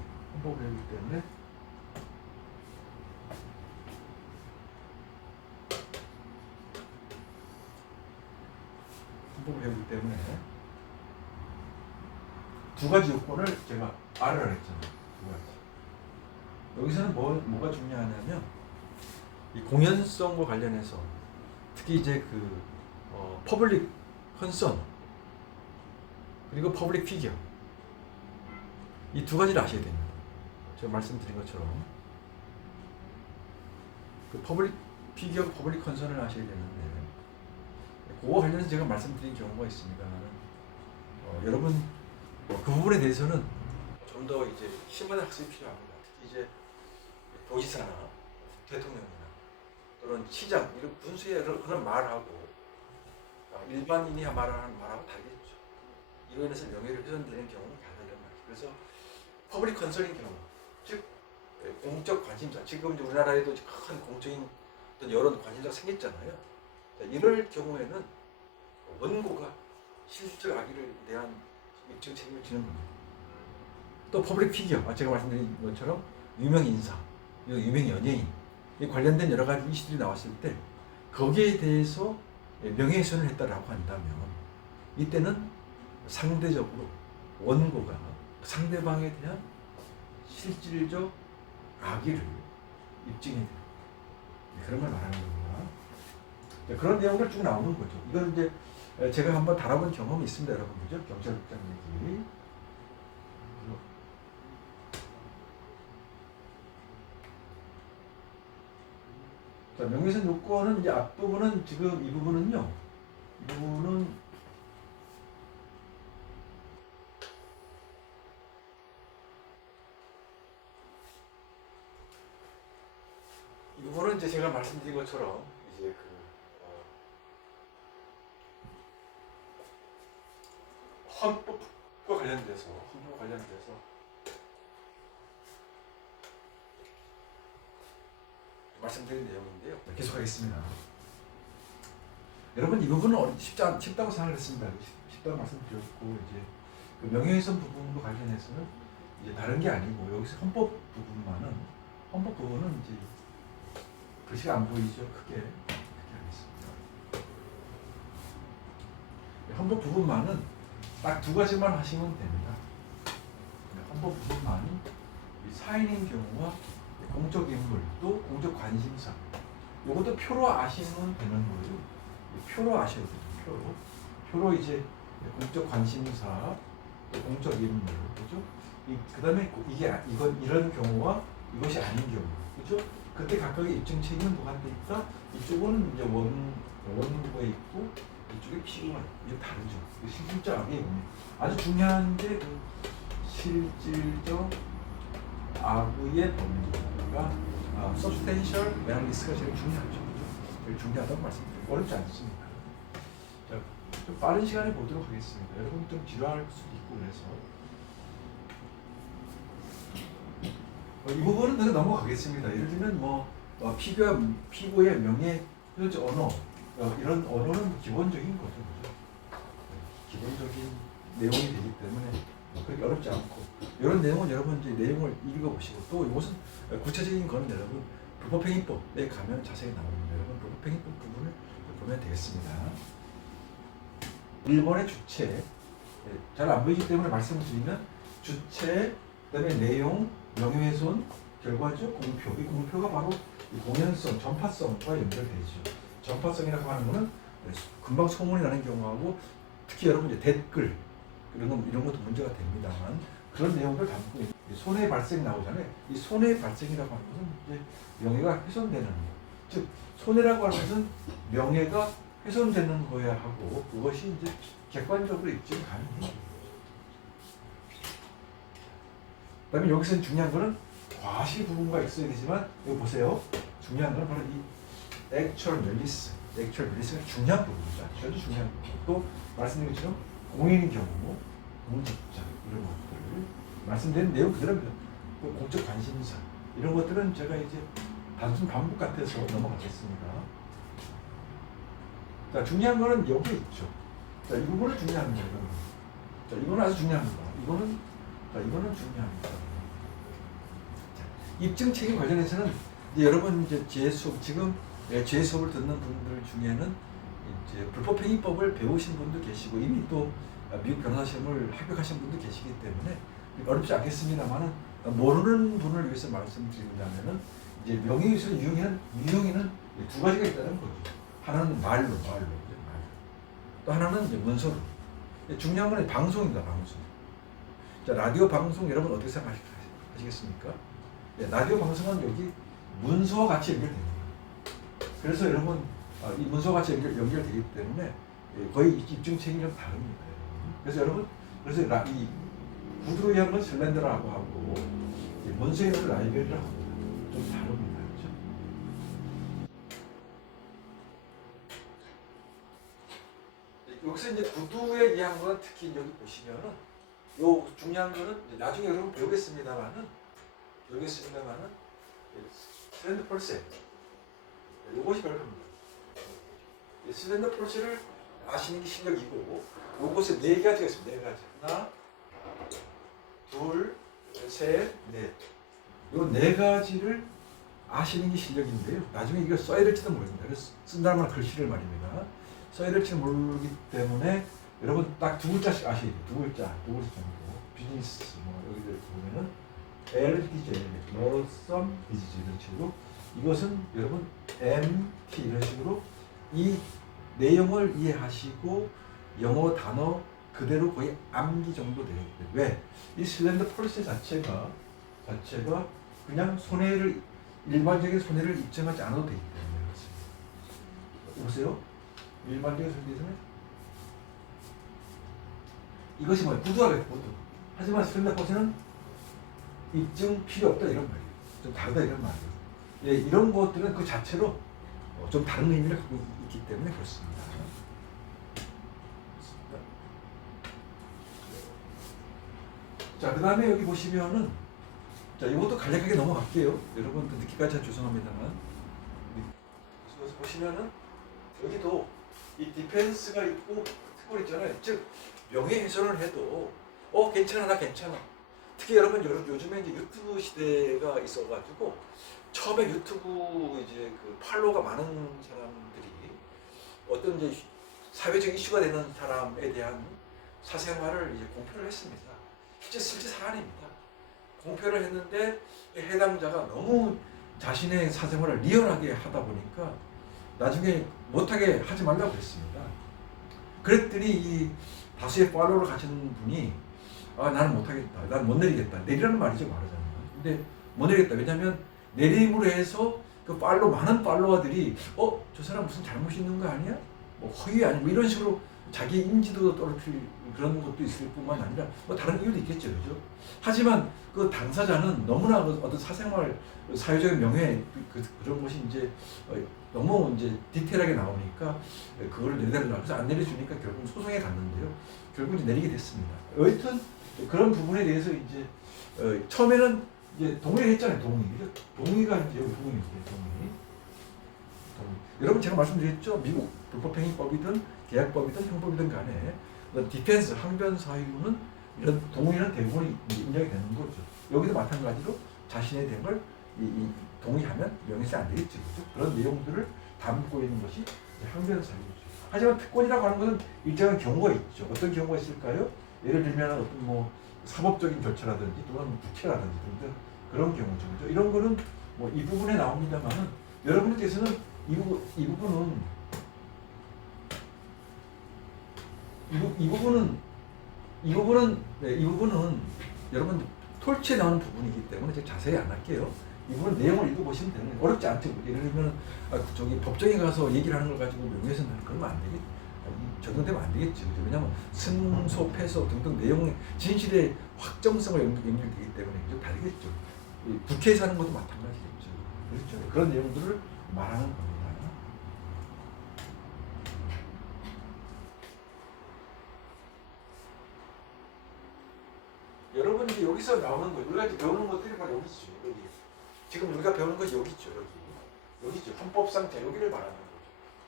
두 가지 요건을 제가 알으라 했잖아요. 두 가지. 여기서는 뭐가 중요하냐면 이 공연성과 관련해서 특히 이제 그 퍼블릭 컨선 그리고 퍼블릭 피겨, 이 두 가지를 아셔야 됩니다. 제가 말씀드린 것처럼 그 퍼블릭 피겨, 퍼블릭 컨선을 아셔야 되는데, 그거 관련해서 제가 말씀드린 경우가 있습니다. 여러분 그 부분에 대해서는 좀 더 이제 심한 학습이 필요합니다. 특히 이제 도지사나 대통령이나 또는 시장 이런 군수의 그런 말하고 일반인이 말하는 말하고 다르겠죠. 이로 인해서 명예를 훼손되는 경우는 다르다 이런 말이죠. 그래서 퍼블릭 컨설링 경우, 즉 공적 관심사, 지금 이제 우리나라에도 큰 공적인 어떤 여론 관심사가 생겼잖아요. 이럴 경우에는 원고가 실질적 악의를 대한 입증 책임을 지는 겁니다. 또 퍼블릭 피겨, 제가 말씀드린 것처럼 유명 인사, 유명 연예인, 이 관련된 여러 가지 이슈들이 나왔을 때 거기에 대해서 명예훼손을 했다라고 한다면, 이때는 상대적으로 원고가 상대방에 대한 실질적 악의를 입증해야 돼요. 그런 걸 말하는 겁니다. 그런 내용들 쭉 나오는 거죠. 이건 이제 제가 한번 다뤄본 경험이 있습니다, 여러분. 그죠? 경찰국장 얘기. 자, 명예훼손 요건은 이제 앞부분은 지금 이 부분은요. 이 부분은 이제 제가 말씀드린 것처럼 이제 헌법과 관련돼서 말씀드린 내용인데요. 계속하겠습니다. 여러분 이 부분은 쉽다고 생각했습니다. 쉽다고 말씀드렸고 이제 그 명예훼손 부분과 관련해서는 이제 다른 게 아니고 여기서 헌법 부분은 이제 글씨가 안 보이죠. 크게 하겠습니다. 헌법 부분만은 딱 두 가지만 하시면 됩니다. 헌법 부분만은 사인인 경우와 공적 인물 또 공적 관심사 이것도 표로 아시면 되는 거예요. 표로 아셔야 돼요. 표로 이제 공적 관심사 또 공적 인물 그죠? 그다음에 이런 경우와 이것이 아닌 경우 그죠? 그때 각각의 입증 책임은 누구한테 있다? 이쪽은 이제 원고에 있고 이쪽에 피고가 이게 다르죠. 실질적 아주 중요한 게 실질적 악의의 범죄가 substantial malice가 제일 중요하죠. 제일 중요하다고 말씀드려요. 어렵지 않습니다. 자, 좀 빠른 시간에 보도록 하겠습니다. 여러분 좀 지루할 수도 있고 그래서 이 부분은 내가 넘어가겠습니다. 예를 들면 피고의 명예, 언어 이런 언어는 기본적인 거죠. 기본적인 내용이 되기 때문에 그렇게 어렵지 않고 이런 내용은 여러분 이제 내용을 읽어보시고 또 이것은 구체적인 거는 여러분 불법행위법에 가면 자세히 나옵니다. 여러분 불법행위법 부분을 보면 되겠습니다. 1번의 주체 잘 안 보이기 때문에 말씀을 드리면 주체 그다음에 내용 명예훼손 결과적 공표 이 공표가 바로 공연성 전파성과 연결되죠. 전파성이라고 하는 것은 금방 소문이 나는 경우하고 특히 여러분 이제 댓글 이런 것도 문제가 됩니다만 그런 내용을 담고 있는 손해 발생이 나오잖아요. 이 손해 발생이라고 하는 것은 이제 명예가 훼손되는 것. 즉 손해라고 하는 것은 명예가 훼손되는 거야 하고 그것이 이제 객관적으로 입증 가능해요. 그다음에 여기서 중요한 거는 과실 부분과 있어야 되지만 여기 보세요. 중요한 거는 바로 이 actual malice가 중요한 부분이죠. 아주 중요한 부분. 또 말씀드린 것처럼 공인인 경우, 공직자 이런 것들 말씀드린 내용 그대로입니다. 공적 관심사 이런 것들은 제가 이제 단순 반복 같아서 넘어가겠습니다. 자, 중요한 거는 여기 있죠. 자, 이 부분은 중요합니다. 자, 이거는 아주 중요합니다. 이거는 중요합니다. 자, 입증 책임 관련해서는 이제 여러분 이제 제 수업 듣는 분들 중에는 이제 불법행위법을 배우신 분도 계시고 이미 또 미국 변호사 시험을 합격하신 분도 계시기 때문에 어렵지 않겠습니다만은 모르는 분을 위해서 말씀드리자면은 이제 명예훼손 유형에는 두 가지가 있다는 거죠. 하나는 말로. 또 하나는 이제 문서로. 중요한 건 방송입니다. 방송. 자, 라디오 방송 여러분 어떻게 생각하시겠습니까? 라디오 방송은 여기 문서와 같이 연결됩니다. 그래서 여러분 이 문서와 같이 연결되기 때문에 거의 입증 책임이 좀 다릅니다. 그래서 이 구두로 의한 건 슬렌더라고 하고 문서에 의한 라이벨이라고 합니다. 좀 다릅니다. 그렇죠? 여기서 이제 구두에 의한 건 특히 여기 보시면은 요 중요한 거는 나중에 여러분 배우겠습니다만은 슬렌더 펄세 이것이 별겁니다. 슬렌더 펄세를 아시는 게 실력이고 요것에 네 가지가 있습니다. 네 가지. 하나, 둘, 셋, 넷. 요 네 가지를 아시는 게 실력인데요. 나중에 이거 써야 될지도 모릅니다. 그래서 쓴다는 글씨를 말입니다. 써야 될지 모르기 때문에 여러분 딱 두 글자씩 아셔야 돼요. 두 글자 정도. 비즈니스 여기를 보면은 LDJ, 러썸 비즈니스 이런 식으로 이것은 여러분 MT 이런 식으로 이 내용을 이해하시고 영어 단어 그대로 거의 암기 정도 되어 있대요. 왜? 이 슬렌더 펄세 자체가 그냥 일반적인 손해를 입증하지 않아도 되기 때문에 보세요. 일반적인 설계에서는 이것이 뭐예요? 부두하겠죠, 부두. 하지만 스탠다드포스는 입증 필요 없다 이런 말이에요. 좀 다르다 이런 말이에요. 예, 이런 것들은 그 자체로 좀 다른 의미를 갖고 있기 때문에 그렇습니다. 자, 그 다음에 여기 보시면은, 자, 이것도 간략하게 넘어갈게요. 여러분, 늦게까지 죄송합니다만. 그래서 보시면은, 여기도 이 디펜스가 있고 특권 있잖아요. 즉, 명예훼손을 해도, 괜찮아, 나 괜찮아. 특히 여러분, 요즘에 이제 유튜브 시대가 있어가지고, 처음에 유튜브 이제 그 팔로워가 많은 사람들이 어떤 이제 사회적 이슈가 되는 사람에 대한 사생활을 이제 공표를 했습니다. 실제 사안입니다. 공표를 했는데 해당자가 너무 자신의 사생활을 리얼하게 하다 보니까 나중에 못하게 하지 말라고 했습니다. 그랬더니 이 다수의 팔로워를 가진 분이 나는 못하겠다. 난 못 내리겠다. 내리라는 말이죠, 말하자면. 근데 못 내리겠다. 왜냐하면 내림으로 해서 그 많은 팔로워들이 저 사람 무슨 잘못이 있는 거 아니야? 뭐 허위 아니고 뭐 이런 식으로 자기 인지도도 떨어뜨릴 그런 것도 있을 뿐만 아니라 뭐 다른 이유도 있겠죠, 그죠? 하지만 그 당사자는 너무나 어떤 사생활, 사회적인 명예 그런 것이 이제 너무 이제 디테일하게 나오니까 그거를 내려달라. 그래서 안 내려주니까 결국 소송에 갔는데요. 결국 이제 내리게 됐습니다. 여하튼 그런 부분에 대해서 이제 처음에는 이제 동의를 했잖아요, 동의가 이제 여기 동의입니다, 동의. 여러분 제가 말씀드렸죠, 미국 불법행위법이든 계약법이든 형법이든 간에 디펜스 항변 사유는 이런 동의는 대부분 인정이 되는 거죠. 여기도 마찬가지로 자신의 된 걸 동의하면 명예훼손이 안 되겠죠, 그렇죠? 그런 내용들을 담고 있는 것이 항변 사유죠. 하지만 특권이라고 하는 것은 일정한 경우가 있죠. 어떤 경우가 있을까요? 예를 들면 어떤 뭐 사법적인 절차라든지 또는 부채라든지 등등 그런 경우죠, 그렇죠? 이런 거는 뭐 이 부분에 나옵니다만은 여러분께서는 이 부분은 여러분 톨치에 나오는 부분이기 때문에 제가 자세히 안 할게요. 이 부분 내용을 읽어보시면 되는 거예요. 어렵지 않죠. 예를 들면 저기 법정에 가서 얘기를 하는 걸 가지고 명예훼손 그러면 안 되겠죠. 적용되면 안 되겠죠. 왜냐하면 승소, 패소 등등 내용 진실의 확정성을 연결되기 때문에 좀 다르겠죠. 국회에서 하는 것도 마찬가지겠죠. 그렇죠. 그런 내용들을 말하는 겁니다. 여러분 이제 여기서 나오는 거, 우리가 이제 배우는 것들이 바로 여기죠. 여기. 지금 우리가 배우는 것이 여기죠. 여기죠. 헌법상 여기를 말하는 거죠.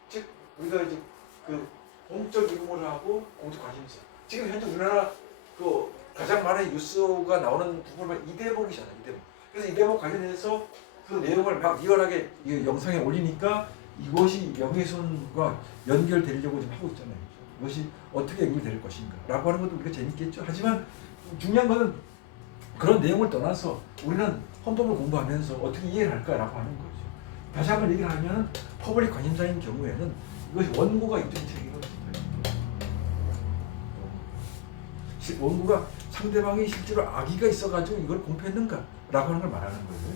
즉 우리가 이제 그 공적 의무하고 공적 관심사. 지금 현재 우리나라 그 가장 많은 뉴스가 나오는 부분은 이 대목이잖아요. 이 대목. 그래서 이 대목 관련해서 그 내용을 막 리얼하게 이 영상에 올리니까 이것이 명예훼손과 연결되려고 지금 하고 있잖아요. 이것이 어떻게 연결될 것인가 라고 하는 것도 우리가 재밌겠죠. 하지만 중요한 것은 그런 내용을 떠나서 우리는 헌법을 공부하면서 어떻게 이해를 할까라고 하는 거죠. 다시 한번 얘기를 하면 퍼블릭 관심사인 경우에는 이것이 원고가 입증책이라고 생각합니다. 원고가 상대방이 실제로 악의가 있어가지고 이걸 공표했는가라고 하는 걸 말하는 거예요.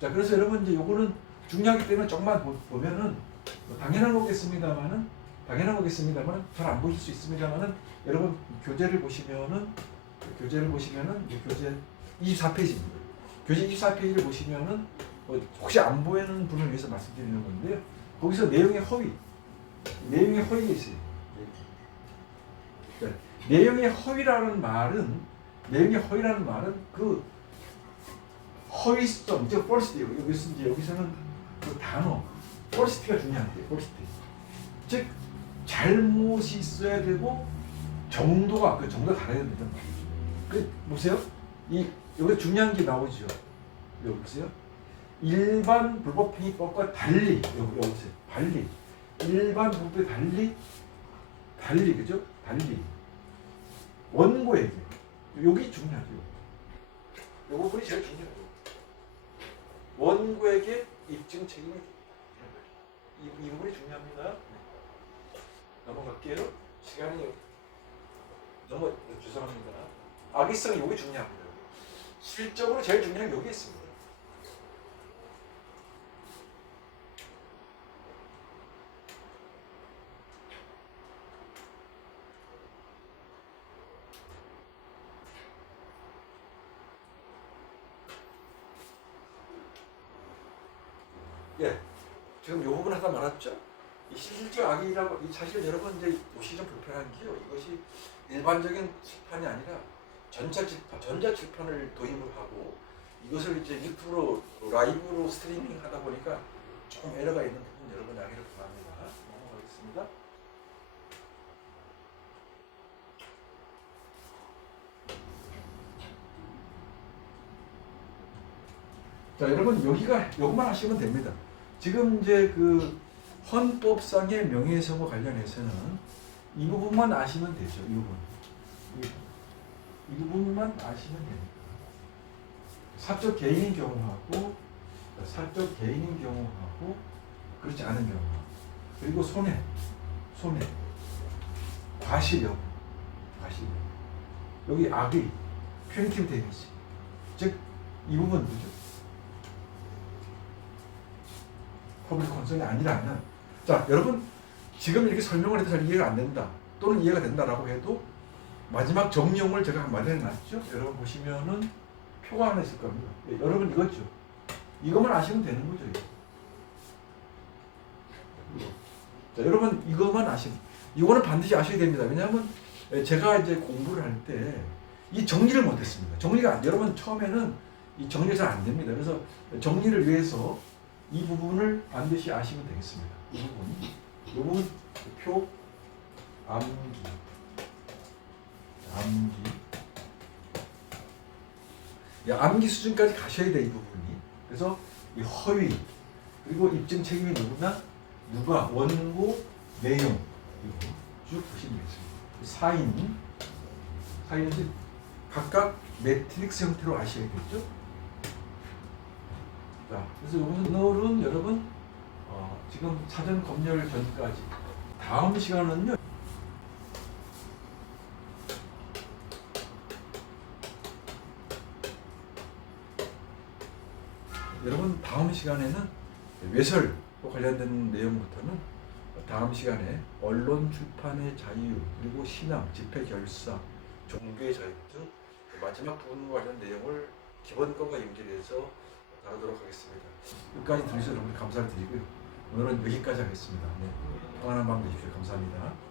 자, 그래서 여러분 이제 요거는 중요하기 때문에 조금만 보면은 당연한 거겠습니다만은 잘 안 보실 수 있습니다만은 여러분 교재를 보시면은 교재 24페이지입니다. 교재 24페이지를 보시면은 혹시 안 보이는 분을 위해서 말씀드리는 건데요. 거기서 내용의 허위가 있어요. 내용의 허위라는 말은 그 허위성, 즉 falsity. 여기서는 그 단어 falsity가 중요한데요. falsity. 즉 잘못이 있어야 되고 정도가 달아야 된다는 말이죠. 그 보세요. 여기 중요한 게 나오죠. 여기 보세요. 일반 불법행위법과 달리 여기 보세요. 일반 불법에 달리 그죠? 달리 원고에게 여기 중요하죠. 이 부분이 제일 중요해요. 원고에게 입증 책임을 이 부분이 중요합니다. 넘어갈게요. 시간이 너무 죄송합니다. 악의성이 여기 중요합니다. 실적으로 제일 중요한 게 여기 있습니다. 예, 지금 요 부분 하다 말았죠? 이 실질적 악의라고 이 사실 여러분 이제 보시 좀 불편한 게요. 이것이 일반적인 칠판이 아니라 전자칠판을 도입을 하고 이것을 이제 유튜브로 라이브로 스트리밍 하다 보니까 조금 에러가 있는 부분 여러분 양해를 구합니다. 넘어가겠습니다. 자, 여러분 여기가 요것만 하시면 됩니다. 지금 이제 그 헌법상의 명예훼손과 관련해서는 이 부분만 아시면 되죠. 이 부분. 이 부분만 아시면 됩니다. 사적 개인인 경우하고 사적 개인인 경우하고 그렇지 않은 경우 그리고 손해 과실력 여기 악의 퓨니티브 데미지 즉 이 부분 그죠? 퍼블릭 컨선이 아니라면 자 여러분 지금 이렇게 설명을 해도 잘 이해가 안 된다 또는 이해가 된다라고 해도 마지막 정리용을 제가 마련해 놨죠. 여러분 보시면은 표가 하나 있을 겁니다. 예, 여러분 이거죠. 이것만 아시면 되는 거죠. 자, 여러분 이것만 아시면 이거는 반드시 아셔야 됩니다. 왜냐하면 제가 이제 공부를 할 때 이 정리를 못했습니다. 정리가 여러분 처음에는 이 정리가 잘 안 됩니다. 그래서 정리를 위해서 이 부분을 반드시 아시면 되겠습니다. 이 부분 표 암기 암기 수준까지 가셔야 돼 이 부분이. 그래서 이 허위 그리고 입증 책임이 누구냐? 누가 원고 내용 이거 쭉 보시면 되겠습니다. 사인은 각각 매트릭스 형태로 아셔야겠죠? 자, 그래서 오늘은 여러분 지금 사전 검열 전까지 다음 시간은요. 여러분 다음 시간에는 외설과 관련된 내용부터는 다음 시간에 언론 출판의 자유 그리고 신앙, 집회 결사, 종교의 자유 등 마지막 부분과 관련 내용을 기본권과 연결해서 다루도록 하겠습니다. 끝까지 들으셔서 여러분 감사를 드리고요. 오늘은 여기까지 하겠습니다. 네. 평안한 밤 되십시오. 감사합니다.